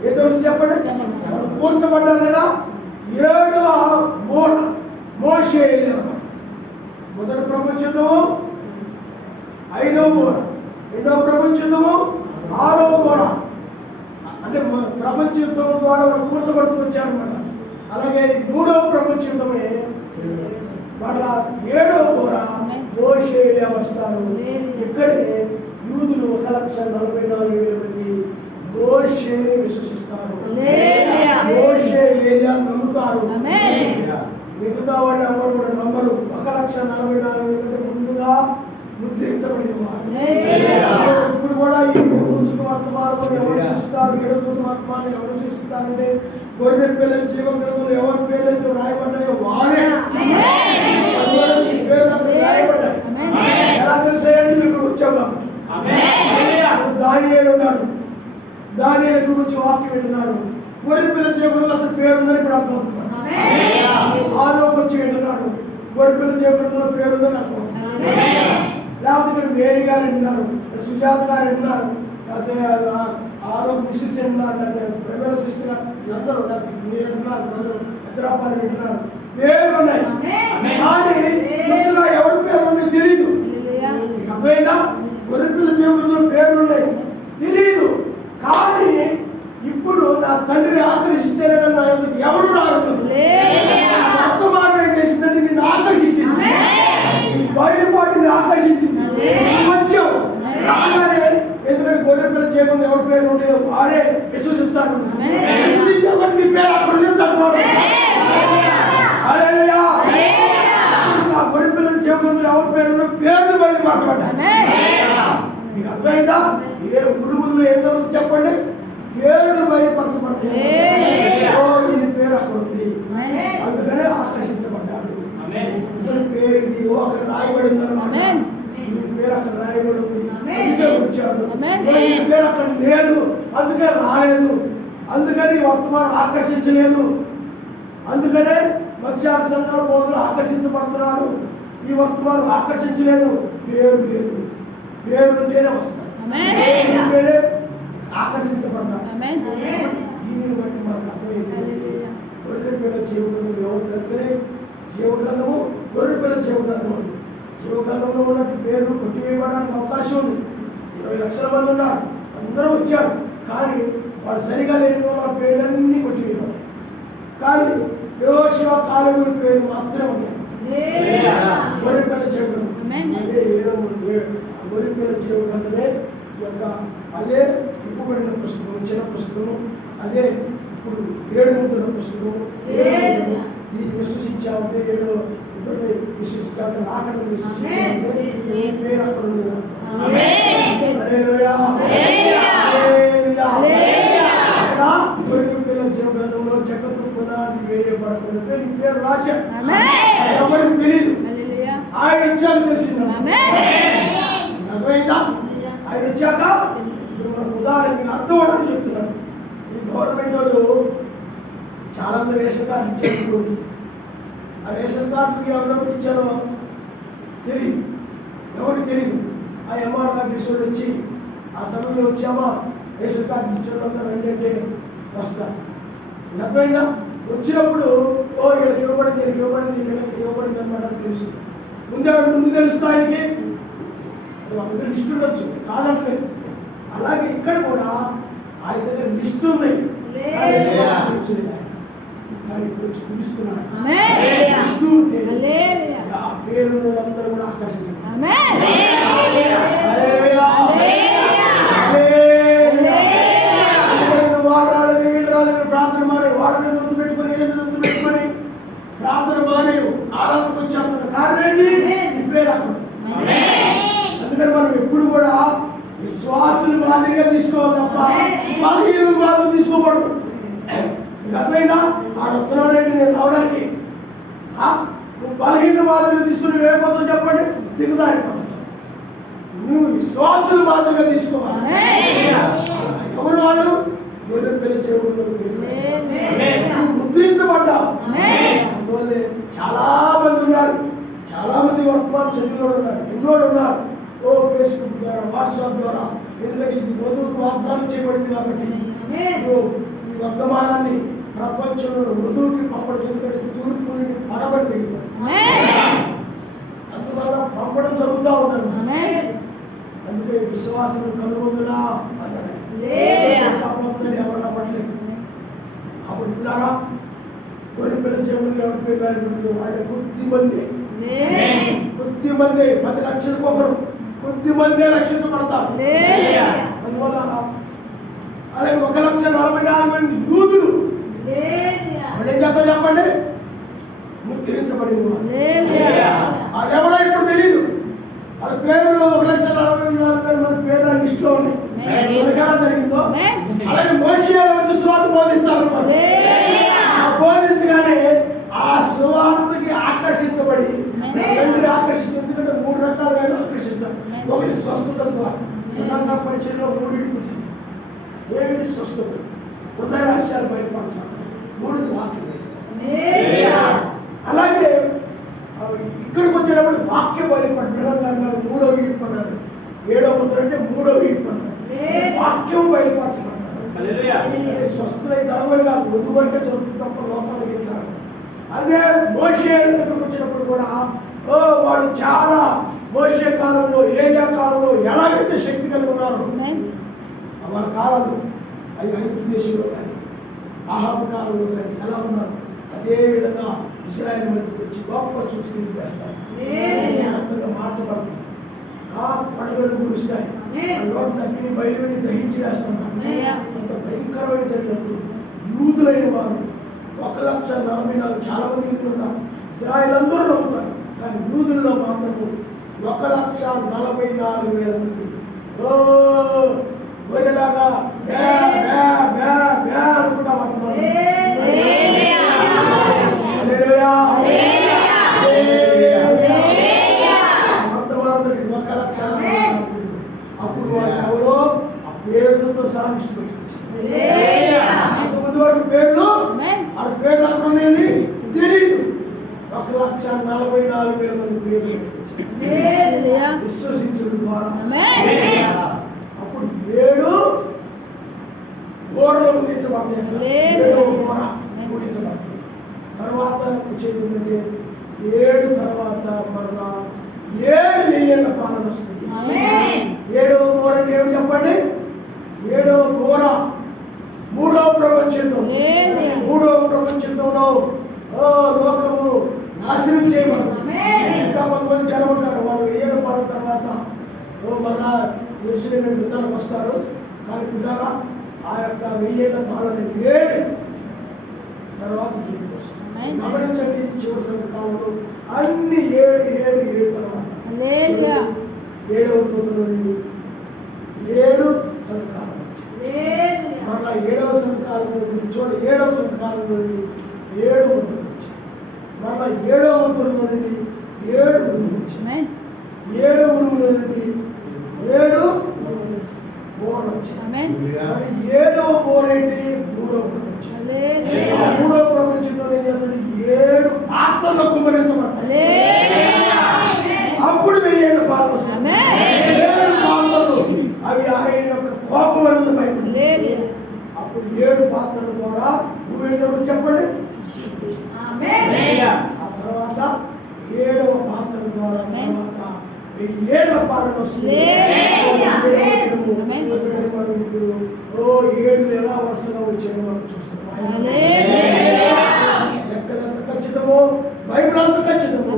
ఏ దొరుకుతుంది చెప్పండి. వాళ్ళు కూర్చబడ్డారు కదా. 7వ బోర మోషే. మొదటి ప్రపంచ యుద్ధము 5వ బోర, 2వ ప్రపంచ యుద్ధము 6వ బోర. అంటే ప్రపంచ యుద్ధం ద్వారా వాళ్ళు కూర్చబడుతూ వచ్చారన్నమాట. అలాగే 3వ ప్రపంచ యుద్ధమే వాళ్ళ 7వ బోర మోషే వస్తారు. ఇక్కడే యూదులు 1,44,000 మంది మోషేని విశ్వసిస్తారు. మోషే ఏలియా నమ్ముతారు. మిగతా వాళ్ళు ఎవరు కూడా నమ్మరు. 1,44,000 కంటే ముందుగా ముద్రించబడిన వారు. ఇప్పుడు కూడా ఈ వర్తమానం ఎవరు సృష్టిస్తారు, 7వ వర్తమానం ఎవరు సృష్టిస్తారంటే గొర్రె పిల్ల జీవగ్రంథంలో ఎవరి పేర్లైతే రాయబడ్డాయో వారే రాయబడ్డాయి. ఎలా తెలిసేయండి? ఇక్కడ వచ్చావు కాబట్టి. దానియేలు ఉన్నారు, దానియేలు గురించి వాక్యం వింటున్నారు. గొర్రె పిల్ల జీవగ్రంథంలో అతని పేరుందని ఇప్పుడు అర్థమవుతున్నారు. ఆలోకి వచ్చి వింటున్నాడు, గొర్రె పిల్ల జీవగ్రంథంలో పేరుందని అర్థమవుతున్నారు. లేకపోతే ఇక్కడ మేరీ గారు వింటున్నారు, సుజాత గారు వింటున్నారు, లేకపోతే ఆరోగ్య మిస్సెస్ వింటున్నారు, లేకపోతే ప్రేమల సిస్టర్ గారు, అందరూ మీరు వింటున్నారు, ప్రజలు హెసరాపాలు వింటున్నారు. పేర్లు ఉన్నాయి, కానీ ముందుగా ఎవరి పేరు ఉన్నాయో తెలియదు. మీకు అర్థమైందా? గొర్రె పిల్ల జీవగ్రంథంలో పేర్లు ఉన్నాయి, తెలియదు. కానీ ఇప్పుడు నా తండ్రిని ఆకర్షిస్తేనే నా ఎందుకు ఎవరు రారు. వర్తమానం ఏం చేసిందంటే నిన్ను ఆకర్షించింది, ఈ బయలుపాటిని ఆకర్షించింది. వచ్చావు రాగానే, ఎందుకంటే గొర్రె పిల్ల చేయకుండా ఎవరి పేరు ఉండేదో వారే విశ్వసిస్తారు. విశ్వసించే నీ పేరు అక్కడ గొర్రె పిల్లలు చేయకుండా ఎవరి పేరు పేర్లు బయలుపరచబడ్డాయి. మీకు అర్థమైందా? ఏ ఉరుములు ఏదో చెప్పండి, పేరు బయలుపరచబడ్డాయి. ఈ పేరు అక్కడ ఉంది, అందుకనే ఆకర్షించబడ్డాడు. పేరు ఇది అక్కడ రాయబడింది అన్నమాట. ఈ పేరు అక్కడ రాయబడి ఉంది, అందుకే వచ్చాడు. ఈ పేరు అక్కడ లేదు, అందుకే రాలేదు. అందుకని వర్తమానం ఆకర్షించలేదు. అందుకనే మత్స్యాల సంఘాల బోధులు ఆకర్షించబడుతున్నారు. ఈ వర్తమానం ఆకర్షించలేదు. పేరు లేదు, పేరు ఉంటేనే వస్తారు, పేరే ఆకర్షించబడతారు. దీనిని బట్టి మనకు అర్థమైంది. గొర్రె పిల్ల జీవగ్రంథం ఎవరు బ్రతుకునే జీవగ్రంథము, గొర్రె పిల్ల జీవగ్రంథం ఉంది. జీవగ్రంథంలో ఉన్నట్టు పేర్లు కొట్టివేయడానికి అవకాశం ఉంది. 20 లక్షల మంది ఉన్నారు, అందరూ వచ్చారు. కానీ వాళ్ళు సరిగా లేని వాళ్ళ పేర్లన్నీ కొట్టివేయబడ్డాయి. కానీ యెహోషువ కాలేబు పేరు మాత్రమే ఉన్నాయి. గొర్రె పిల్ల జీవగ్రంథం అదే 7వ గొర్రె పిల్ల జీవగ్రంథమే యొక్క అదే ఇప్పుబడిన పుస్తకం, చిన్న పుస్తకము. అదే ఇప్పుడు 7 ముద్రల పుస్తకం. దీన్ని విశ్వసించామంటే 7 ముద్రని విశ్వసించామంటే నాకడం విశ్వసించామంటే ఈ పేరు అక్కడ ఉంది. గొర్రె పిల్ల జీవగ్రంథంలో జగత్తు పునాది వేయబడకుండా నీ పేరు రాశా. ఎవరికి తెలియదు, ఆయన వచ్చాక తెలిసింది. అర్థమైందా? ఆయన వచ్చాక ఇప్పుడు మనకు ఉదాహరణ అర్థం అవడానికి చెప్తున్నాను. ఈ గవర్నమెంట్ వాళ్ళు చాలా మంది రేషన్ కార్డు ఇచ్చేసుకోండి. ఆ రేషన్ కార్డు ఎవరెవరు ఇచ్చారో తెలియదు, ఎవరికి తెలియదు. ఆ ఎంఆర్ ఆఫీస్ వాళ్ళు వచ్చి ఆ సమయంలో వచ్చామా రేషన్ కార్డు ఇచ్చేవాళ్ళంతా రెండంటే వస్తారు. అర్థమైందా? వచ్చినప్పుడు వీళ్ళకి ఇవ్వబడింది, వీళ్ళకి ఇవ్వబడింది, వీళ్ళకి ఇవ్వబడింది అనమాట తెలుసు. ముందు తెలుస్తుంది ఆయనకి. వాళ్ళ లిస్ట్ ఉండొచ్చు, కాదంటలేదు. అలాగే ఇక్కడ కూడా ఆయన దగ్గర లిస్ట్ ఉన్నాయి. కానీ ఇప్పుడు పిలుస్తున్నాడు. లిస్టు ఉంటే ఆ పేరు అందరూ కూడా ఆకర్షించారు. వాళ్ళు రాలేదు, వీళ్ళు రాలేదు, ప్రార్థన మానే వాళ్ళ మీద వద్దు పెట్టుకొని వీళ్ళ మీద వద్దు పెట్టుకొని ప్రార్థన మానేవు ఆరాధనకు వచ్చాను. కారణం ఏంటి? నీ పేరు అక్కడ. అందుకని మనం ఎప్పుడు కూడా విశ్వాసులు మాదిరిగా తీసుకోవాలి తప్ప బలహీనులు మాత్రం తీసుకోకూడదు. నీకు అర్థమైందా? ఆడొస్తున్నాడంటే నేను రావడానికి నువ్వు బలహీన మాదిరిగా తీసుకుని ఏమైపోతావు చెప్పండి? దిగజారిపోతావు. నువ్వు విశ్వాసులు మాదిరిగా తీసుకోవాలి. ఎవరు వాళ్ళు? గొర్రెపిల్ల చెవులు ముద్రించబడ్డావు. అందువల్లే చాలా మంది ఉన్నారు, చాలా మంది వర్తమాన చదివిలో ఉన్నారు, ఎన్నో ఉన్నారు. ఫేస్బుక్ ద్వారా, వాట్సాప్ ద్వారా. ఎందుకంటే ఇది వధువుకు వాగ్దానం చేయబడింది కాబట్టి ఈ వర్తమానాన్ని ప్రపంచంలో వధువుకి పంపడం. ఎందుకంటే తూర్పు నుండి పడబడి అందువల్ల పంపడం జరుగుతూ ఉన్నది. అందుకే విశ్వాసం కనుగొందునా అన్నాడు. ఎవరు నమ్మట్లేదు. అప్పుడు పిల్లారా గొర్రెపిల్ల చెవులు ఎవరు పేరు వాళ్ళ కొద్ది మంది 10 లక్షలకు ఒకరు, కొద్ది మందే రక్షించబడతారు. అందువల్ల అలాగే 1,44,000 యూదులు వాళ్ళు ఏం చేస్తారు చెప్పండి? ముద్రించబడింది. అది ఎవడో ఇప్పుడు తెలియదు. వాళ్ళ పేర్లు 1,44,000 మంది పేర్లు లిస్టులో ఉన్నాయి. ఎలా జరిగిందో అలాగే మోషే వచ్చి సువార్త బోధిస్తారు. బోధించగానే ఆ సువార్తకి ఆకర్షించబడి తండ్రి ఆకర్షించి. ఎందుకంటే 3 రకాలుగా ఆకర్షిస్తారు. ఒకటి స్వస్థత ద్వారా పరిచయంలో 3 కూర్చుంది. ఏమిటి స్వస్థత? హృదయ రహస్యాలు బయటపడతారు. 3 వాక్యం. అలాగే ఇక్కడికి వచ్చేటప్పుడు వాక్యం బయటపడ్డారు. 3వ ఈడ్పు అన్నారు. 7వ ముద్ర అంటే 3వ ఈడ్పు అన్నారు. వాక్యం బయటపరచబడ్డారు. స్వస్థత జరగదు కాదు, వధువుగా జరుగుతుంది తప్ప లోకానికి వెళ్తారు. అదే మోషే దగ్గరకు వచ్చినప్పుడు కూడా వాడు చాలా మోషే కాలంలో, ఏలియా కాలంలో ఎలాగైతే శక్తి కలిగి ఉన్నారు వాళ్ళ కాలంలో, అది ఐగుప్తు దేశంలో కానీ ఆహాబు కాలంలో కానీ ఎలా ఉన్నారు అదే విధంగా ఇశ్రాయేలు మధ్యకి వచ్చి గొప్ప సూచనలు చేస్తారు. అర్థంగా మార్చబడుతుంది. పడగలు కురుస్తాయి. లోటు తగ్గిని బయలువెళ్ళి దహించి వేస్తున్నారు. అంత భయంకరమైన జరిగినప్పుడు యూదులైన వారు 1,44,000 చాలా మంది యూదులు ఉన్నారు. ఇశ్రాయేలు అందరూ నమ్ముతారు. కానీ యూదుల్లో మాత్రము 1,44,000 మంది గొర్రెలాగా అనుకుంటా అప్పుడు వాళ్ళు ఎవరో ఆ పేర్లతో సాధించి అంతమంది వారి పేర్లు ఆ పేర్లు అక్కడ ఉన్నాయని తెలియదు. 1,44,000 మంది పేర్లు విశ్వసించడం ద్వారా అప్పుడు 7 ఘోరలు ముగించబడతాయి. 7వ ఘోర ముగించబడతాయి. తర్వాత వచ్చేది ఏంటంటే 7 తర్వాత మరలా 7 ఏళ్ళ పాలన వస్తుంది. 7వ ఘోర అంటే ఏమి చెప్పండి? 7వ ఘోర 3వ ప్రపంచంలో, 3వ ప్రపంచంలో లోకము నాశనం చేయబడుతుంది. ఇంకా కొంతమంది జనమంటారు వాళ్ళు 7 పాలన తర్వాత మన యెరూషలేము యుద్ధానికి వస్తారు. కానీ పిల్లరా ఆ యొక్క 1000 ఏళ్ల పాలన 7 తర్వాత 7 వస్తుంది. గమనించండి, చివరి సంవత్సరంలో అన్ని 7 తర్వాత 7వ దూతలో నుండి 7 సంవత్సరాలు మరలా ఏడవ సంవత్సరం నుండి చూడండి, 7వ సంవత్సరం నుండి 7 ముద్రలు వచ్చాయి. మళ్ళా 7వ ముద్ర నుండి 7 ఉరుములు వచ్చాయి. 7 ఉరుముల నుండి 7 బోర్లు వచ్చాయి. మరి 7వ బోర్ ఏంటి? 3వ ప్రపంచం. 3వ ప్రపంచంలో ఏం చేయాలంటే 7 పాత్రలు కుమ్మరించబడతాయి. అప్పుడు 7 పాత్రలు వస్తాయి. 7 పాత్రలు అవి ఆయన యొక్క కోపం అనేది బయట. అప్పుడు 7 పాత్రల ద్వారా నువ్వేంటో చెప్పండి. ఆ తర్వాత 7వ పాత్ర ద్వారా తర్వాత 7 పాలన వస్తుంది. మనం ఇప్పుడు 7 ఎలా వరుసగా వచ్చాయో మనం చూస్తున్నాం. లెక్కలు ఎంత ఖచ్చితమో బైబిల్ అంత ఖచ్చితమో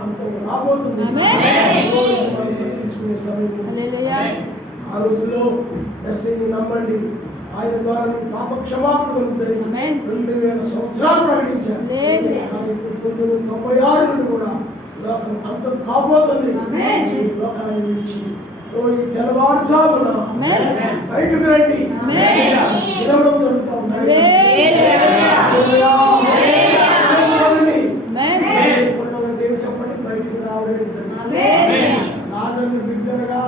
అంత రాబోతుంది. తగ్గించుకునే సమయంలో ఆ రోజుల్లో ఎస్ఐని నమ్మండి, ఆయన ద్వారా నీ పాప క్షమాపణ కలుగుతుంది. 2000 సంవత్సరాలు ప్రకటించారు. కానీ ఇప్పుడు 1996 నుండి కూడా లోకం అంతం కాబోతుంది. ఈ లోకాన్ని నుంచి ఈ తెల్లవారుజామున బయటకు రండి. నిలవడం జరుగుతూ ఉన్నాయి. దేవుడు చెప్పండి, బయటకు రావడం. లాజరుని బిగ్గరగా,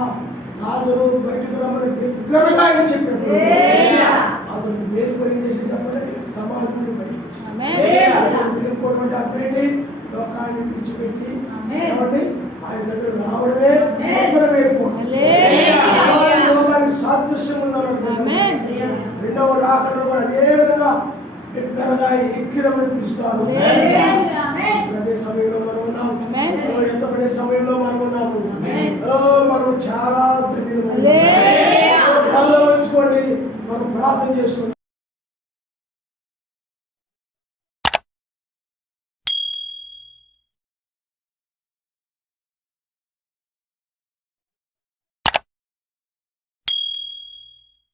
లాజరు బయటకు రమ్మని బిగ్గరగా ఆయన చెప్పాడు. అతను మేల్కొని చేసి చెప్పండి, సమాజంలో బయటకు మేల్కోవడం అంటే అర్థమేంటి? లోకాన్ని విడిచిపెట్టి కాబట్టి ఆయన దగ్గర రావడమే మేల్కోవడం. లోకానికి సాదృశ్యం ఉన్నారు. 2వ రాకడలో కూడా అదే విధంగా బిగ్గరగా ఎక్కిరమని పిలుస్తారు. అదే సమయంలో మనం ఉన్నాము. ఎంతపడే సమయంలో మనం ఉన్నాము. మనం చాలా ధన్యులు. ఉంచుకోండి, మనం ప్రార్థన చేసుకోండి.